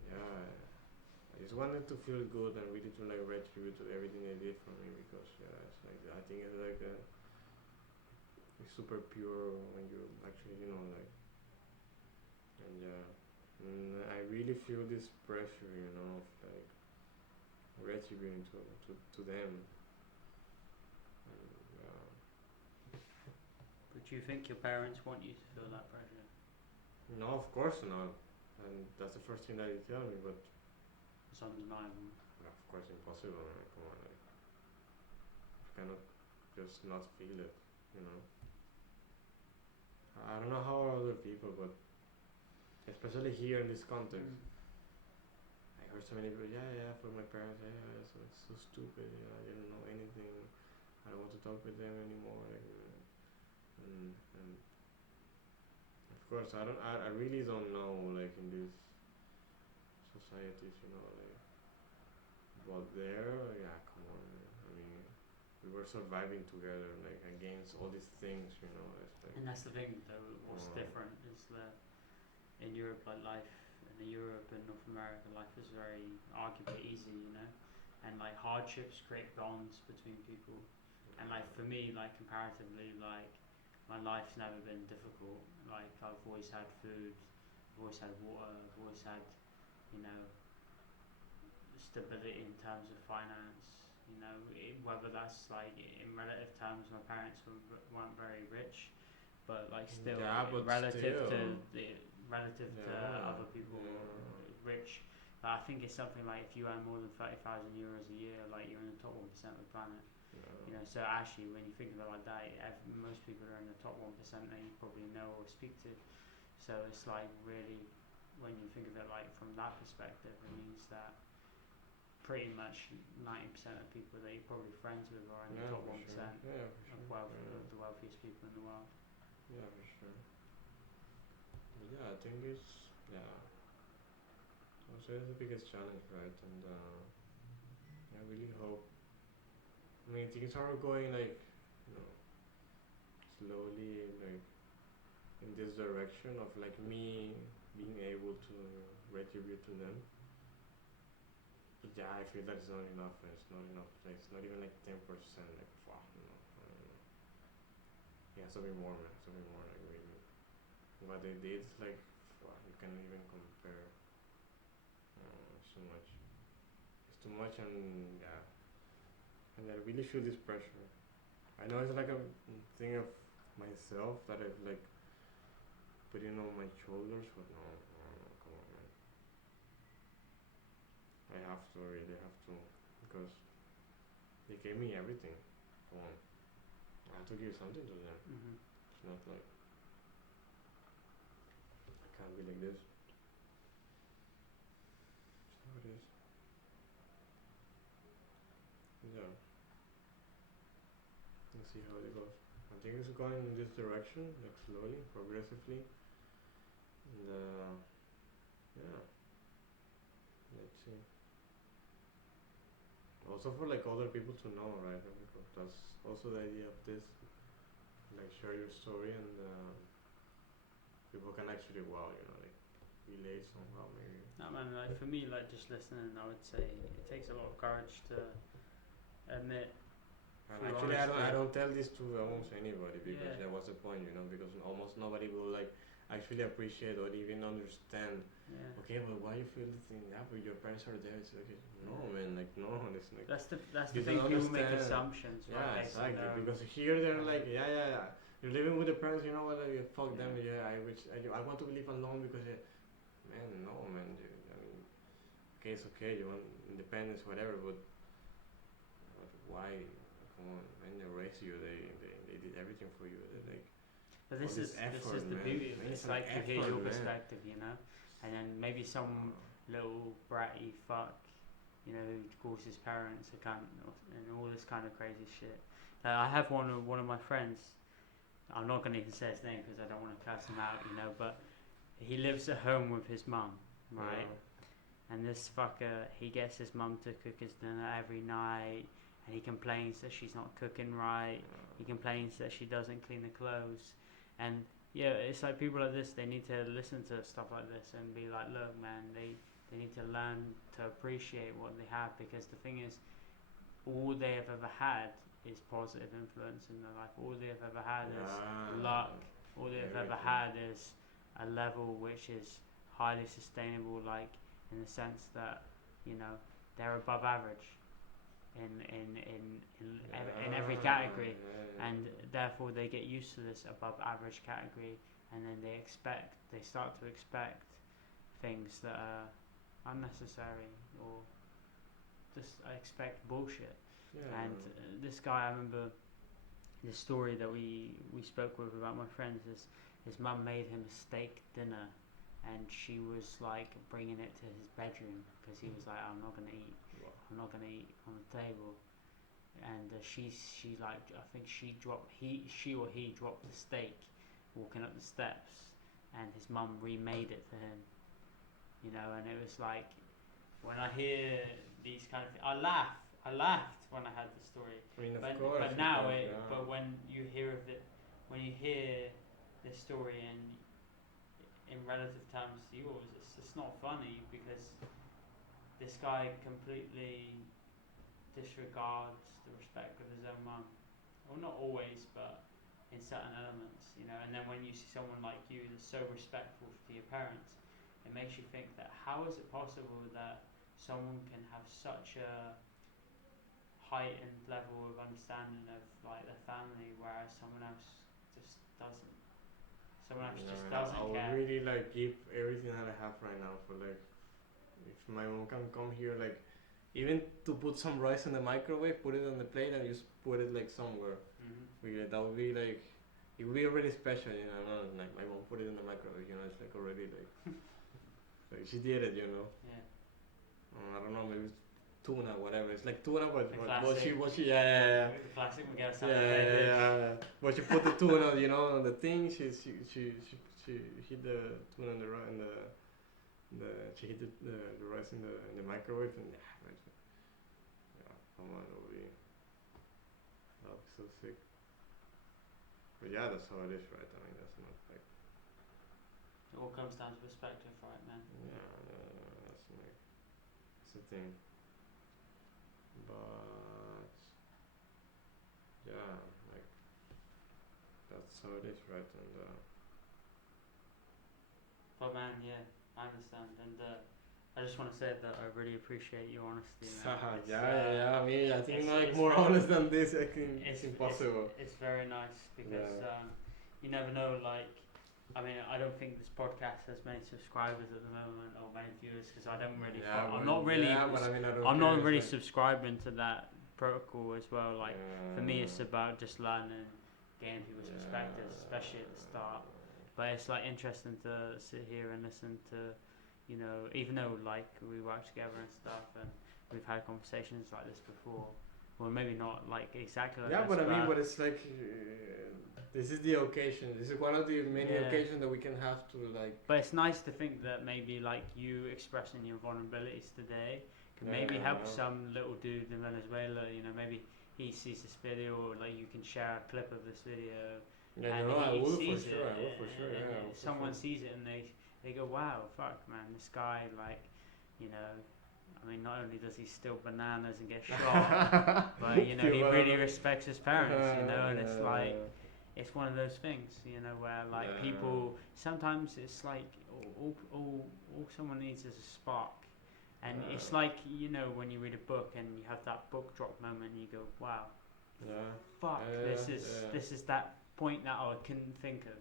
yeah, I just wanted to feel good and really to like retribute to everything they did for me, because it's like I think it's like it's super pure when you actually like, and I really feel this pressure, of like retributing to them. And, But do you think your parents want you to feel that pressure? no, of course not, and that's the first thing that they tell me. But It's undeniable. of course, impossible. Like, come on, like, you cannot just not feel it. I don't know how are other people, but especially here in this context. I heard so many people, yeah, for my parents, yeah, so it's so stupid, I didn't know anything, I don't want to talk with them anymore, like, and of course, I really don't know, like, in these societies, like, but there, yeah, come on, I mean, we were surviving together, like, against all these things, it's like, And that's the thing, though. What's different is that in Europe, like life in Europe and North America, life is very arguably easy, and like hardships create bonds between people. And like for me, like comparatively, like my life's never been difficult. Like I've always had food, I've always had water, I've always had, stability in terms of finance. Whether that's like in relative terms, my parents weren't very rich, but like still, but relative still. to other people rich. I think it's something like if you earn more than 30,000 euros a year, like you're in the top 1% of the planet. So actually, when you think of it like that, most people are in the top 1% that you probably know or speak to. So it's like really, when you think of it like from that perspective, it means that pretty much 90% of people that you're probably friends with are in the top 1% of the wealthiest people in the world. Yeah, for sure. But yeah, I think it's also it's the biggest challenge, right? And I really hope. I mean, things are going like slowly, like in this direction of like me being able to retribute to them. But yeah, I feel that it's not enough, and it's not enough. Like, it's not even like 10%. Like, wow, I don't know. Yeah, something more, man. Something more. Like, really, what they did, like, wow, you can't even compare. It's too much. It's too much, and yeah, and I really feel this pressure. I know it's like a thing of myself that I've like put on my shoulders, but no, come on, man. I have to, really have to, because they gave me everything. Come on, I have to give something to them. It's not like I can't be like this. That's how it is. Yeah. Let's see how it goes. I think it's going in this direction, like slowly, progressively. And yeah. Let's see. Also for like other people to know, right? Because that's also the idea of this. Like share your story, and people can actually, wow, like relate somehow maybe. No man, like for me, like just listening, I would say it takes a lot of courage to admit. And Through actually, I honesty. don't tell this to almost anybody because Yeah. what's the point, because almost nobody will like actually appreciate or even understand. Yeah. Okay, but why you feel this thing? Yeah, but your parents are there. It's like, no, man, like no, it's like. That's the You thing. don't People make understand. assumptions, right? Yeah, Based on exactly. their own. Because here they're Yeah. like, yeah. You're living with the parents, you know what? Like, fuck them. Yeah. Yeah, I want to live alone because, man, no, man. Dude, I mean, okay, it's okay. You want independence, whatever, but why? Come on, man. They raised you. They did everything for you. They, like, But all this effort, this is the man. beauty of Man, it. it's It's an like you hear effort, your man. perspective, and then maybe some little bratty fuck, who calls his parents a cunt and all this kind of crazy shit. I have one of my friends. I'm not gonna even say his name because I don't want to curse him out, but he lives at home with his mum, right? And this fucker, he gets his mum to cook his dinner every night, and he complains that she's not cooking right. He complains that she doesn't clean the clothes, and yeah, it's like people like this. They need to listen to stuff like this and be like, look, man, they need to learn to appreciate what they have, because the thing is, all they have ever had is positive influence in their life. All they have ever had is luck. All they have ever had is a level which is highly sustainable, like in the sense that they're above average in every category, and therefore they get used to this above average category, and then they start to expect things that are unnecessary, or just expect bullshit. And this guy, I remember the story that we spoke with about my friends is his mum made him a steak dinner, and she was like bringing it to his bedroom because he was like, I'm not gonna eat on the table. And she like, I think he dropped the steak walking up the steps, and his mum remade it for him, and it was like, when I hear these kind of things, I laughed when I heard the story. I mean, But of course. but when you hear of it, when you hear this story in relative terms to yours, it's not funny, because this guy completely disregards the respect of his own mum. Well, not always, but in certain elements, And then when you see someone like you that's so respectful to your parents, it makes you think that how is it possible that someone can have such a heightened level of understanding of like their family, whereas someone else just doesn't. Someone else just doesn't I would care. really like give everything that I have right now for like, if my mom can come here, like even to put some rice in the microwave, put it on the plate and just put it like somewhere. Mm-hmm. That would be like, it would be already special, Not like my mom put it in the microwave, it's like already like, like she did it, Yeah. I don't know, maybe it's tuna, whatever. It's like tuna, but The what she, The classic Miguel Santafé dish. yeah. But she put the tuna, on the thing. She hit the tuna in she hit the rice in the microwave, and come on, that'll be so sick. But yeah, that's how it is, right? I mean, that's not like. It all comes down to perspective, right, man? Yeah, that's the thing. But yeah, like that's how it is, right? And But man, yeah, I understand, and I just want to say that I really appreciate your honesty, man. yeah. I mean, I think it's more very- honest than this, I think it's impossible. It's very nice because you never know. Like, I mean, I don't think this podcast has many subscribers at the moment or many viewers, because I don't really. I'm not really. Yeah, but I mean, I'm not really subscribing to that protocol as well. Like, for me, it's about just learning, getting people's perspectives, especially at the start. But it's like interesting to sit here and listen to, even though like we work together and stuff, and we've had conversations like this before. Well, maybe not like exactly like this. Yeah, but I mean, but it's like this is the occasion. This is one of the many occasions that we can have to like. But it's nice to think that maybe like you expressing your vulnerabilities today can maybe help some little dude in Venezuela. Maybe he sees this video, or like you can share a clip of this video. Yeah, and I will he for sees sure. it, I will for sure. Yeah. Someone sees it and they go, wow, fuck, man, this guy, like, you know, I mean, not only does he steal bananas and get shot, but, you know, he really respects his parents, you know, and it's like, it's one of those things, you know, where, like, people, sometimes it's like, all someone needs is a spark. And it's like, you know, when you read a book and you have that book drop moment and you go, wow, fuck, this is that point that I couldn't think of,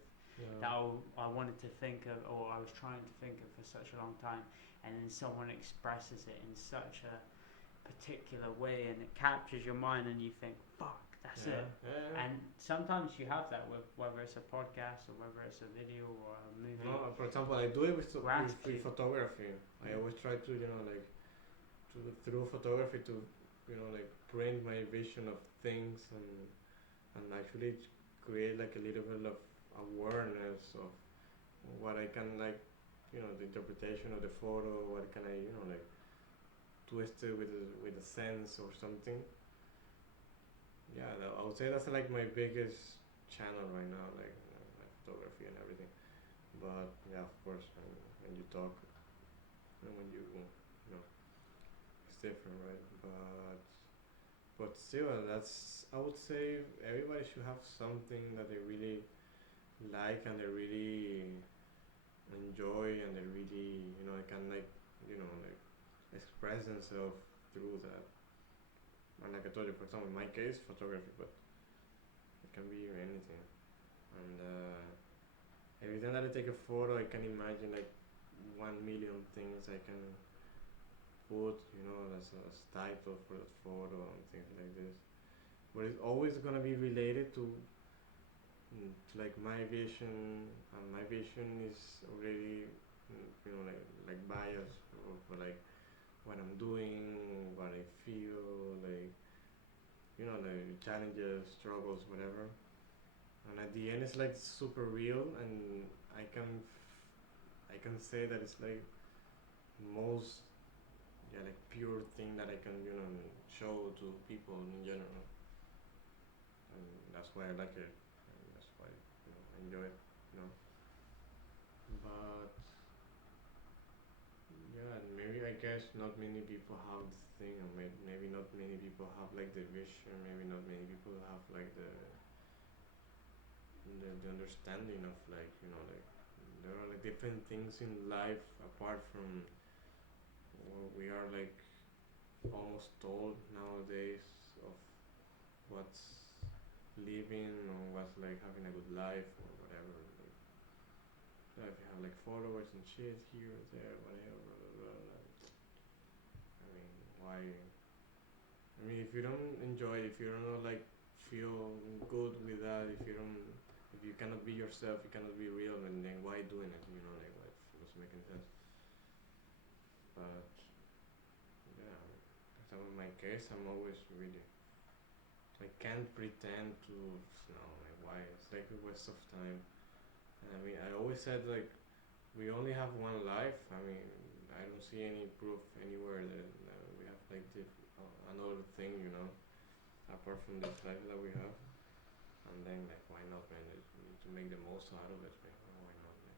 that I wanted to think of, or I was trying to think of for such a long time, and then someone expresses it in such a particular way and it captures your mind and you think, fuck, that's it. And sometimes you have that with whether it's a podcast or whether it's a video or a movie. No, for example, I do it with photography. I always try to, you know, like, through photography to, you know, like, print my vision of things and actually create like a little bit of awareness of what I can, like, you know, the interpretation of the photo, what can I, you know, like, twist it with a sense or something. Yeah, I would say that's like my biggest channel right now, like, you know, my photography and everything. But yeah, of course, when you talk and when you know, it's different, right? But still, that's, I would say everybody should have something that they really like and they really enjoy and they really, you know, can, like, you know, like, express themselves through that. And like I told you, for example, in my case, photography, but it can be anything. And every time that I take a photo, I can imagine like 1,000,000 things I can put, you know, as title for that photo and things like this. But it's always gonna be related to like my vision, and my vision is already, you know, like biased for like what I'm doing, what I feel, like, you know, the challenges, struggles, whatever. And at the end, it's like super real, and I can say that it's like most, yeah, like pure thing that I can, you know, show to people in general. And that's why I like it, and that's why, you know, I enjoy it, you know. But yeah, maybe I guess not many people have this thing, or maybe not many people have like the vision. Maybe not many people have like the understanding of, like, you know, like, there are like different things in life apart from what we are like almost told nowadays of what's living or what's like having a good life or whatever. Like, so if you have like followers and shit here and there, whatever, blah, blah, blah, like, I mean, why? I mean, if you don't enjoy it, if you don't like feel good with that, if you cannot be yourself, you cannot be real, and then why doing it? You know, like, what doesn't make any sense. But yeah, so in my case, I'm always really, I can't pretend to, no, like, why? It's like a waste of time. And I mean, I always said, like, we only have one life. I mean, I don't see any proof anywhere that we have like another thing, you know, apart from this life that we have. And then, like, why not, man? You need to make the most out of it, man. Why not, man?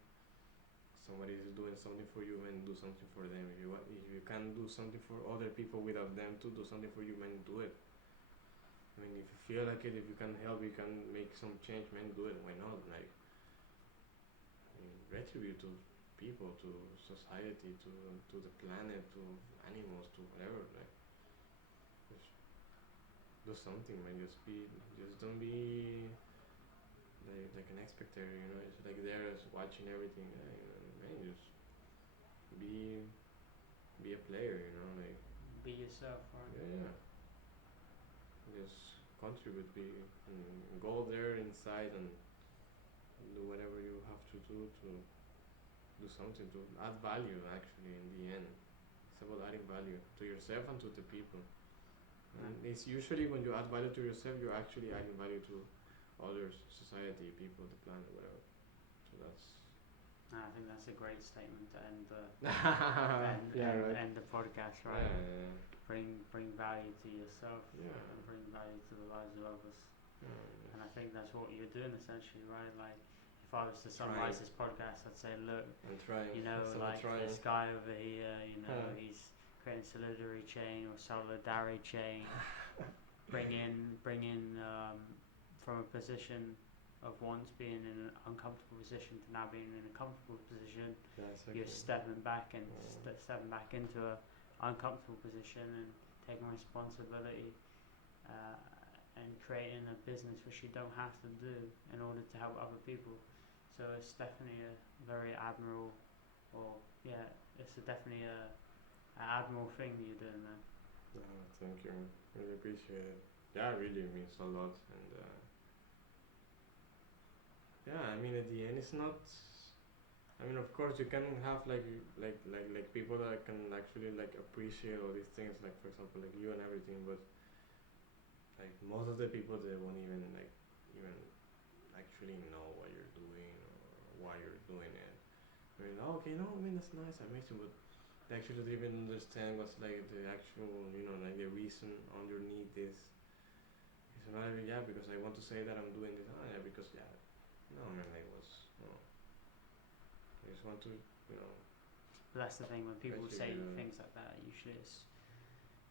Somebody is doing something for you, man. Do something for them. If you can do something for other people without them to do something for you, man, do it. I mean, if you feel like it, if you can help, you can make some change, man, do it. Why not? Like, I mean, retribute to people, to society, to the planet, to animals, to whatever. Like, just do something, man. Just don't be like an spectator, you know. It's like there, just watching everything. Man, just be a player, you know. Like, be yourself, right? Yeah. Just contribute, go there inside and do whatever you have to do something to add value. Actually, in the end, it's about adding value to yourself and to the people. And it's usually when you add value to yourself, you're actually adding value to others, society, people, the planet, whatever. So that's. I think that's a great statement to end the right. end the podcast, right? Yeah. Bring value to yourself, Yeah. and bring value to the lives of others. Yeah. And I think that's what you're doing essentially, right? Like, if I was to summarize this podcast, I'd say, look, I'm trying. you know, So like this guy over here, you know, he's creating Solidary Chain or Solidary Chain, bringing from a position of once being in an uncomfortable position to now being in a comfortable position. You're stepping back and stepping back into a uncomfortable position and taking responsibility and creating a business which you don't have to do in order to help other people. So it's definitely a very admirable, definitely an admirable thing you're doing there. Thank you. Really appreciate it. Yeah, it really means a lot. And I mean, at the end, it's not. I mean, of course, you can have like people that can actually like appreciate all these things, like for example, like you and everything. But like most of the people, they won't even actually know what you're doing or why you're doing it. I mean, that's nice, amazing, but they actually don't even understand what's like the actual, like the reason underneath this. It's not even, because I want to say that I'm doing this. Because no, man, I just want to, But that's the thing, when people say things like that, usually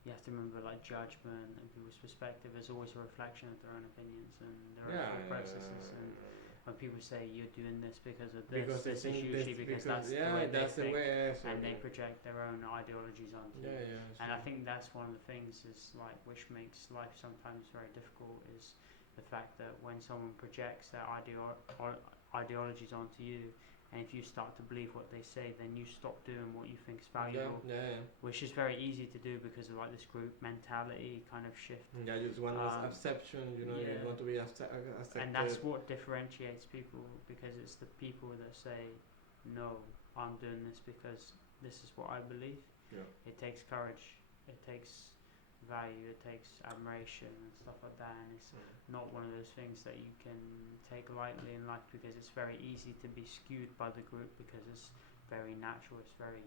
you have to remember, like, judgment and people's perspective is always a reflection of their own opinions and their own processes. And when people say you're doing this because of this, this is usually because that's the way they think, and they project their own ideologies onto you. And I think that's one of the things is like which makes life sometimes very difficult is the fact that when someone projects their ideologies onto you, and if you start to believe what they say, then you stop doing what you think is valuable, which is very easy to do because of like this group mentality kind of shift. Just one acceptation, you want to be accepted. And that's what differentiates people, because it's the people that say, no, I'm doing this because this is what I believe. It takes courage, it takes value, it takes admiration and stuff like that, and it's not one of those things that you can take lightly in life, because it's very easy to be skewed by the group because it's very natural, it's very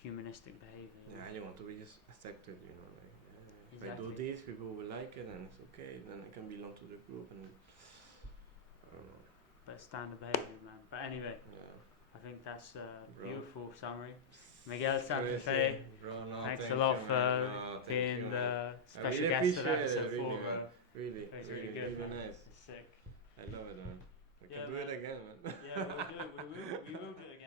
humanistic behavior. You want to be just accepted, if I do this, people will like it and it's okay, then I can belong to the group, and I don't know. But standard behavior, man. But anyway, I think that's a beautiful summary. Miguel Santafé, thanks a lot for being the special guest of episode 4. Really, it was really good, man. Nice. It's sick. I love it, man. We can do it again, man. Yeah, we'll do it. We will do it again.